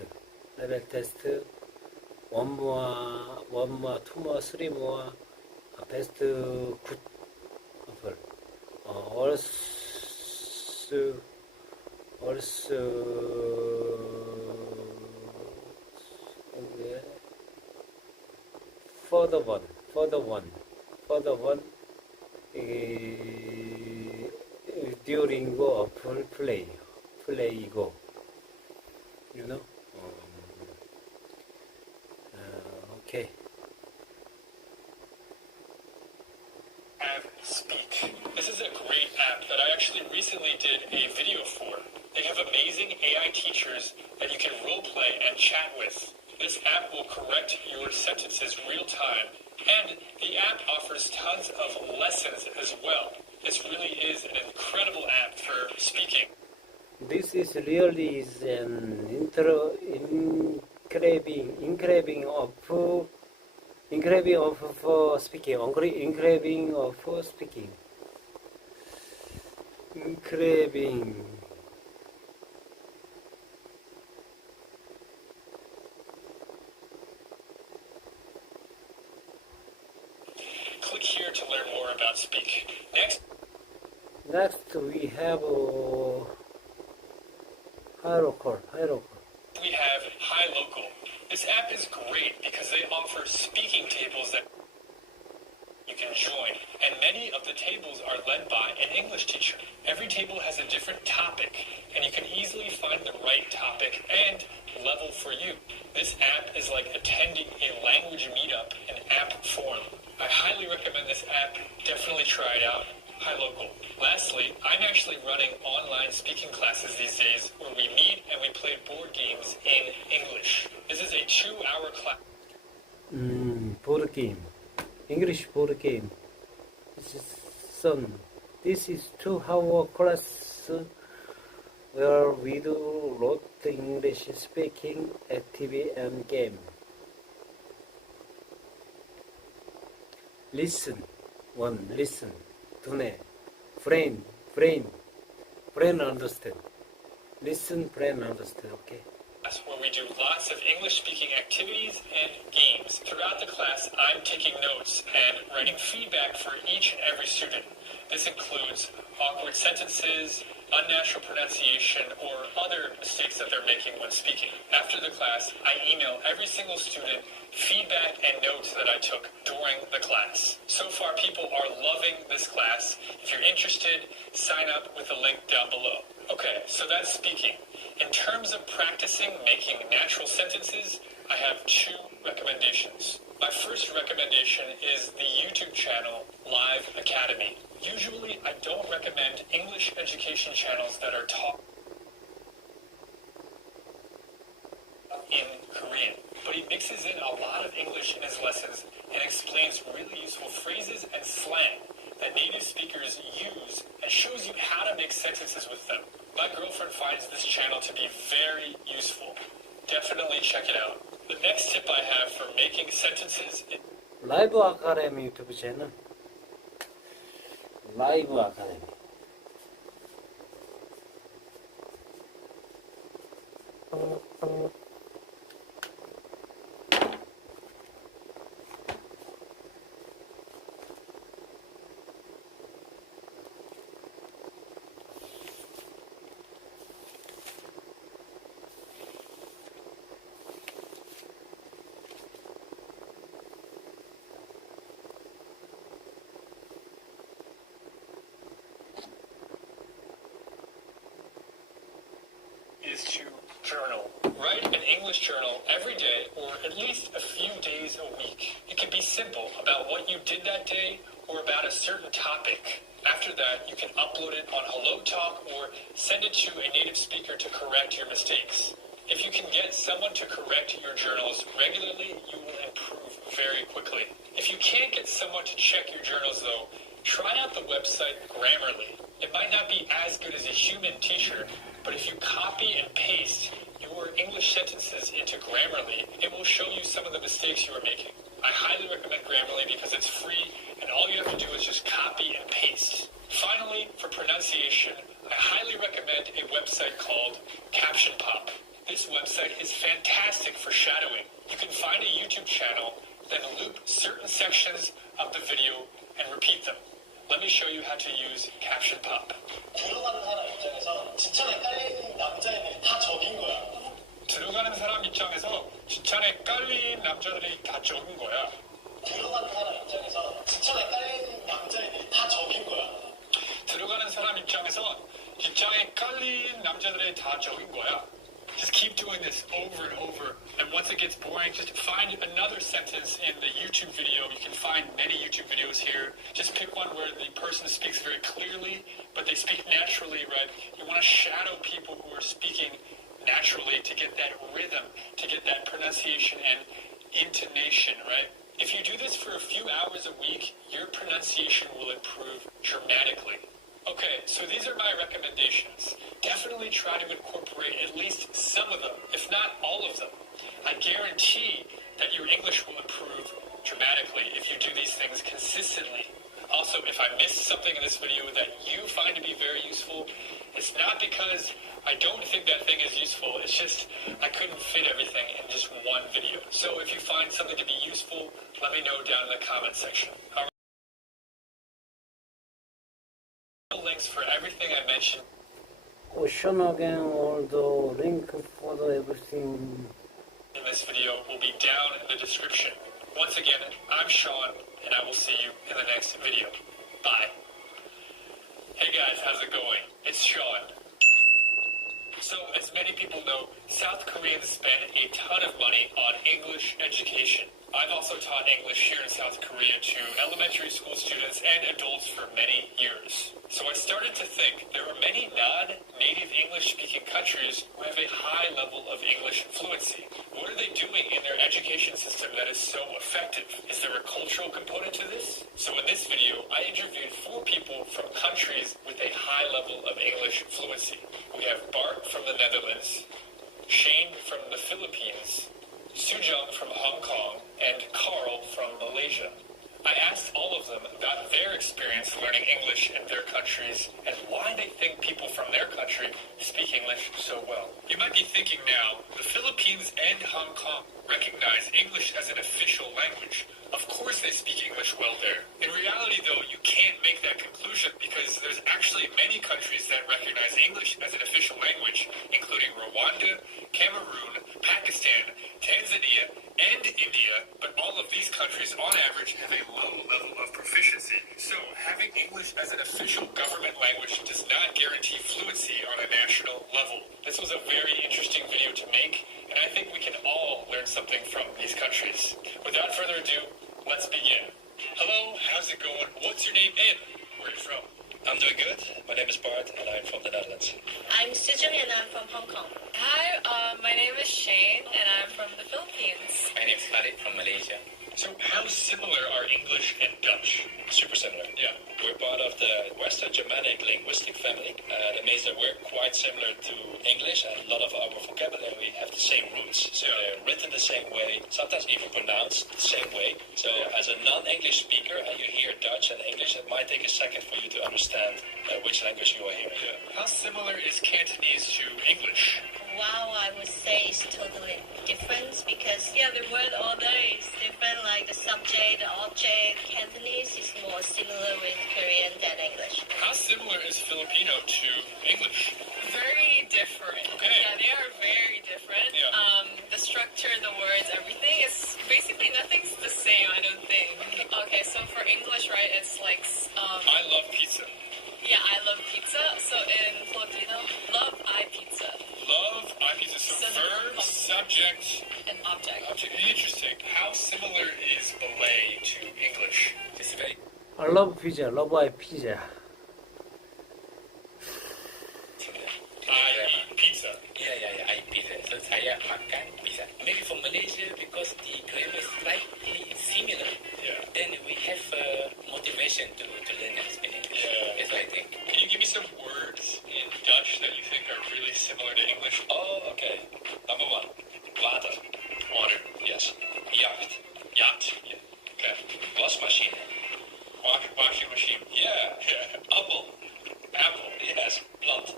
1 more, 2 more, 3 more, best good offer. Also, further one, during go play go, you know. Okay. Speak. This is a great app that I actually recently did a video for. They have amazing AI teachers that you can role play and chat with. This app will correct your sentences real time, and the app offers tons of lessons as well. This really is an incredible app for speaking. This is really is an engraving of for speaking, engraving of for speaking. craving. Click here to learn more about Speak. Next we have Hierocall. We have Hi Local. This app is great because they offer speaking tables that you can join, and many of the tables are led by an English teacher. Every table has a different topic, and you can easily find the right topic and level for you. This app is like attending a language meetup in app form. I highly recommend this app. Definitely try it out. Hi Local. Lastly, I'm actually running online speaking classes these days where we meet and we play board games in English. This is a 2-hour class. Board game. English board game. This is 2-hour class where we do lot English speaking activity and game. Listen. Listen. 두뇌. Brain understand. Listen, brain understand. Okay. Where we do lots of English-speaking activities and games. Throughout the class, I'm taking notes and writing feedback for each and every student. This includes awkward sentences, unnatural pronunciation, or other mistakes that they're making when speaking. After the class, I email every single student feedback and notes that I took during the class. So far, people are loving this class. If you're interested, sign up with the link down below. Okay, so that's speaking. In terms of practicing making natural sentences, I have 2 recommendations. My first recommendation is the YouTube channel Live Academy. Usually, I don't recommend English education channels that are taught in Korean, but he mixes in a lot of English in his lessons and explains really useful phrases and slang that native speakers use and shows you how to make sentences with them. My girlfriend finds this channel to be very useful. Definitely check it out. The next tip I have for making sentences is 라이브 아카데미 유튜브 채널. 라이브 아카데미. to journal. Write an English journal every day or at least a few days a week. It can be simple about what you did that day or about a certain topic. After that, you can upload it on HelloTalk or send it to a native speaker to correct your mistakes. If you can get someone to correct your journals regularly, you will improve very quickly. If you can't get someone to check your journals though, try out the website Grammarly. It might not be as good as a human teacher, but if you copy and paste your English sentences into Grammarly, it will show you some of the mistakes you are making. I highly recommend Grammarly because it's free and all you have to do is just copy and paste. Finally, for pronunciation, I highly recommend a website called Caption Pop. This website is fantastic for shadowing. You can find a YouTube channel, then loop certain sections of the video and repeat them. Let me show you how to use Caption Pop. 들어가는 사람 입장에서 지천에 깔린 남자애들이 다 적인 거야. 들어가는 사람 입장에서 지천에 깔린 남자들이 다 적은 거야. 들어가는 사람 입장에서 지천에 깔린 남자애들이 다 적인 거야. 들어가는 사람 입장에서 지천에 깔린 남자들이 다 적인 거야. Just keep doing this over and over. And once it gets boring, just find another sentence in the YouTube video. You can find many YouTube videos here. Just pick one where the person speaks very clearly, but they speak naturally, right? You want to shadow people who are speaking naturally to get that rhythm, to get that pronunciation and intonation, right? If you do this for a few hours a week, your pronunciation will improve dramatically. Okay, so these are my recommendations. Definitely try to incorporate at least some of them, if not all of them. I guarantee that your English will improve dramatically if you do these things consistently. Also, if I miss something in this video that you find to be very useful, it's not because I don't think that thing is useful. It's just I couldn't fit everything in just one video. So if you find something to be useful, let me know down in the comment section. Links for everything I mentioned. Ocean again, all the link for the everything. In this video will be down in the description. Once again, I'm Sean, and I will see you in the next video. Bye. Hey guys, how's it going? It's Sean. So, as many people know, South Koreans spend a ton of money on English education. I've also taught English here in South Korea to elementary school students and adults for many years. So I started to think there are many non-native English-speaking countries who have a high level of English fluency. What are they doing in their education system that is so effective? Is there a cultural component to this? So in this video, I interviewed 4 people from countries with a high level of English fluency. We have Bart from the Netherlands, Shane from the Philippines, Sujung from Hong Kong, and Carl from Malaysia. I asked all of them about their experience learning English in their countries and why they think people from their country speak English so well. You might be thinking now, the Philippines and Hong Kong recognize English as an official language. Of course they speak English well there. In reality, though, you can't make that conclusion because there's actually many countries that recognize English as an official language, including Rwanda, Cameroon, Pakistan, Tanzania, and India, but all of these countries, on average, have a low level of proficiency. So, having English as an official government language does not guarantee fluency on a national level. This was a very interesting video to make, and I think we can all learn something from these countries. Without further ado, let's begin. Hello, how's it going? What's your name and where are you from? I'm doing good. My name is Bart and I'm from the Netherlands. I'm Sujung and I'm from Hong Kong. Hi, my name is Shane and I'm from the Philippines. My name is Khalid from Malaysia. So how similar are English and Dutch? Super similar. Yeah. We're part of the Western Germanic linguistic family. That means that we're quite similar to English, and a lot of our vocabulary have the same roots. So they're written the same way, sometimes even pronounced the same way. So as a non-English speaker and you hear Dutch and English, it might take a second for you to understand which language you are hearing. Yeah. How similar is Cantonese to English? Wow, I would say it's totally different because the word order is different, like the subject, the object. Cantonese is more similar with Korean than English. How similar is Filipino to English? Very different. Okay. Yeah, they are very different. Yeah. The structure, the words, everything is basically nothing's the same, I don't think. Okay, so for English, right, it's like I love pizza. Yeah, I love pizza. So in Filipino, love I pizza. Love, I pizza. So verb, subject, and object. Interesting. How similar is Malay to English? It's very... I love pizza, love I pizza. I eat pizza. Yeah, I eat pizza. So saya makan pizza. Maybe from Malaysia, because the grammar is slightly similar, then we have motivation to learn and speak English. That's what I think. Can you give me some words in Dutch that you think are really similar to English? Oh, okay. Number 1, water. Water. Yes. Yacht. Yacht. Yeah. Okay. Wasmachine. Washing machine. Yeah. Apple. Apple. Yes. Plant.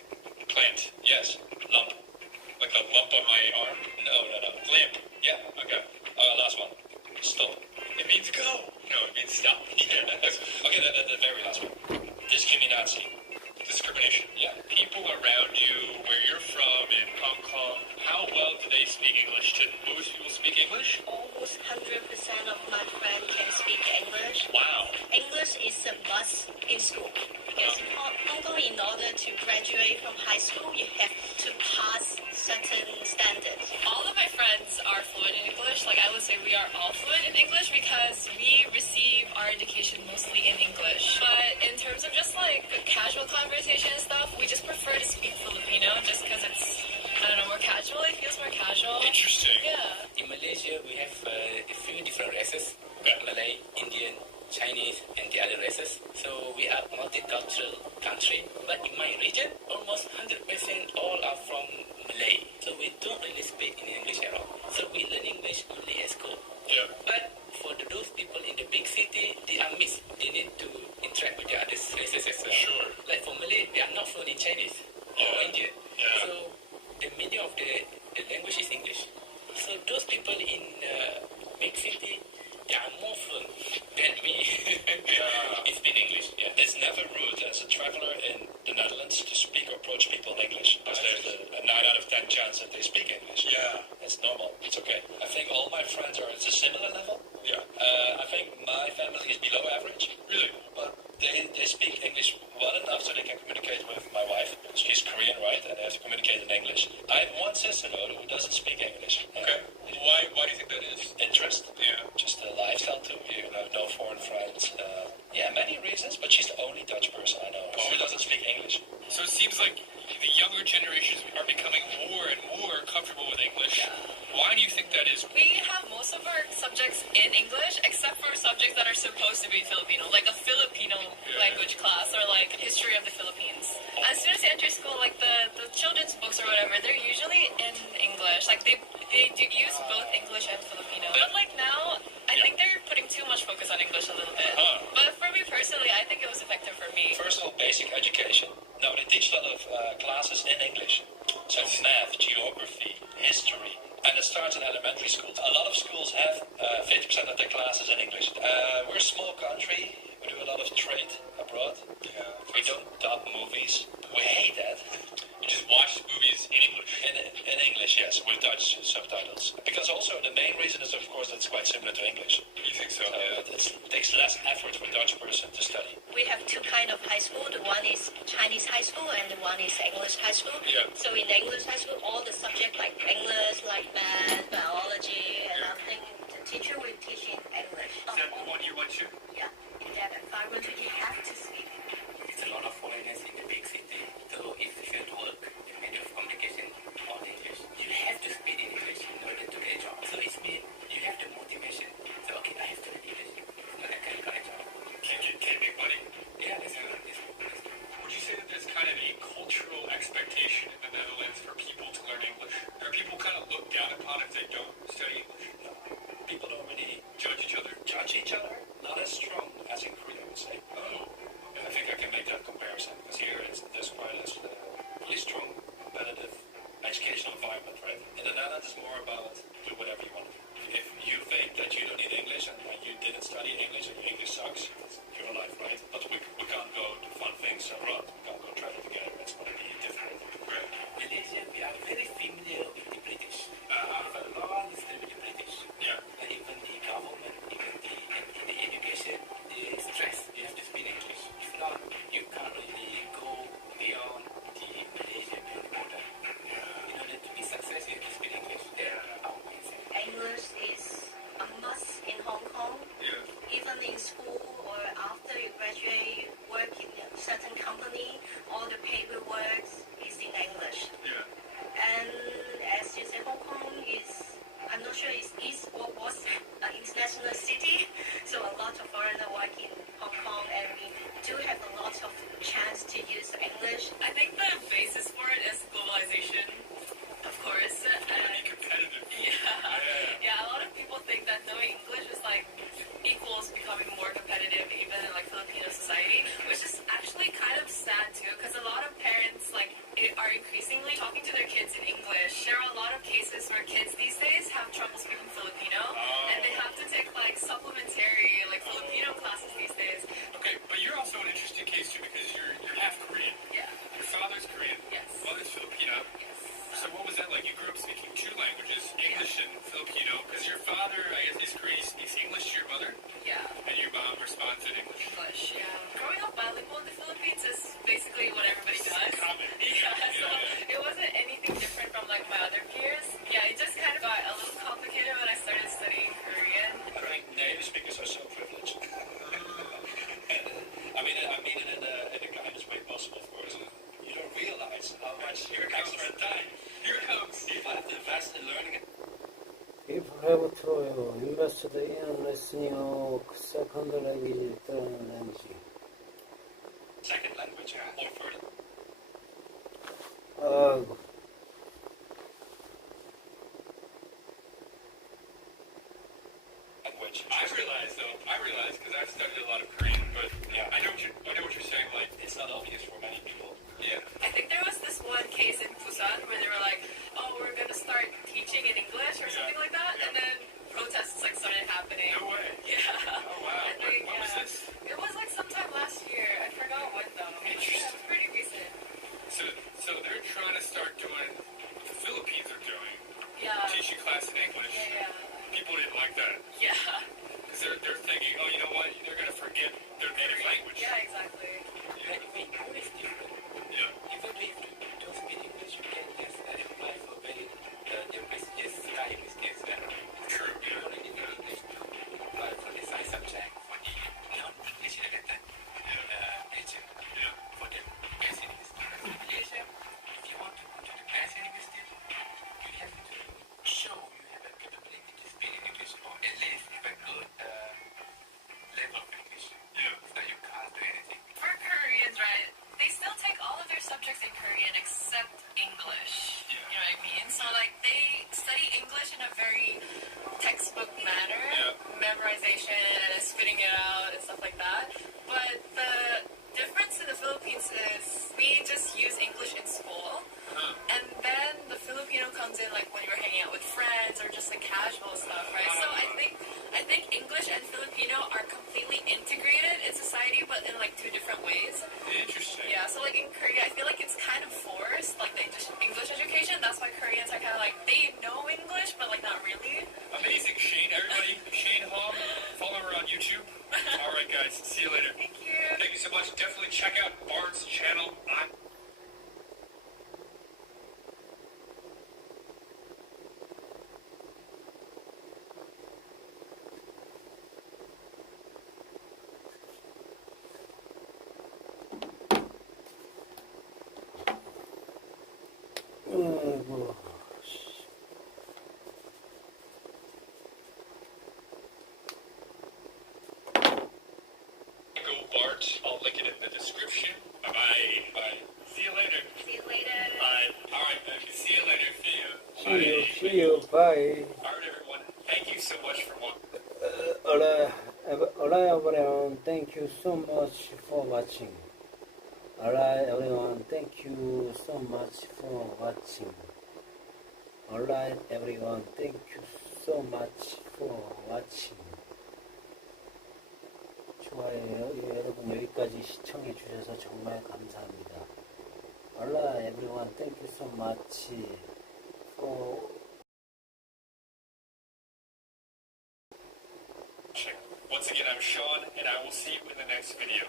Plant. Yes. Lump. Like a lump on my arm? No. Lamp. Yeah. Okay. Last one. Stop. It means go. No, it means stop. Okay, the very last one. Discriminatie. Discrimination. Yeah. People around you, where you're from, in Hong Kong, how well do they speak English? Do most people speak English? Almost 100% of my friends can speak English. Wow. English is a must in school. Because in Hong Kong, in order to graduate from high school, you have to pass certain standards. All of my friends are fluent in English. Like, I would say we are all fluent in English because we receive our education mostly in English. But in terms of just like the casual conversation and stuff, we just prefer to speak Filipino just because it's, I don't know, more casual. It feels more casual. Interesting. Yeah. In Malaysia, we have a few different races. Malay, Indian, Chinese, and the other races. So we are multicultural country. But in my region, almost 100% all are from Malay. So we don't really speak in English at all. So we learn English only at school. Yeah. But for those people in the big city, they are mixed. They need to interact with the others. makes sense? But she's the only Dutch person I know who doesn't speak English. So it seems like the younger generations are becoming more and more comfortable with English. Why do you think that is? We have most of our subjects in English, except for subjects that are supposed to be Filipino, like a Filipino language class or like history of the Philippines. As soon as you enter school, like the children's books or whatever, they're usually in English. Like they do use both English and Filipino. But like now, I think they're putting too much focus on English a little bit. But for me personally, I think it was effective for me. First of all, basic education. No, they teach a lot of classes in English. So math, geography, history. And it starts in elementary school. A lot of schools have 50% of their classes in English. We're a small country. We do a lot of trade abroad. We don't dub movies. We hate that. You just watch movies in English. In English, yes, with Dutch subtitles. Because also the main reason is, of course, that it's quite similar to English. You think so? It takes less effort for a Dutch person to study. We have two kind of high school. The one is Chinese high school and the one is English high school. Yeah. So in English high school, all the subject like English, like math, biology, and everything, the teacher will teach in English. Is that the 1 year, 1 2? Yeah. In that environment, you have to speak. It's a lot of foreigners in the big city. So if you should work, the medium of communication on English, you have to speak in English in order to get a job. So it's me, you have the motivation. So okay, I have to learn English so I can get a job. Can make money? Yeah, that's good. Would you say that there's kind of a cultural expectation in the Netherlands for people to learn English? Are people kind of looked down upon if they don't study English? No, people don't really Judge each other? judge each other. Not as strong as in Korea, I would say. Oh. I think I can make that comparison because here there's quite a really strong competitive educational environment, right? In the Netherlands, it's more about do whatever you want to do. If you think that you don't need English and you didn't study English and your English sucks, it's your life, right? But we can't go do fun things abroad. We can't go travel together. It's going to be difficult. Right. Malaysia, we are very familiar with the British. We have a long history with the British. Yeah. And even the government, even the education, the stress, you have to speak English. If not, you can't really go beyond the Malaysian border. In order to be successful, you have to speak English. English is a must in Hong Kong. Yeah. Even in school or after you graduate, you work in a certain company, all the paperwork is in English. Yeah. And as you say, Hong Kong is, I'm not sure it's East or was an international city, so a lot of foreigners work in Hong Kong, and we do have a lot of chance to use English. I think the basis for it is globalization, of course. Be competitive. Yeah, a lot of people think that knowing English is like equals becoming more competitive even in like Filipino society, which is actually kind of sad too, because a lot of parents like are increasingly talking to their kids in English. There are a lot of cases where kids these days have trouble speaking Filipino, and they have to take like supplementary like Filipino classes these days. Okay, but you're also an interesting case too because you're half Korean. Yeah. Your father's Korean. Yes. Mother's Filipino. Yes. So what was that like? You grew up speaking two languages, English and Filipino, because your father, I guess, is Korean. He speaks English to your mother? Yeah. And your mom responds in English? English, yeah. Growing up bilingual in the Philippines is basically what everybody does. Common. Yeah, so it wasn't anything different from like my other peers. Yeah, it just kind of got a little complicated when I started studying Korean. I think native speakers are so privileged. I mean it in the kindest way possible, of course. You don't realize how much extra time. Here it comes. People have to invest in learning it. If have to invested in listening of second language, third language. Second language, or further. Language. I realize because I've studied a lot of Korean, but yeah, I know what you're saying. Like, it's not obvious for many people. Yeah. I think there was this one case in Busan where they were like, oh, we're going to start teaching in English or something like that, and then protests like started happening. No way. Yeah. Oh wow. And they, When was this? It was like sometime English. You know what I mean? So like they study English in a very textbook manner, memorization and then spitting it out and stuff like that. But the difference in the Philippines is we just use English in school. And then the Filipino comes in like when you're hanging out with friends or just like casual stuff, right? So I think English and Filipino are completely integrated in society, but in like two different ways. Interesting. Yeah, so like in Korea, I feel like it's kind of forced, like the English education. That's why Koreans are kind of like, they know English, but like not really. Amazing, Shane. Everybody, Shane Hom, follow her on YouTube. All right, guys. See you later. Thank you. Thank you so much. Definitely check out Bart's channel. 아이고. Go Bart. I'll link it in the description. Bye. Bye. See you later. See you later. Bye. All right, baby. See you later. See you. See you, bye. All right, everyone. Thank you so much for watching. Alright, everyone, thank you so much for watching. Alright, everyone, thank you so much for watching. Alright, everyone, thank you so much for watching. 좋아요. 여러분 여기까지 시청해 주셔서 정말 감사합니다. Alright, everyone, thank you so much for Once again, I'm Sean, and I will see you in the next video.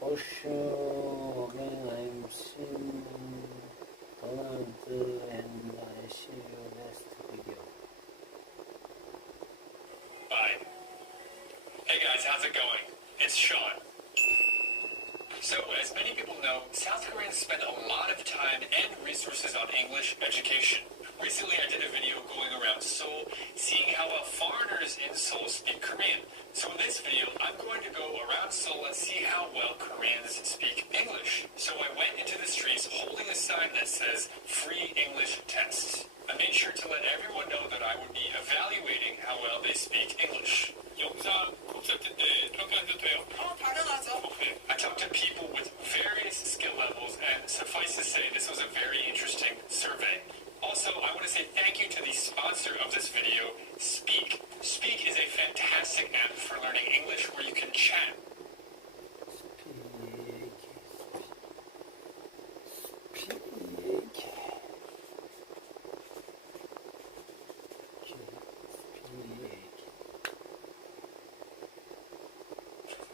Osho, again, I'm Shin Donald, and I see you next video. Bye. Hey guys, how's it going? It's Sean. So, as many people know, South Koreans spend a lot of time and resources on English education. Recently, I did a video going around Seoul, seeing how well foreigners in Seoul speak Korean. So in this video, I'm going to go around Seoul and see how well Koreans speak English. So I went into the streets holding a sign that says, "Free English Tests." I made sure to let everyone know that I would be evaluating how well they speak English. 영상 콘서트인데 평가해도 돼요? 당연하죠. Okay. I talked to people with various skill levels, and suffice to say, this was a very interesting survey. Also, I want to say thank you to the sponsor of this video, Speak. Speak is a fantastic app for learning English where you can chat.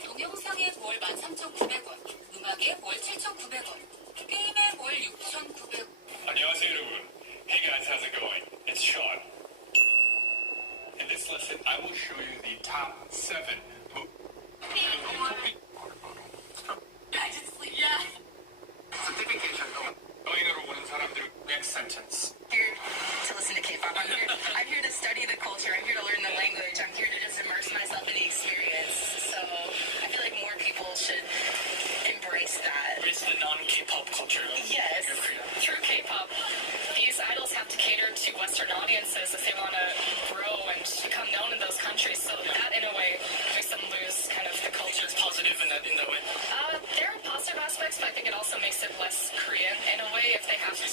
동영상에 월 13,900원, 음악에 월 7,900원, 게임에 월 6,900원. 안녕하세요, 여러분. Hey guys, how's it going? It's Sean. In this lesson, I will show you the top 7 여행으로 오는 사람들. Next sentence. Here to listen to K-pop. I'm here to study the culture. I'm here to learn the language. I'm here to just immerse myself in the experience. So I feel like more people should embrace that. Embrace the non-K-pop culture of Yes. Korea. Through K-pop, these idols have to cater to Western audiences if they want to grow and become known in those countries. So that, in a way, makes them lose kind of the culture. It's positive in that way. There are positive aspects, but I think it also makes it less Korean in a way if they have to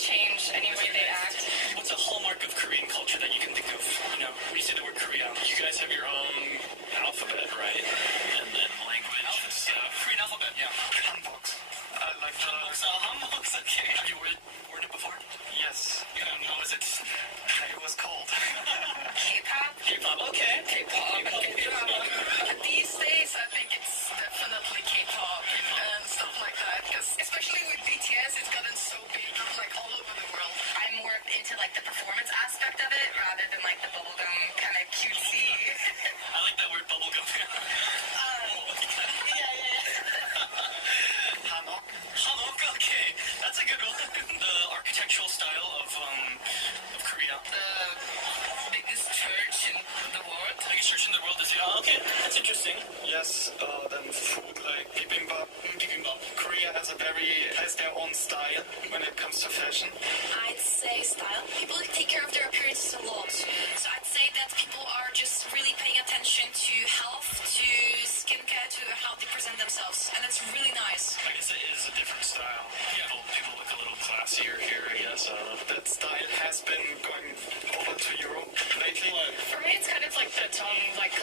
change any way they act. What's a hallmark of Korean culture that you can think of? You know, when you say the word Korea, you guys have your own alphabet, right? And then language and stuff. Korean alphabet, yeah. Hanboks. I like hanboks. Hanboks, okay. Have you worn it before? Yes. How was it? It was cold. K-pop? K-pop, okay. K-pop and K-drama. These days, I think it's definitely K-pop and stuff like that. Because especially with BTS, it's gotten so big, like all over the world. I'm more into like the performance aspect of it rather than like the bubblegum kind of cutesy. I like that word bubblegum. Hanok, okay. That's a good one. The architectural style of Korea. The biggest church in the world. Biggest research in the world to see, oh, okay, that's interesting. Yes, then food like bibimbap. Korea has their own style when it comes to fashion. I'd say style. People take care of their appearance a lot. So I'd say that people are just really paying attention to health, to skincare, to how they present themselves. And it's really nice. I guess it is a different style. People look a little classier here, I guess. I don't know. That style has been going over to Europe lately. For me, it's kind of like the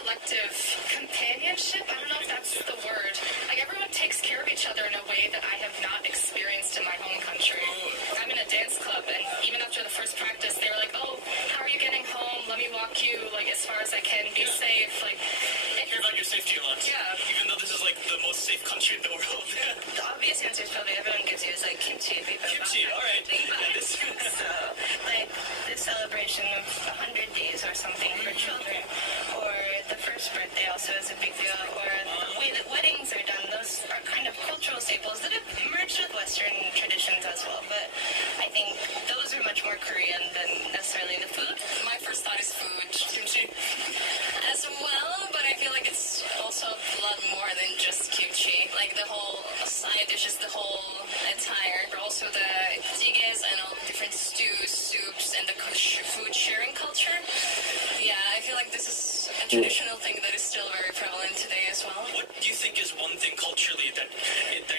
collective companionship. I don't know if that's the word. Like everyone takes care of each other in a way that I have not experienced in my home country. I'm in a dance club, and even after the first practice, they were like, "Oh, how are you getting home? Let me walk you as far as I can. Be safe." Care about your safety a lot. Yeah. Even though this is the most safe country in the world. The obvious answer is probably everyone gives you is kimchi. Kimchi, all right. So, this celebration of 100 days or something for children, or the first birthday also is a big deal, or the way that weddings are done, those are kind of cultural staples that have merged with Western traditions as well. But I think those are much more Korean than necessarily the food. My first thought is food. Kimchi. As well, but I feel like it's also a lot more than just kimchi. Like the whole side dishes, the whole entire, also the jigaes and all the different stews, soups, and the food sharing culture. Yeah, I feel like this is a traditional thing that is still very prevalent today as well. What do you think is one thing culturally that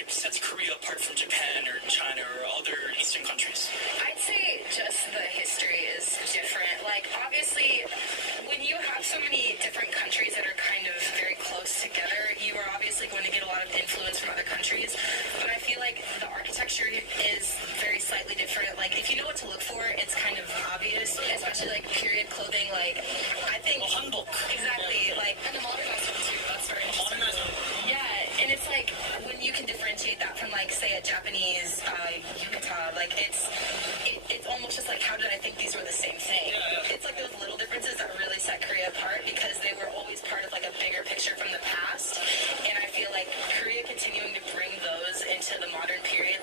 sets Korea apart from Japan or China or other Eastern countries? I'd say just the history is different. Obviously, when you have so many different countries that are kind of very close together, you are obviously going to get a lot of influence from other countries. But I feel like the architecture is very slightly different. If you know what to look for, it's kind of obvious, especially period clothing. I think hanbok. Exactly. And the modernized one too. That's very interesting. Yeah, and it's when you can differentiate that from say a Japanese yukata, it's almost just how did I think these were the same thing? It's those little differences that really set Korea apart because they were always part of a bigger picture from the past. And I feel like Korea continuing to bring those into the modern period,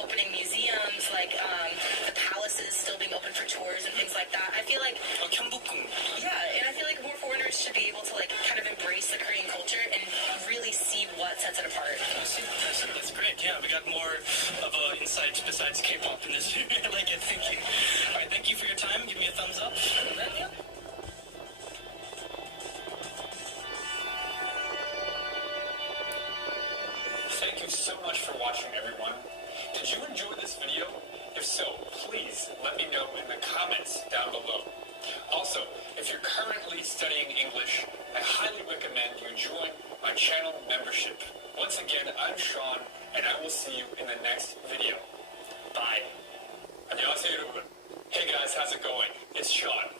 opening museums, the palaces still being open for tours and things like that. I feel like and I feel like more foreigners should be able to kind of embrace the Korean culture and really see what sets it apart. That's great. Yeah, we got more of an insight besides K-pop in this. I like it. Thank you. All right, thank you for your time. Give me a thumbs up. Thank you so much for watching, everyone. Did you enjoy this video? If so, please let me know in the comments down below. Also, if you're currently studying English, I highly recommend you join my channel membership. Once again, I'm Sean, and I will see you in the next video. Bye. 안녕하세요, 여러분. Hey guys, how's it going? It's Sean.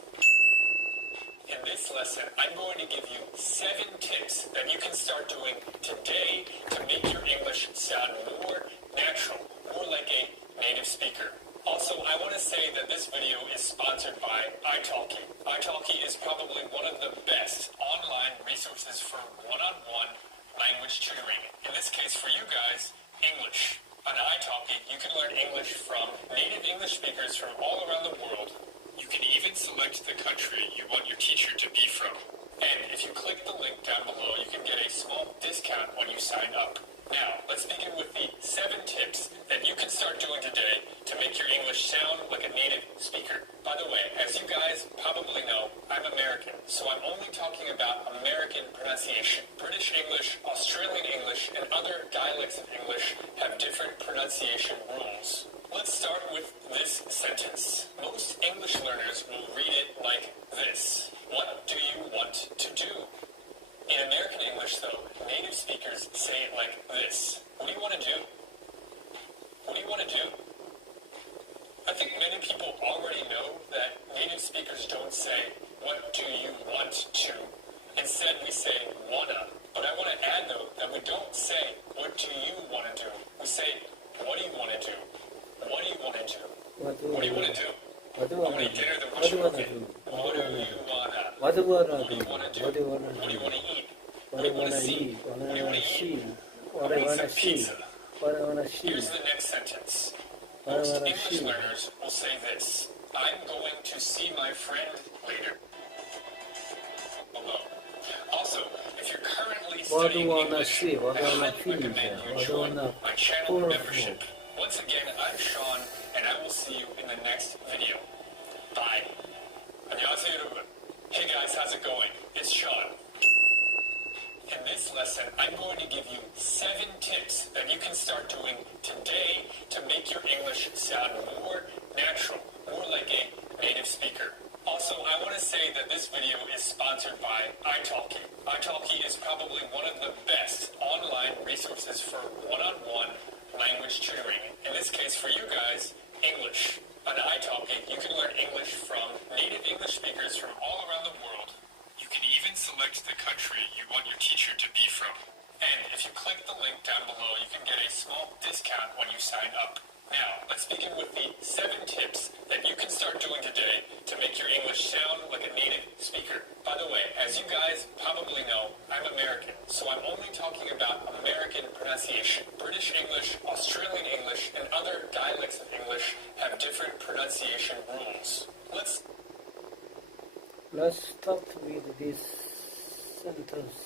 In this lesson, I'm going to give you 7 tips that you can start doing today to make your English sound more natural, more like a native speaker. Also, I want to say that this video is sponsored by italki. Italki is probably one of the best online resources for one-on-one language tutoring. In this case, for you guys, English. On italki, you can learn English from native English speakers from all around the world. You can even select the country you want your teacher to be from. And if you click the link down below, you can get a small discount when you sign up. Now, let's begin with the 7 tips that you can start doing today to make your English sound like a native speaker. By the way, as you guys probably know, I'm American, so I'm only talking about American pronunciation. British English, Australian English, and other dialects of English have different pronunciation rules. Let's start with this sentence. Most English learners will read it like this. What do you want to do? In American English, though, native speakers say it like this. What do you want to do? What do you want to do? I think many people already know that native speakers don't say, what do you want to? Instead, we say, wanna. But I want to add, though, that we don't say, what do you want to do? We say, what do you want to do? What do you want to do? What do you want to do? I want to eat dinner, then what do you want to do? What do you want to do? What do you want to do? What do you want to eat? What do you want to see? What do you want to eat? What do you want to see? What do you want to see? Here's the next sentence. Most English learners will say this. I'm going to see my friend later. Below. if you're currently What do studying you wanna English, see? What do you I wanna highly feel? recommend you What do you join wanna my channel follow? membership. Once again, I'm Sean, and I will see you in the next video. Bye. 안녕하세요, 여러분. Hey guys, how's it going? It's Sean. In this lesson, I'm going to give you 7 tips that you can start doing today to make your English sound more natural, more like a native speaker. Also, I want to say that this video is sponsored by italki. Italki is probably one of the best online resources for one-on-one language tutoring. In this case, for you guys, English. On italki, you can learn English from native English speakers from all around the world. You can even select the country you want your teacher to be from. And if you click the link down below, you can get a small discount when you sign up. Now, let's begin with the 7 tips that you can start doing today to make your English sound like a native speaker. By the way, as you guys probably know, I'm American, so I'm only talking about American pronunciation. British English, Australian English, and other dialects of English have different pronunciation rules. Let's start with this sentence.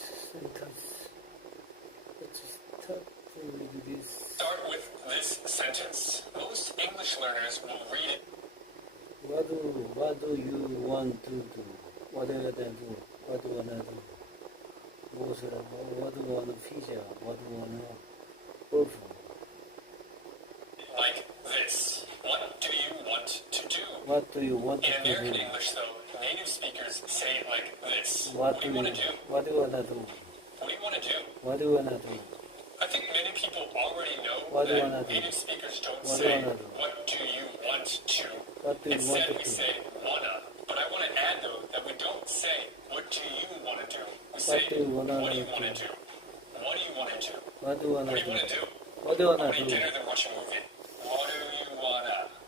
Let's start with this. start with this sentence. Most English learners will read it. What do you want to do? What do you wanna do? What do you wanna do? What do you wanna pizza? What do you wanna waffle? Like this. What do you want to do? What do you want In to American do? English, though, native speakers say it like this. What do you want to do? What do you wanna do? What do you want to do? What do you wanna do? I think many people already know What do you that wanna do? native speakers don't What do you say, wanna do? what do you want to? What do you want Instead, to we do? say, wanna. But I want to add, though, that we don't say, what do you want to do? We What say, do you wanna what do you do? want to do? What do you want to do? What do you wanna What do you do? want to do? What do you I'm wanna eating do? dinner, then watch a movie.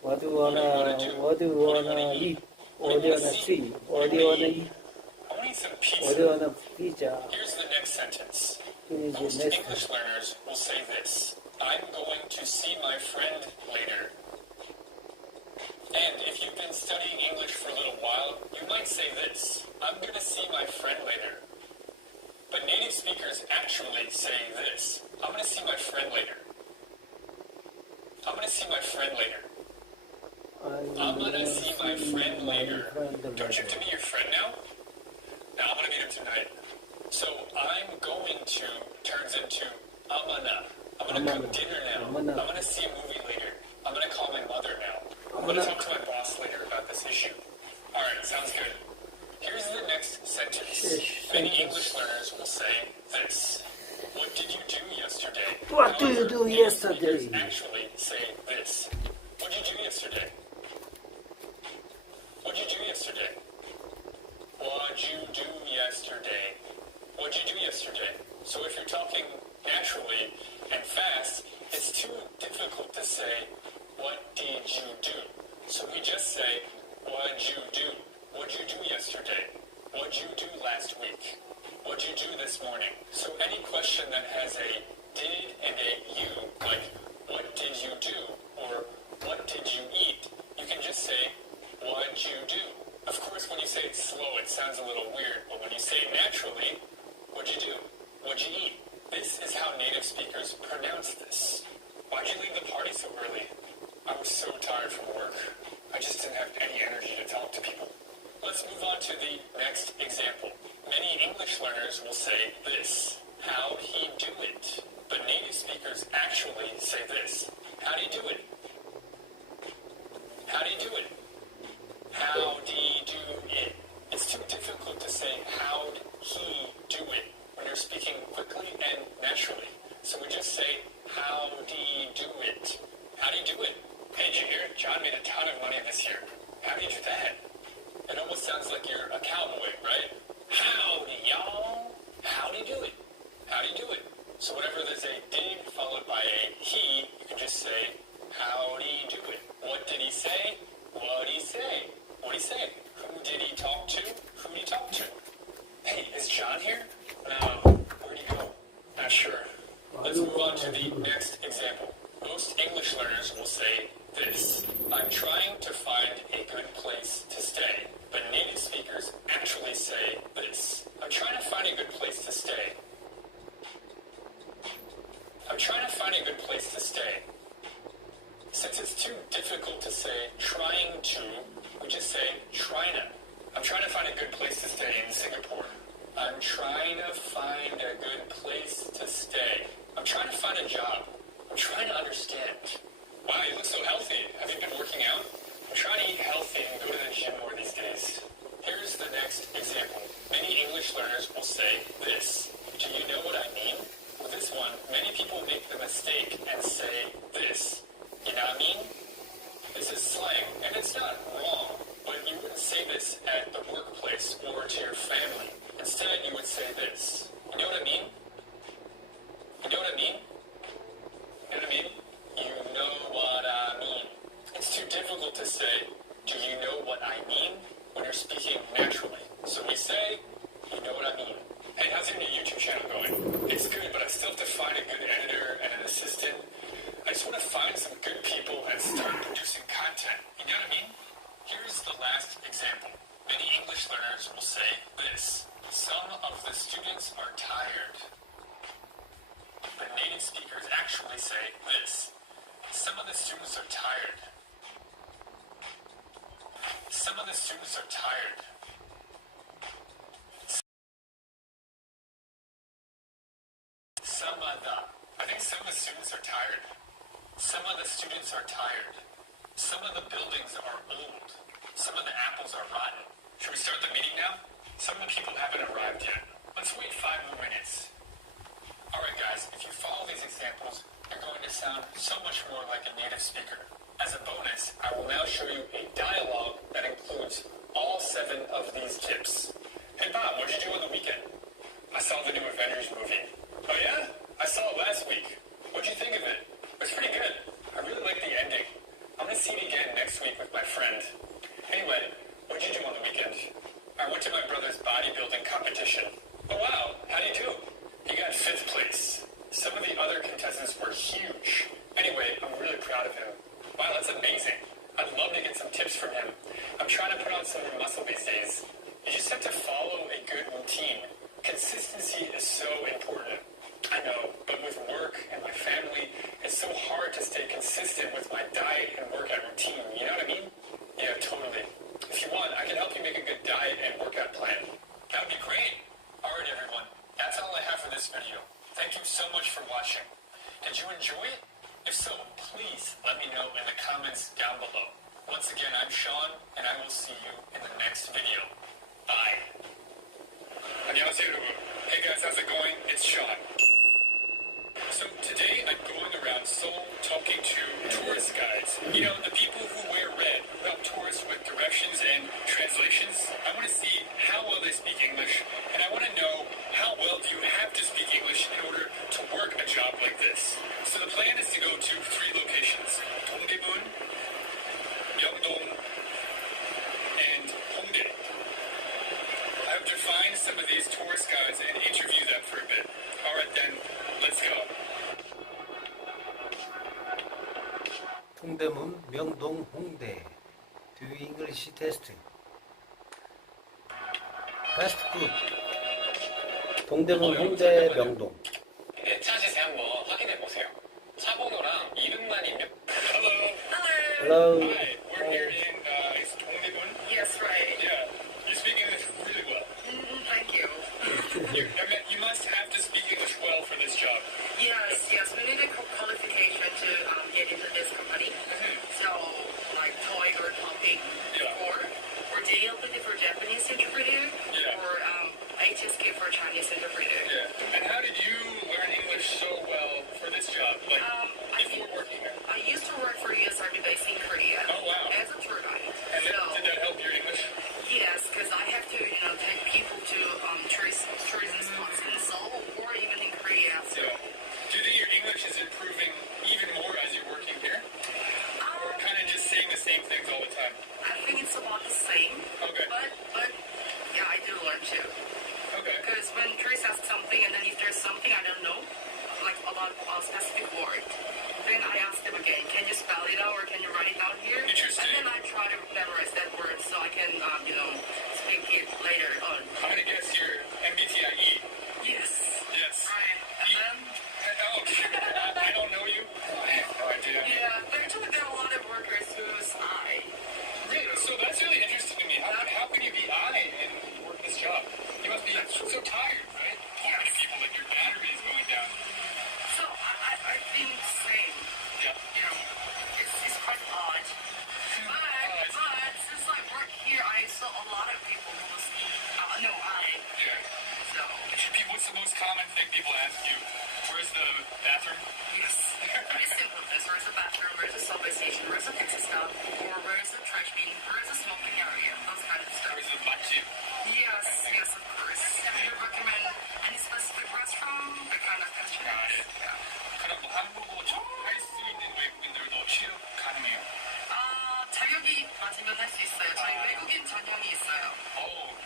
What do you wanna? What do you wanna eat? What do you wanna see? What do you wanna eat? I want to eat some pizza. What do you wanna pizza? Here's the next sentence. Finish the Most next English learners will say this. I'm going to see my friend later. And if you've been studying English for a little while, you might say this. I'm going to see my friend later. But native speakers actually say this. I'm going to see my friend later. I'm going to see my friend later. I'm going to see my friend later. Don't you have to meet your friend now? No, I'm going to meet him tonight. So I'm going to turns into I'm gonna cook dinner now. I'm gonna see a movie later. I'm gonna call my mother now. I'm gonna talk to my boss later about this issue. Alright, sounds good. Here's the next sentence. Many English learners will say this. What did you do yesterday? What do you do yesterday? Speakers actually say this. What did you do yesterday? What did you do yesterday? What'd you do yesterday? What'd you do yesterday? So if you're talking naturally and fast, it's too difficult to say, what did you do? So we just say, what'd you do? What'd you do yesterday? What'd you do last week? What'd you do this morning? So any question that has a did and a you, like, what did you do? Or what did you eat? You can just say, what'd you do? Of course, when you say it slow, it sounds a little weird, but when you say it naturally, what'd you do? What'd you eat? This is how native speakers pronounce this. Why'd you leave the party so early? I was so tired from work. I just didn't have any energy to talk to people. Let's move on to the next example. Many English learners will say this. How'd he do it? But native speakers actually say this. How'd he do it? How'd he do it? How'd he do it? It's too difficult to say how'd he do it when you're speaking quickly and naturally. So we just say, how'd he do it? How'd he do it? Hey, did you hear? John made a ton of money this year. How'd he do that? It almost sounds like you're a cowboy, right? Howdy, y'all. How'd he do it? How'd he do it? So whenever there's a did followed by a he, you can just say, how'd he do it? What did he say? What'd he say? What'd he say? Who did he talk to? Who'd he talk to? Hey, is John here? No. Where'd he go? Not sure. Let's move on to the next example. Most English learners will say this. I'm trying to find a good place to stay. But native speakers actually say this. I'm trying trying to find a good place to stay. I'm trying to find a good place to stay. Since it's too difficult to say trying to, we just say trying to. I'm trying to find a good place to stay in Singapore. I'm trying to find a good place to stay. I'm trying to find a job. I'm trying to understand. Wow, you look so healthy. Have you been working out? I'm trying to eat healthy and go to the gym more these days. Here's the next example. Many English learners will say this. Do you know what I mean? With this one, many people make the mistake and say this. You know what I mean? This is slang, and it's not wrong, but you wouldn't say this at the workplace or to your family. Instead, you would say this. You know what I mean? You know what I mean? You know what I mean? You know what I mean. It's too difficult to say, do you know what I mean, when you're speaking naturally. So we say, you know what I mean. Hey, how's your new YouTube channel going? It's good, but I still have to find a good editor and an assistant. I just want to find some good people and start producing content. You know what I mean? Here's the last example. Many English learners will say this. Some of the students are tired. But native speakers actually say this. Some of the students are tired. Some of the students are tired. I think some of the students are tired. Some of the students are tired. Some of the buildings are old. Some of the apples are rotten. Should we start the meeting now? Some of the people haven't arrived yet. Let's wait 5 more minutes. Alright guys, if you follow these examples, you're going to sound so much more like a native speaker. As a bonus, I will now show you a dialogue that includes all 7 of these tips. Hey Bob, what did you do on the weekend? I saw the new Avengers movie. Oh yeah? I saw it last week. What'd you think of it? It's pretty good. I really like the ending. I'm gonna see it again next week with my friend. Anyway, what'd you do on the weekend? I went to my brother's bodybuilding competition. Oh wow, how'd you do? He got 5th place. Some of the other contestants were huge. Anyway, I'm really proud of him. Wow, that's amazing. I'd love to get some tips from him. I'm trying to put on some more muscle these days. You just have to follow a good routine. Consistency is so important. I know, but with work and my family, it's so hard to stay consistent with my diet and workout routine. You know what I mean? Yeah, totally. If you want, I can help you make a good diet and workout plan. That would be great. Alright everyone, that's all I have for this video. Thank you so much for watching. Did you enjoy it? If so, please let me know in the comments down below. Once again, I'm Sean, and I will see you in the next video. Bye. 안녕하세요, 여러분. Hey guys, how's it going? It's Sean. So today I'm going around Seoul talking to tourist guides. You know, the people who wear red, who help tourists with directions and translations. I want to see how well they speak English, and I want to know how well do you have to speak English in order to work a job like this. So the plan is to go to 3 locations. Dongdaemun, Myeongdong, and Hongdae. I hope to find some of these tourist guides and interview them for a bit. Alright then, let's go. 동대문, 명동, 홍대. Do English test. Fast food. 동대문, 홍대, 명동. 내 차 시세 한번 확인해 보세요. 차 번호랑 이름만 있면. Hello. Hi, we're here in is Dongdaemun. Yes, right. Yeah, you speak English really well. Thank you. You must have to speak English well for this job. Yes, we need a qualification to get into this company. So, like toy or topic, or JLPT for Japanese interpreter, or HSK for Chinese interpreter. Yeah. And how did you learn English so well for this job? Like, before working there? I used to work for US Army base in Korea. Oh, wow. As a tour guide. And did that help your English? Yes, because I have to, take people to tourism spots in Seoul or even in Korea. So. Yeah. Do you think your English is improving even more as you're working here? Or kind of just saying the same things all the time? I think it's about the same. Okay. But yeah, I do learn too. Okay. Because when tourists ask something and then if there's something I don't know, like about a specific word, then I ask them again, can you spell it out or can you write it down here? Interesting. And then I try to memorize that word so I can, speak it later on. I'm going to guess your MBTI 그럼 뭐 한국어 할 수 있는 외국인들도 취업 가능해요? 자격이 맞으면 할 수 있어요. 저희 외국인 전형이 있어요.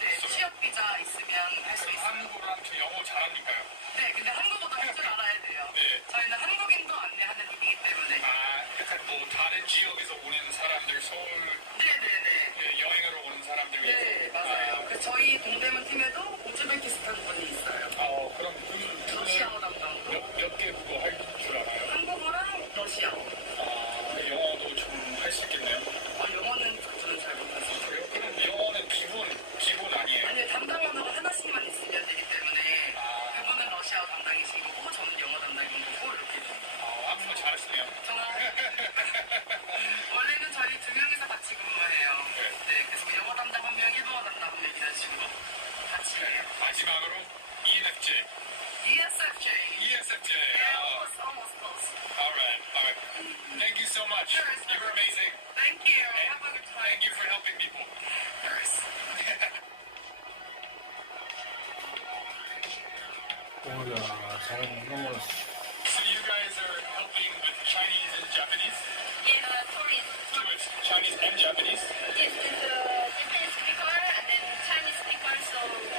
네, 취업 비자 있으면 할 수 있어요. 한국어랑 저 영어 잘하니까요. 네, 근데 한국어도 할 줄 알아야 돼요. 네. 저희는 한국인도 안내하는 팀이기 때문에. 약간 뭐 다른 지역에서 오는 사람들, 서울 네네네. 여행으로 오는 사람들 위해서. 네, 맞아요. 그래서 저희 동대문 팀에도 우즈베키스탄 분이 있어요. 그럼 러시아어 담당으로. 몇 개 국어 할 줄 알아요? 한국어랑 러시아어. 영어도 좀 할 수 있겠네요. 영어는 저는 잘 못하죠. 그럼 영어는 기본 아니에요? 아니요, 담당 언어가 하나씩만 있으면 되기 때문에 그분은 러시아어 담당이신 거고 저는 영어 담당인 거고 이렇게 한국어 잘하시네요. 원래는 저희 두 명이서 같이 근무해요. 네, 그래서 영어 담당 한 명, 일본어 담당 한 명 이런 식으로 같이 해요. 마지막으로 ENFJ. ESFJ. ESFJ. Yeah, almost close. All right. Thank you so much. You were amazing. Thank you. Have a good time. Thank you for helping people. 오야, 잘하는 거. So you guys are helping with Chinese and Japanese? tourists. With Chinese and Japanese? Yes, with the Japanese speaker and then Chinese speaker, so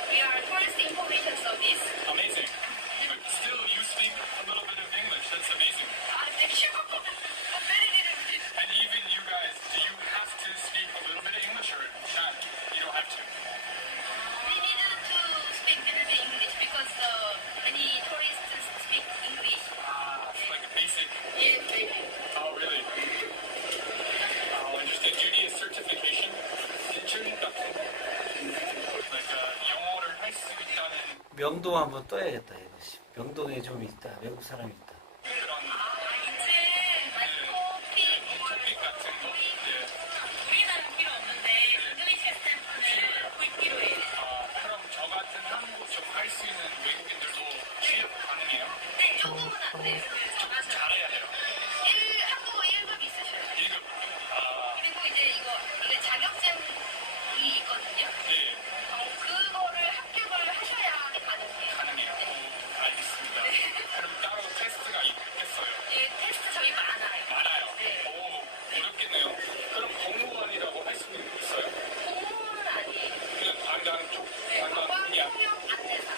we are tourist information service. Amazing. But still, you speak a little bit of English. That's amazing. Thank you. Very little bit. And even you guys, do you have to speak a little bit of English or not? You don't have to. We need to speak a little bit English because many tourists speak English. It's like a basic. Yes, maybe. Oh, really? Interesting. Do you need a certification? Like 영어를 할 수 있다는 명동 한번 떠야겠다 이것이. 명동에 좀 있다. 외국 사람이 있다. 토픽 같은 거? 우리나라는 필요 없는데 인도네시아 스탬프는 꼭 필요해요. 그럼 저 같은 한국 좀 할 수 있는 외국인들도 취업 가능해요? 네, 조금은 안 돼요. 좀 잘해야 돼요. 한국어 1급 있으셔요. 1급. 그리고 이제 이게 자격증이 있거든요. 네. 그거를 합격을 하셔야 가능해요. 가능해요. 알겠습니다. 그럼 따로 테스트가 있겠어요? 예, 테스트 저희 많아요. 많아요? 네. 어렵겠네요. 그럼 공무원이라고 할 수 있어요? 공무원은 아니에요. 그냥 관광 쪽? 네, 관광 분야? 통역 안내사.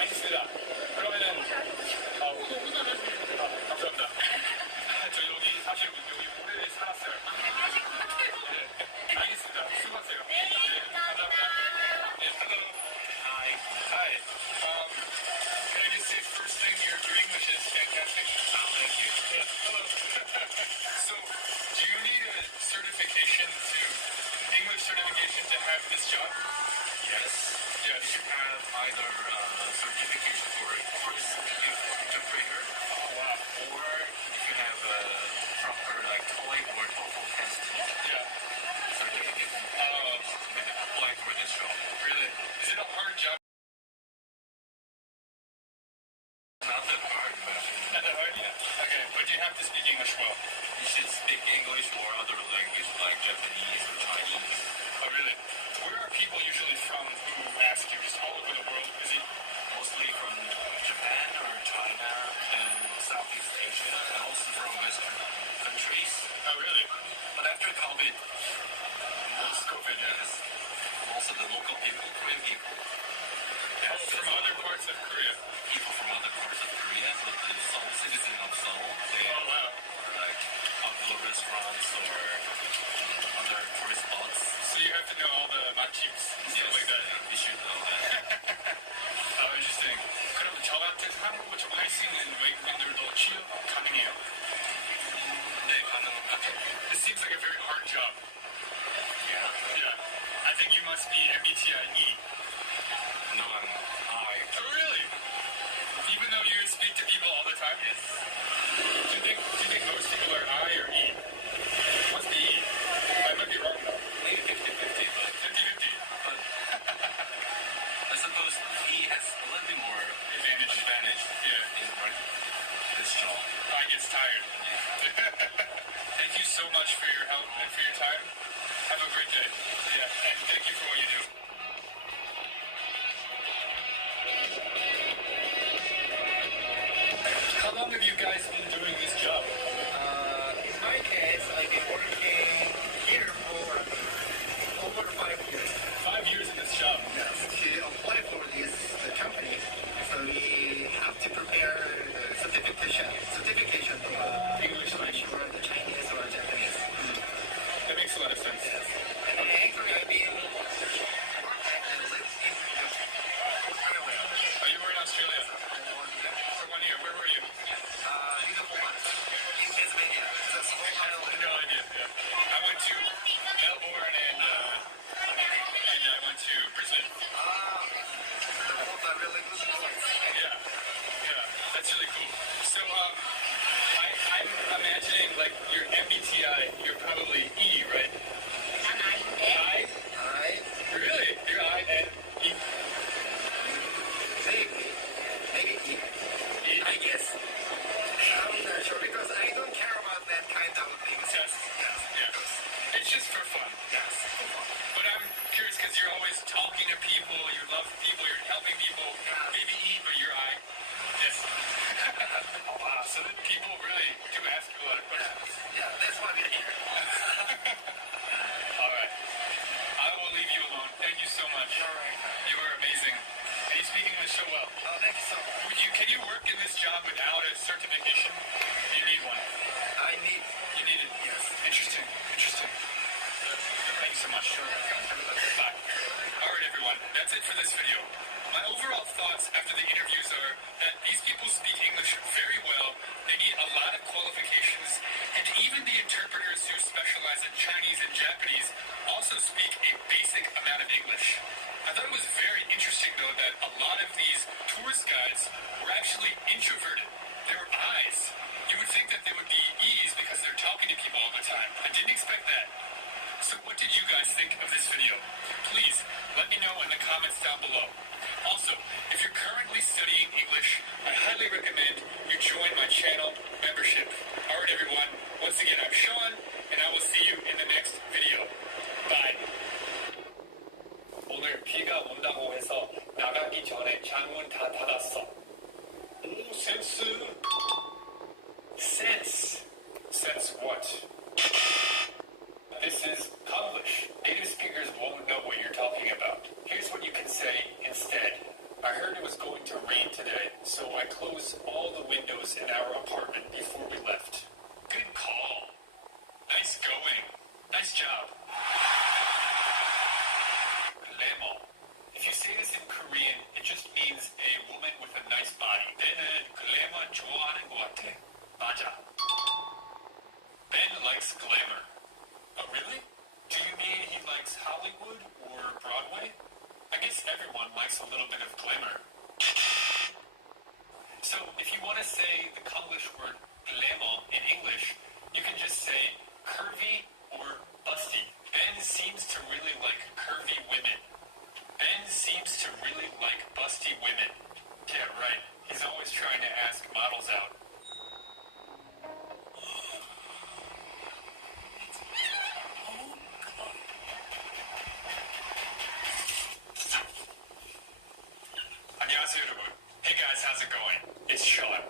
알겠습니다. 그러면은 너무 잘하시는데. 감사합니다. 저 여기 사실 여기 오래 살았어요. 네. 알겠습니다. 수고하세요. 네, 감사합니다. 네, hello. Hi. Can I just say first thing, your English is fantastic. Thank you. Hello. So, do you need a certification English certification to have this job? Yes. Yes. You have either certification for interpreter, or if you have a proper like TOEIC or TOEFL test certificate, you can apply for this job. Really? Is it a hard job? Not that hard, but Not that hard, yeah. Okay, but you have to speak English well. you should speak English or other language like Japanese or Chinese. Oh, really? Where are people usually from who ask you? Just all over the world? Is it Mostly from Japan or China and Southeast Asia, and also from Western countries. Oh, really? But after COVID, Post-COVID, yes. most of the local people, Korean people, From other parts of Korea. people from other parts of Korea, but the Seoul citizen of Seoul, they Oh, wow. are like outdoor restaurants or other tourist spots. So you have to know all the matchips and stuff like that. You should know that. Oh, interesting. 그럼 저 같은 한국어 좀 할 수 있는 외국인들도 취업 가능해요? 네, 가능합니다. This seems like a very hard job. Yeah. Yeah. I think you must be MBTI E. No, I'm high. Oh, really? Even though you speak to people all the time? Yes. Do you think most people are I or E? Must be E. I might be wrong though. Maybe 50-50, but 50-50. I suppose he has a little bit more advantage Yeah. in this job. I gets tired. Thank you so much for your help and for your time. Have a great day. Yeah, and thank you for what you do. long have you guys been doing this job? In my case, I've been working here for over 5 years. 5 years in this job. Yes. To apply for this company, so we have to prepare certification for English language or the Chinese or Japanese. That makes a lot of sense. Yes. And actually, I've been Oh, you were in Australia for 1 year. Where were you? beautiful one in Pennsylvania. It's a small island. No idea. Yeah. I went to Melbourne and I went to Brisbane. The both are really good place. Yeah, that's really cool. So, I'm imagining like your MBTI, you're probably E, right? I? Really? You're I and E? Maybe E. I guess. I'm not sure because I don't care about that kind of things. Yes. Yeah. It's just for fun. Yes. But I'm curious because you're always talking to people, you love people, you're helping people. Maybe E, but you're I. Yes. Oh, wow. So then people really do ask you a lot of questions. Yeah, that's why we're here. All right. I will leave you alone. Thank you so much. All right. You are amazing. And you speak English so well. Oh, thank you so much. Can you work in this job without a certification? You need one. You need it? Yes. Interesting. Thank you so much. Bye. All right, everyone. That's it for this video. My overall thoughts after the interviews are that these people speak English very well, they need a lot of qualifications, and even the interpreters who specialize in Chinese and Japanese also speak a basic amount of English. I thought it was very interesting, though, that a lot of these tourist guides were actually introverted. They were I's. You would think that they would be E's because they're talking to people all the time. I didn't expect that. So what did you guys think of this video? Please let me know in the comments down below. Also, if you're currently studying English, I highly recommend you join my channel membership. Alright everyone, once again I'm Sean, and I will see you in the next video. Bye. 오늘 비가 온다고 해서 나가기 전에 창문 다 닫았어. 오, 센스. Sense. Sense what? This is Konglish. Native speakers won't know what you're talking about. Here's what you can say instead. I heard it was going to rain today, so I closed all the windows in our apartment before we left. Good call. Nice going. Nice job. 글래머. If you say this in Korean, it just means a woman with a nice body. Ben 글래머 좋아하는 것 같아. 맞아. Ben likes glamour. Oh, really? Do you mean he likes Hollywood or Broadway? I guess everyone likes a little bit of glamour. So, if you want to say the Konglish word glamour in English, you can just say curvy or busty. Ben seems to really like curvy women. Ben seems to really like busty women. Yeah, right. He's always trying to ask models out. 안녕하세요, 여러분. Hey guys, how's it going? It's Sean.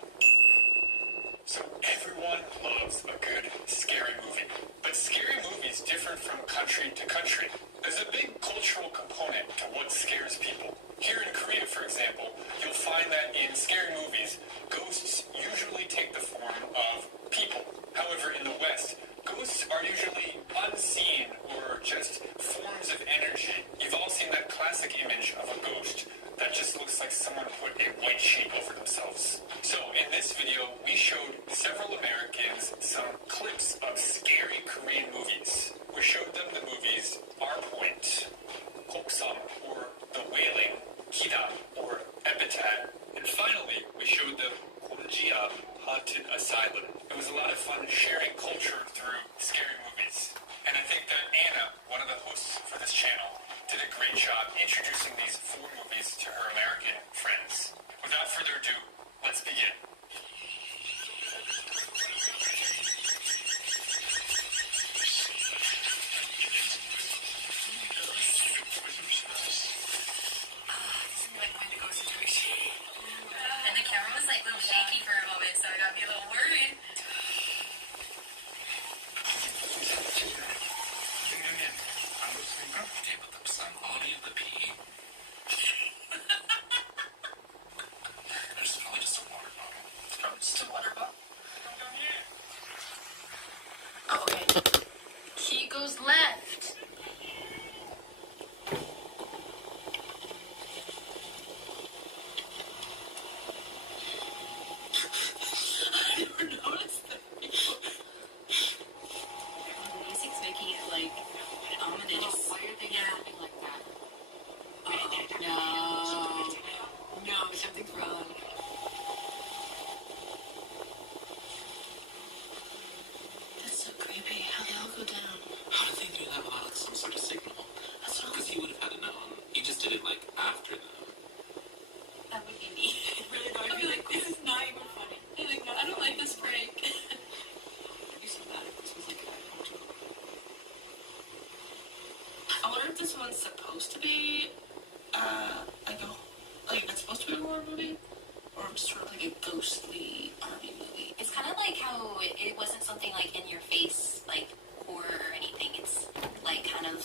So everyone loves a good scary movie. But scary movies differ from country to country. There's a big cultural component to what scares people. Here in Korea, for example, you'll find that in scary movies, ghosts usually take the form of people. However, in the West, ghosts are usually unseen or just forms of energy. You've all seen that classic image of a ghost that just looks like someone put a white sheet over themselves. So in this video, we showed several Americans some clips of scary Korean movies. We showed them the movies Our Point, Koksam, or The Wailing, Kida, or Epitaph, and finally, we showed them Gonjiam, Haunted Asylum. It was a lot of fun sharing culture through scary movies. And I think that Anna, one of the hosts for this channel, did a great job introducing these 4 movies to her American friends. Without further ado, let's begin. And the camera was like a little shaky for a moment, so I got me a little worried. Okay, but the body of the pee. There's probably just a water bottle. It's probably just a water bottle. Oh, okay. He goes left. I never noticed that before. The music's making it like ominous. Why are they yapping like that? No. No, something's wrong. That's so creepy. How they all go down. How did they do that without like, some sort of signal? That's what Because he would have had to know. He just did it like after them. That would be me. Really though, I'd be like, this is not even funny. I'd be like, no, I don't like this prank. I'd be so bad if this was like that. I wonder if this one's supposed to be like it's supposed to be a horror movie, or just sort of like a ghostly army movie. It's kind of like how it wasn't something like in your face, like horror or anything. It's like kind of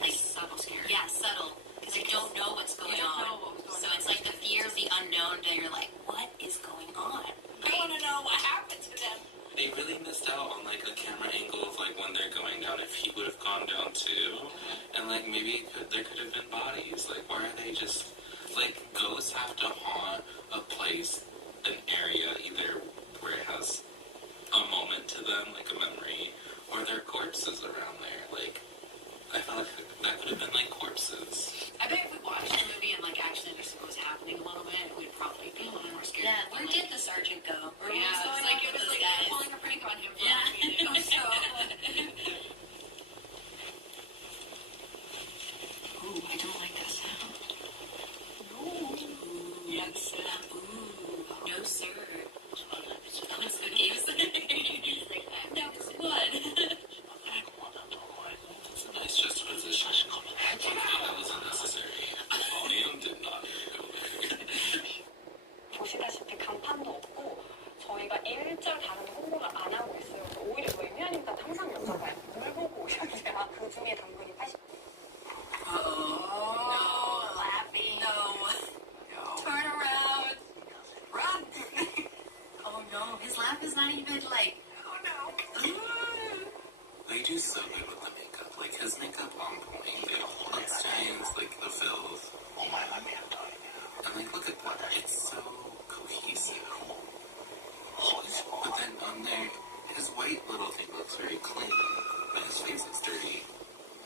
like Subtle scare. yeah, subtle because you don't know what's going You don't on. know what was going So on. it's like the fear of the unknown. That you're like, what is going on? I want to know what happened to them. They really missed out on like a camera angle of like when they're going down. If he would have gone down too, and like maybe there could have been bodies. Like why are they just like ghosts have to haunt a place, an area either where it has a moment to them, like a memory, or there are corpses around there. Like I felt like that could have been like corpses. I bet if we watched the movie and like actually understood what was happening a little bit, we'd probably be a little more scared. Yeah, where did the sergeant go? Where Yeah, was going it was on with like those guys? pulling a prank on him for Yeah. all we knew, so. Ooh, I don't like that sound. No. Yes. Ooh. No, sir. That's the game. He's like, that was one. It's a nice juxtaposition. I thought that was unnecessary. Volume did not need to go there. 보시다시피 간판도 없고 저희가 일절 다른 홍보를 안 하고 있어요. 오히려 외면이니까 항상 여쭤봐요. 뭘 보고 오셨는데 그 중에 당근이 80. No, laughing. No. Turn around. Run. Oh no, his laugh is not even like. Oh no. They do so good with the makeup. Like his makeup on point. They don't hold up stains, like the filth. Oh my, let me have time. And like look at that. It's so cohesive. But then on there, his white little thing looks very clean, but his face is dirty.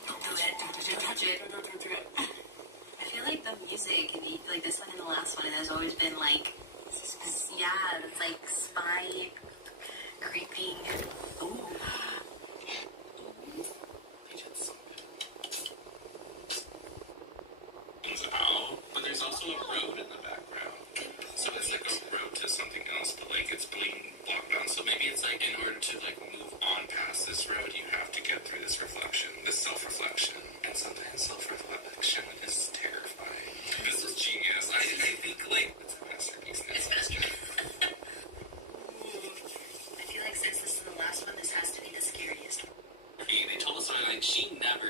Don't do it. Don't touch it. Don't do it. I feel like the music, like this one and the last one, has always been like, yeah, it's like spy, creeping. Ooh. It's out, but there's also a road in the background. So it's like a road to something else, but like it's being blocked down. So maybe it's like in order to like move on past this road, you have to get through this reflection, this self-reflection. And sometimes self-reflection is terrifying. This is genius. I think like it's a masterpiece. It's masterpiece. I feel like since this is the last one, this has to be the scariest one. They told us like she never.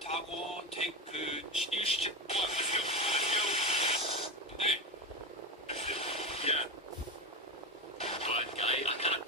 타고 테이크 시작. Let's go. 네. Yeah. But I got.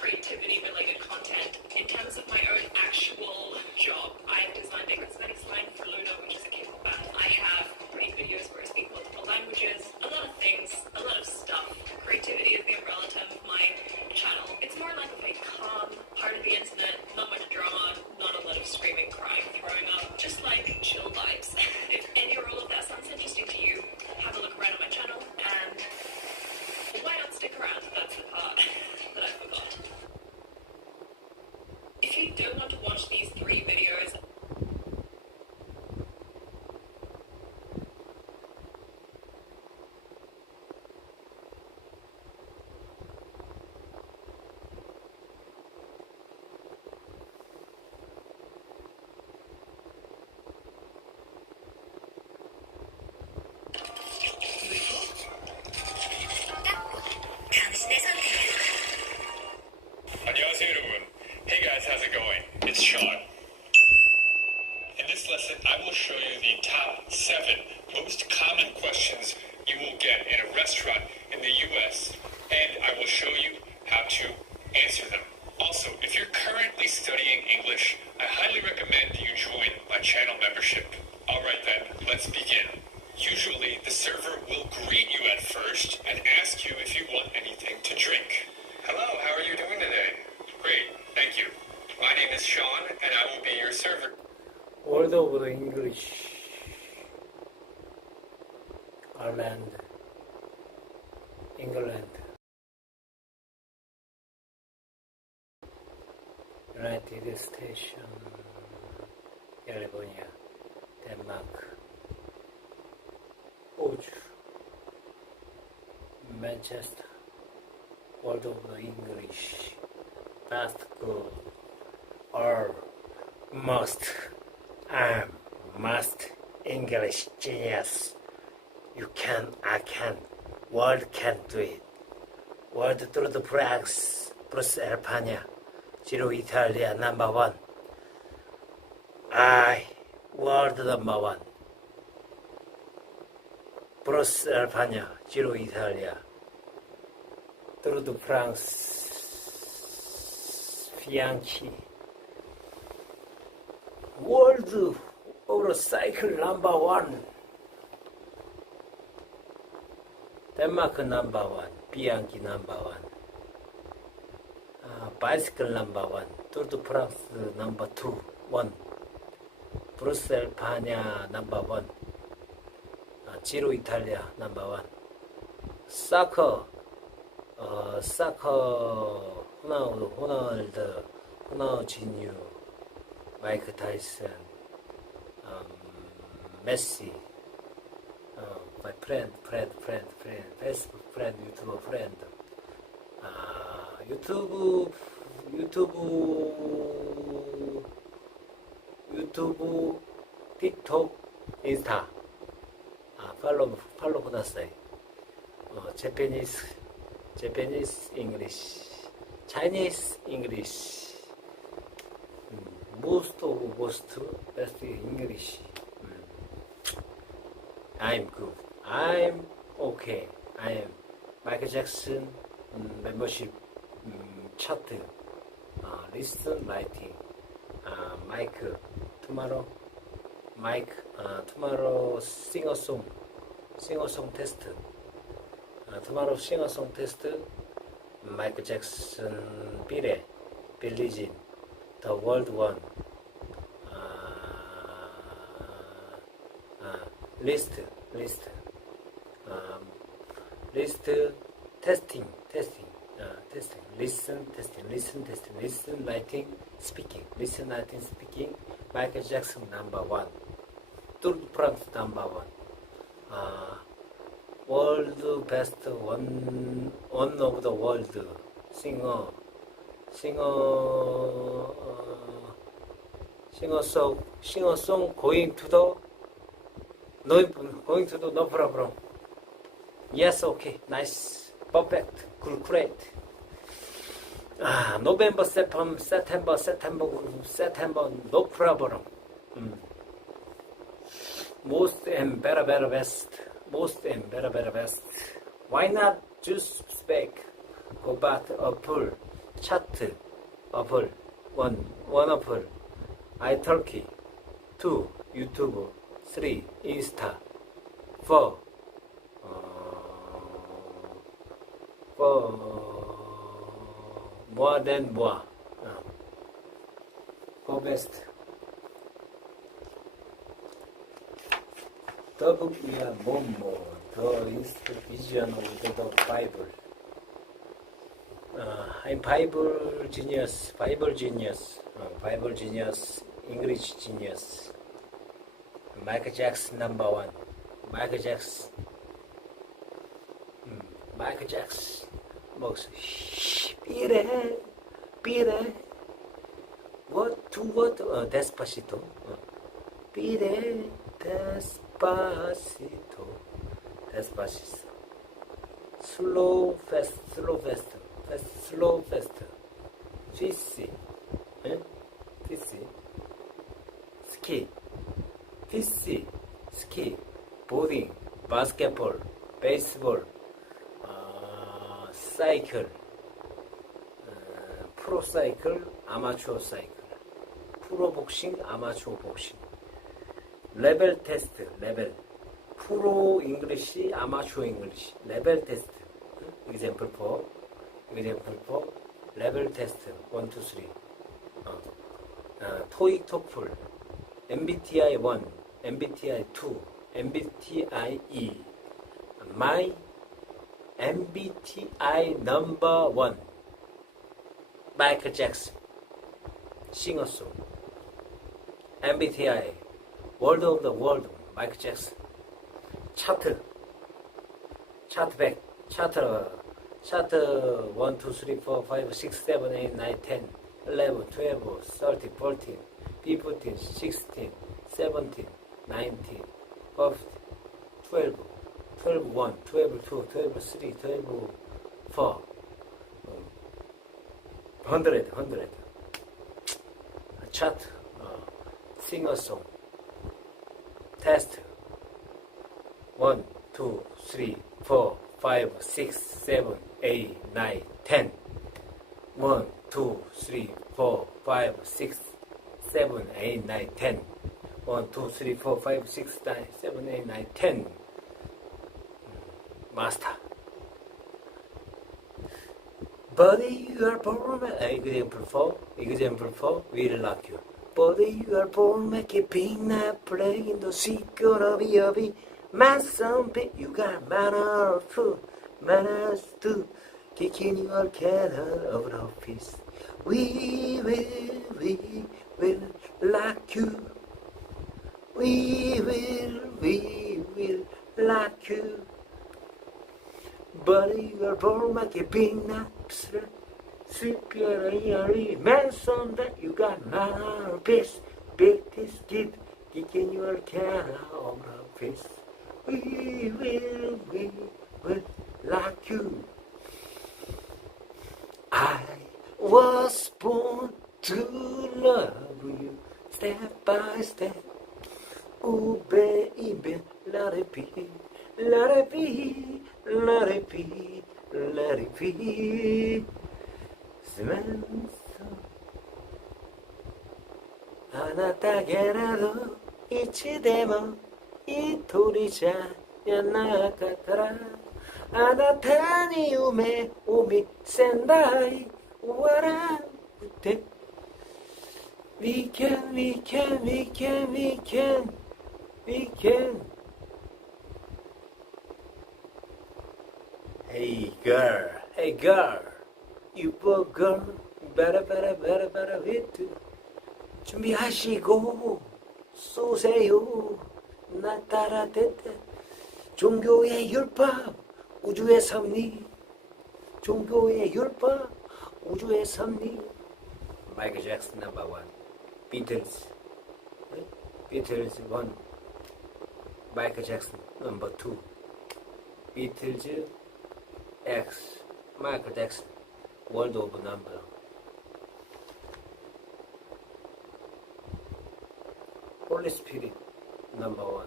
creativity related content. In terms of my own actual job, I have designed a cosmetics line for Ludo, which is a K-pop band. I have made videos where I speak multiple languages, a lot of things, a lot of stuff. Creativity is the umbrella term of my channel. It's more like a calm part of the internet, not much drama, not a lot of screaming, crying, throwing up, just like chill vibes. If any or all of that sounds interesting to you, have a look around on my channel, and why not stick around? That's the part that I forgot. If you don't want to watch these 3 videos, 안녕하세요, 여러분. Hey guys, how's it going? It's Sean. In this lesson, I will show you the top 7 most common questions you will get in a restaurant in the US, and I will show you how to answer them. Also, if you're currently studying English, I highly recommend you join my channel membership. Alright then, let's begin. Usually, the server will greet you at first and ask you if you want anything to drink. Hello, how are you doing today? Great, thank you. My name is Sean, and I will be your server. World of the English. Ireland. England. United States. California. Denmark. Hoju. Manchester. World of the English. Fast go. Or must. I'm must English genius. You can, I can. World can do it. World through the Prague's Bruce Alpania. Giro Italia number 1. I world number 1. Bruce Alpania. Giro Italia. Through the France. Fianchi. World motorcycle number 1. Denmark number 1. Bianchi number 1. Bicycle number 1. Tour de France number 2. 1. Brussels Pania number 1. Giro Italia number 1. Soccer. 호나우지뉴, 마이크 타이슨, 메시, my friend, Facebook friend, 유튜버 friend, 유튜브, 틱톡, 인스타, 팔로우 받았어요. Japanese English, Chinese English, best English. I'm good. I'm okay. I am Michael Jackson membership chart. Listen, writing. Mike tomorrow. Tomorrow sing a song test. Tomorrow sing a song test. Michael Jackson, Billie Jean, The World One. List, testing, listen, writing, speaking, Michael Jackson number 1, Tour de France number 1, world best one of the world singer song going to the no problem. Yes, okay, nice, perfect, good, great. November, September, no problem. Most and better best. Why not just speak? Go back a pool 차트, 어플, 원 어플, 아이털키, 2, 유튜브, 3, 인스타, 4, 4, more than more, 4 best. 더 북이야 더 이스트 비전 오브 더 바이블. I'm Bible genius, English genius. Michael Jackson number one. Michael Jackson. 먹었어. 삐래. What to what? Despacito. 삐래. Despacito. Slow, fast. Fishy. Ski. Boarding. Basketball. Baseball. Cycle. Pro cycle. Amateur cycle. Pro boxing. Amateur boxing. Level test. Pro English. Amateur English. Level test. Example 4. Level test 1, 2, 3. TOEIC, TOEFL, MBTI 1, MBTI 2, MBTI E. My MBTI number 1. Michael Jackson, singer-song. MBTI World of the World, Michael Jackson. 차트 1, 2, 3, 4, 5, 6, 7, 8, 9, 10, 11, 12, 13, 14, 15, 16, 17, 19, 12, 12, 1, 12, 2, 12, 3, 12, 4, 100. Chart, singer song, test 1, 2, 3, 4, 5, 6, 7, 8, 9, 10. 1, 2, 3, 4, 5, 6, 7, 8, 9, 10. 1, 2, 3, 4, 5, 6, 7, 8, 9, 10. Master. Buddy, you are born. Example 4. Will lock you. Buddy, you are born. Make a peanut play in the secret of your be. My son, you got manners too. Kicking your kettle over the office. We will lock you. We will lock you. But you are born like a big nuts. Secretly, man, son, that you got manners. Big this kid. Kicking your kettle over the office. We will like you. I was born to love you, step by step. Oh baby, let it be, let it be, let it be, let it be. 쓰면서 아나타게라도 이치데모 이토리자 야나카타라 아나타니 우메 오미 센다이 와라 우테 We can Hey girl You poor girl better with 준비하시고 쏘세요 나 따라 대대 종교의 율법 우주의 섭리 종교의 율법 우주의 섭리 마이클 잭슨 넘버 1 비틀즈 1 마이클 잭슨 넘버 2 비틀즈 X 마이클 잭슨 월드 오브 넘버 Holy Spirit number 1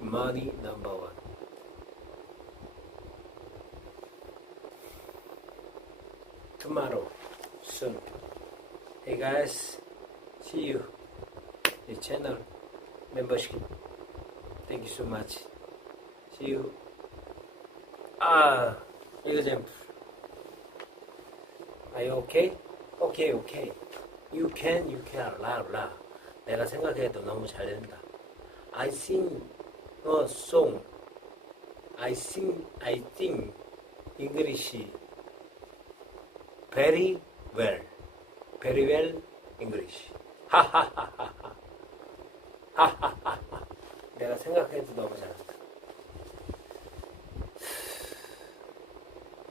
money number 1 tomorrow soon. Hey guys, see you. The channel membership. Thank you so much. See you. example. Are you okay? Okay, okay. You can, 라. 내가 생각해도 너무 잘 된다. I sing a song. I think English very well. Very well English. 하하하하하. 하하하하. 내가 생각해도 너무 잘한다.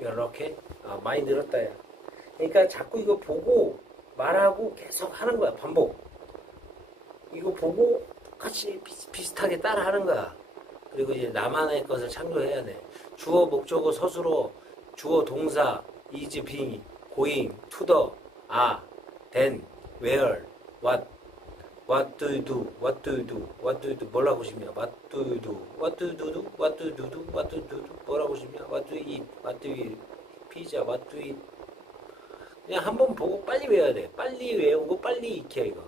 You're okay? 많이 늘었다, 야. 그러니까 자꾸 이거 보고 말하고 계속 하는 거야, 반복. 이거 보고 똑같이 비슷하게 따라 하는 거야. 그리고 이제 나만의 것을 창조해야 돼. 주어, 목적어, 서술어, 주어, 동사, is, being, going, to the, then, where, what do you do, what do you do, what do you do, 뭐라고 싶냐, what do you do, what do you do, what do you do, what do you do, 뭐라고 싶냐, what do you eat, what do you eat, 피자, what do you eat. 그냥 한번 보고 빨리 외워야 돼. 빨리 외우고 빨리 익혀, 이거.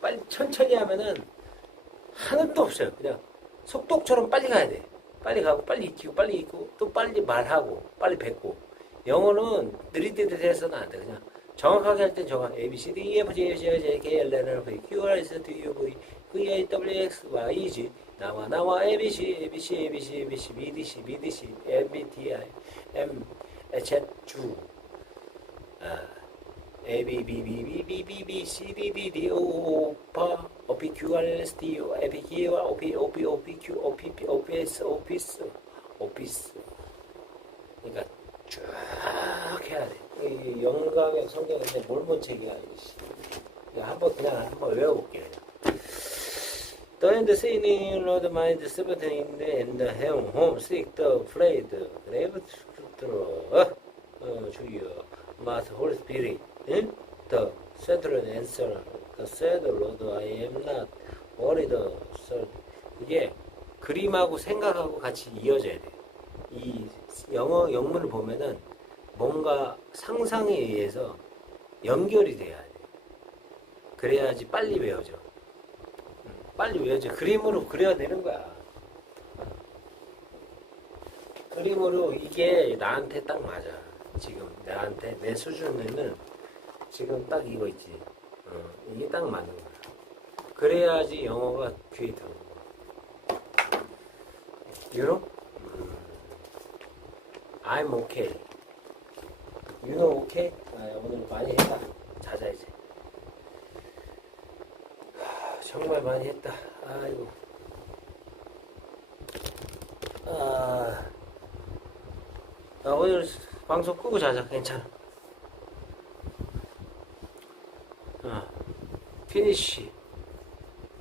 빨리 천천히 하면은 하나도 없어요. 그냥 속독처럼 빨리 가야 돼. 빨리 가고 빨리 익히고 빨리 익고 또 빨리 말하고 빨리 뱉고. 영어는 느릿느릿 해서는 안 돼. 그냥 정확하게 할 땐 정확. A, B, C, D, E, F, G, H, I, J, K, L, M, N, O, P, Q, R, S, T, U, V, V, A, W, X, Y, Z. 나와 A, B, C, A, B, C, A, B, C, A, B, C, B, D, C, B, D, C, M, B, T, I, M, H, 주. A, B, B, B, B, B, B, B, C, D, D, D, O, 파, O, P, Q, R, S, T, U, A, P, Q, R, O, P, O, P, O, P, Q, O, P, P, O, P, S, 오피스. 그러니까 쭉 해야 돼. 이 영감의 성경인데 몰몬책이야. 한번 외워볼게요. The end saying, Lord, mind, seventeen in the home, sick, the afraid, grave, 주여, Master, Holy Spirit, the central answer, the said, Lord, I am not worried, sir. 이게 그림하고 생각하고 같이 이어져야 돼. 이 영어 영문을 보면은 뭔가 상상에 의해서 연결이 돼야 돼. 그래야지 빨리 외워져. 빨리 외워져. 그림으로 그려내는 거야. 그림으로 이게 나한테 딱 맞아. 지금 나한테 내 수준에는 지금 딱 이거 있지. 이게 딱 맞는 거야. 그래야지 영어가 귀에 들어오는 거야. You know? I'm okay. You know okay? 오늘 많이 했다. 자자 이제. 정말 많이 했다. 아이고. 오늘 방송 끄고 자자. 괜찮아. 피니시.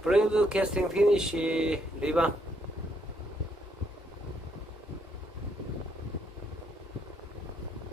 브레이브캐스팅 피니시. 리방.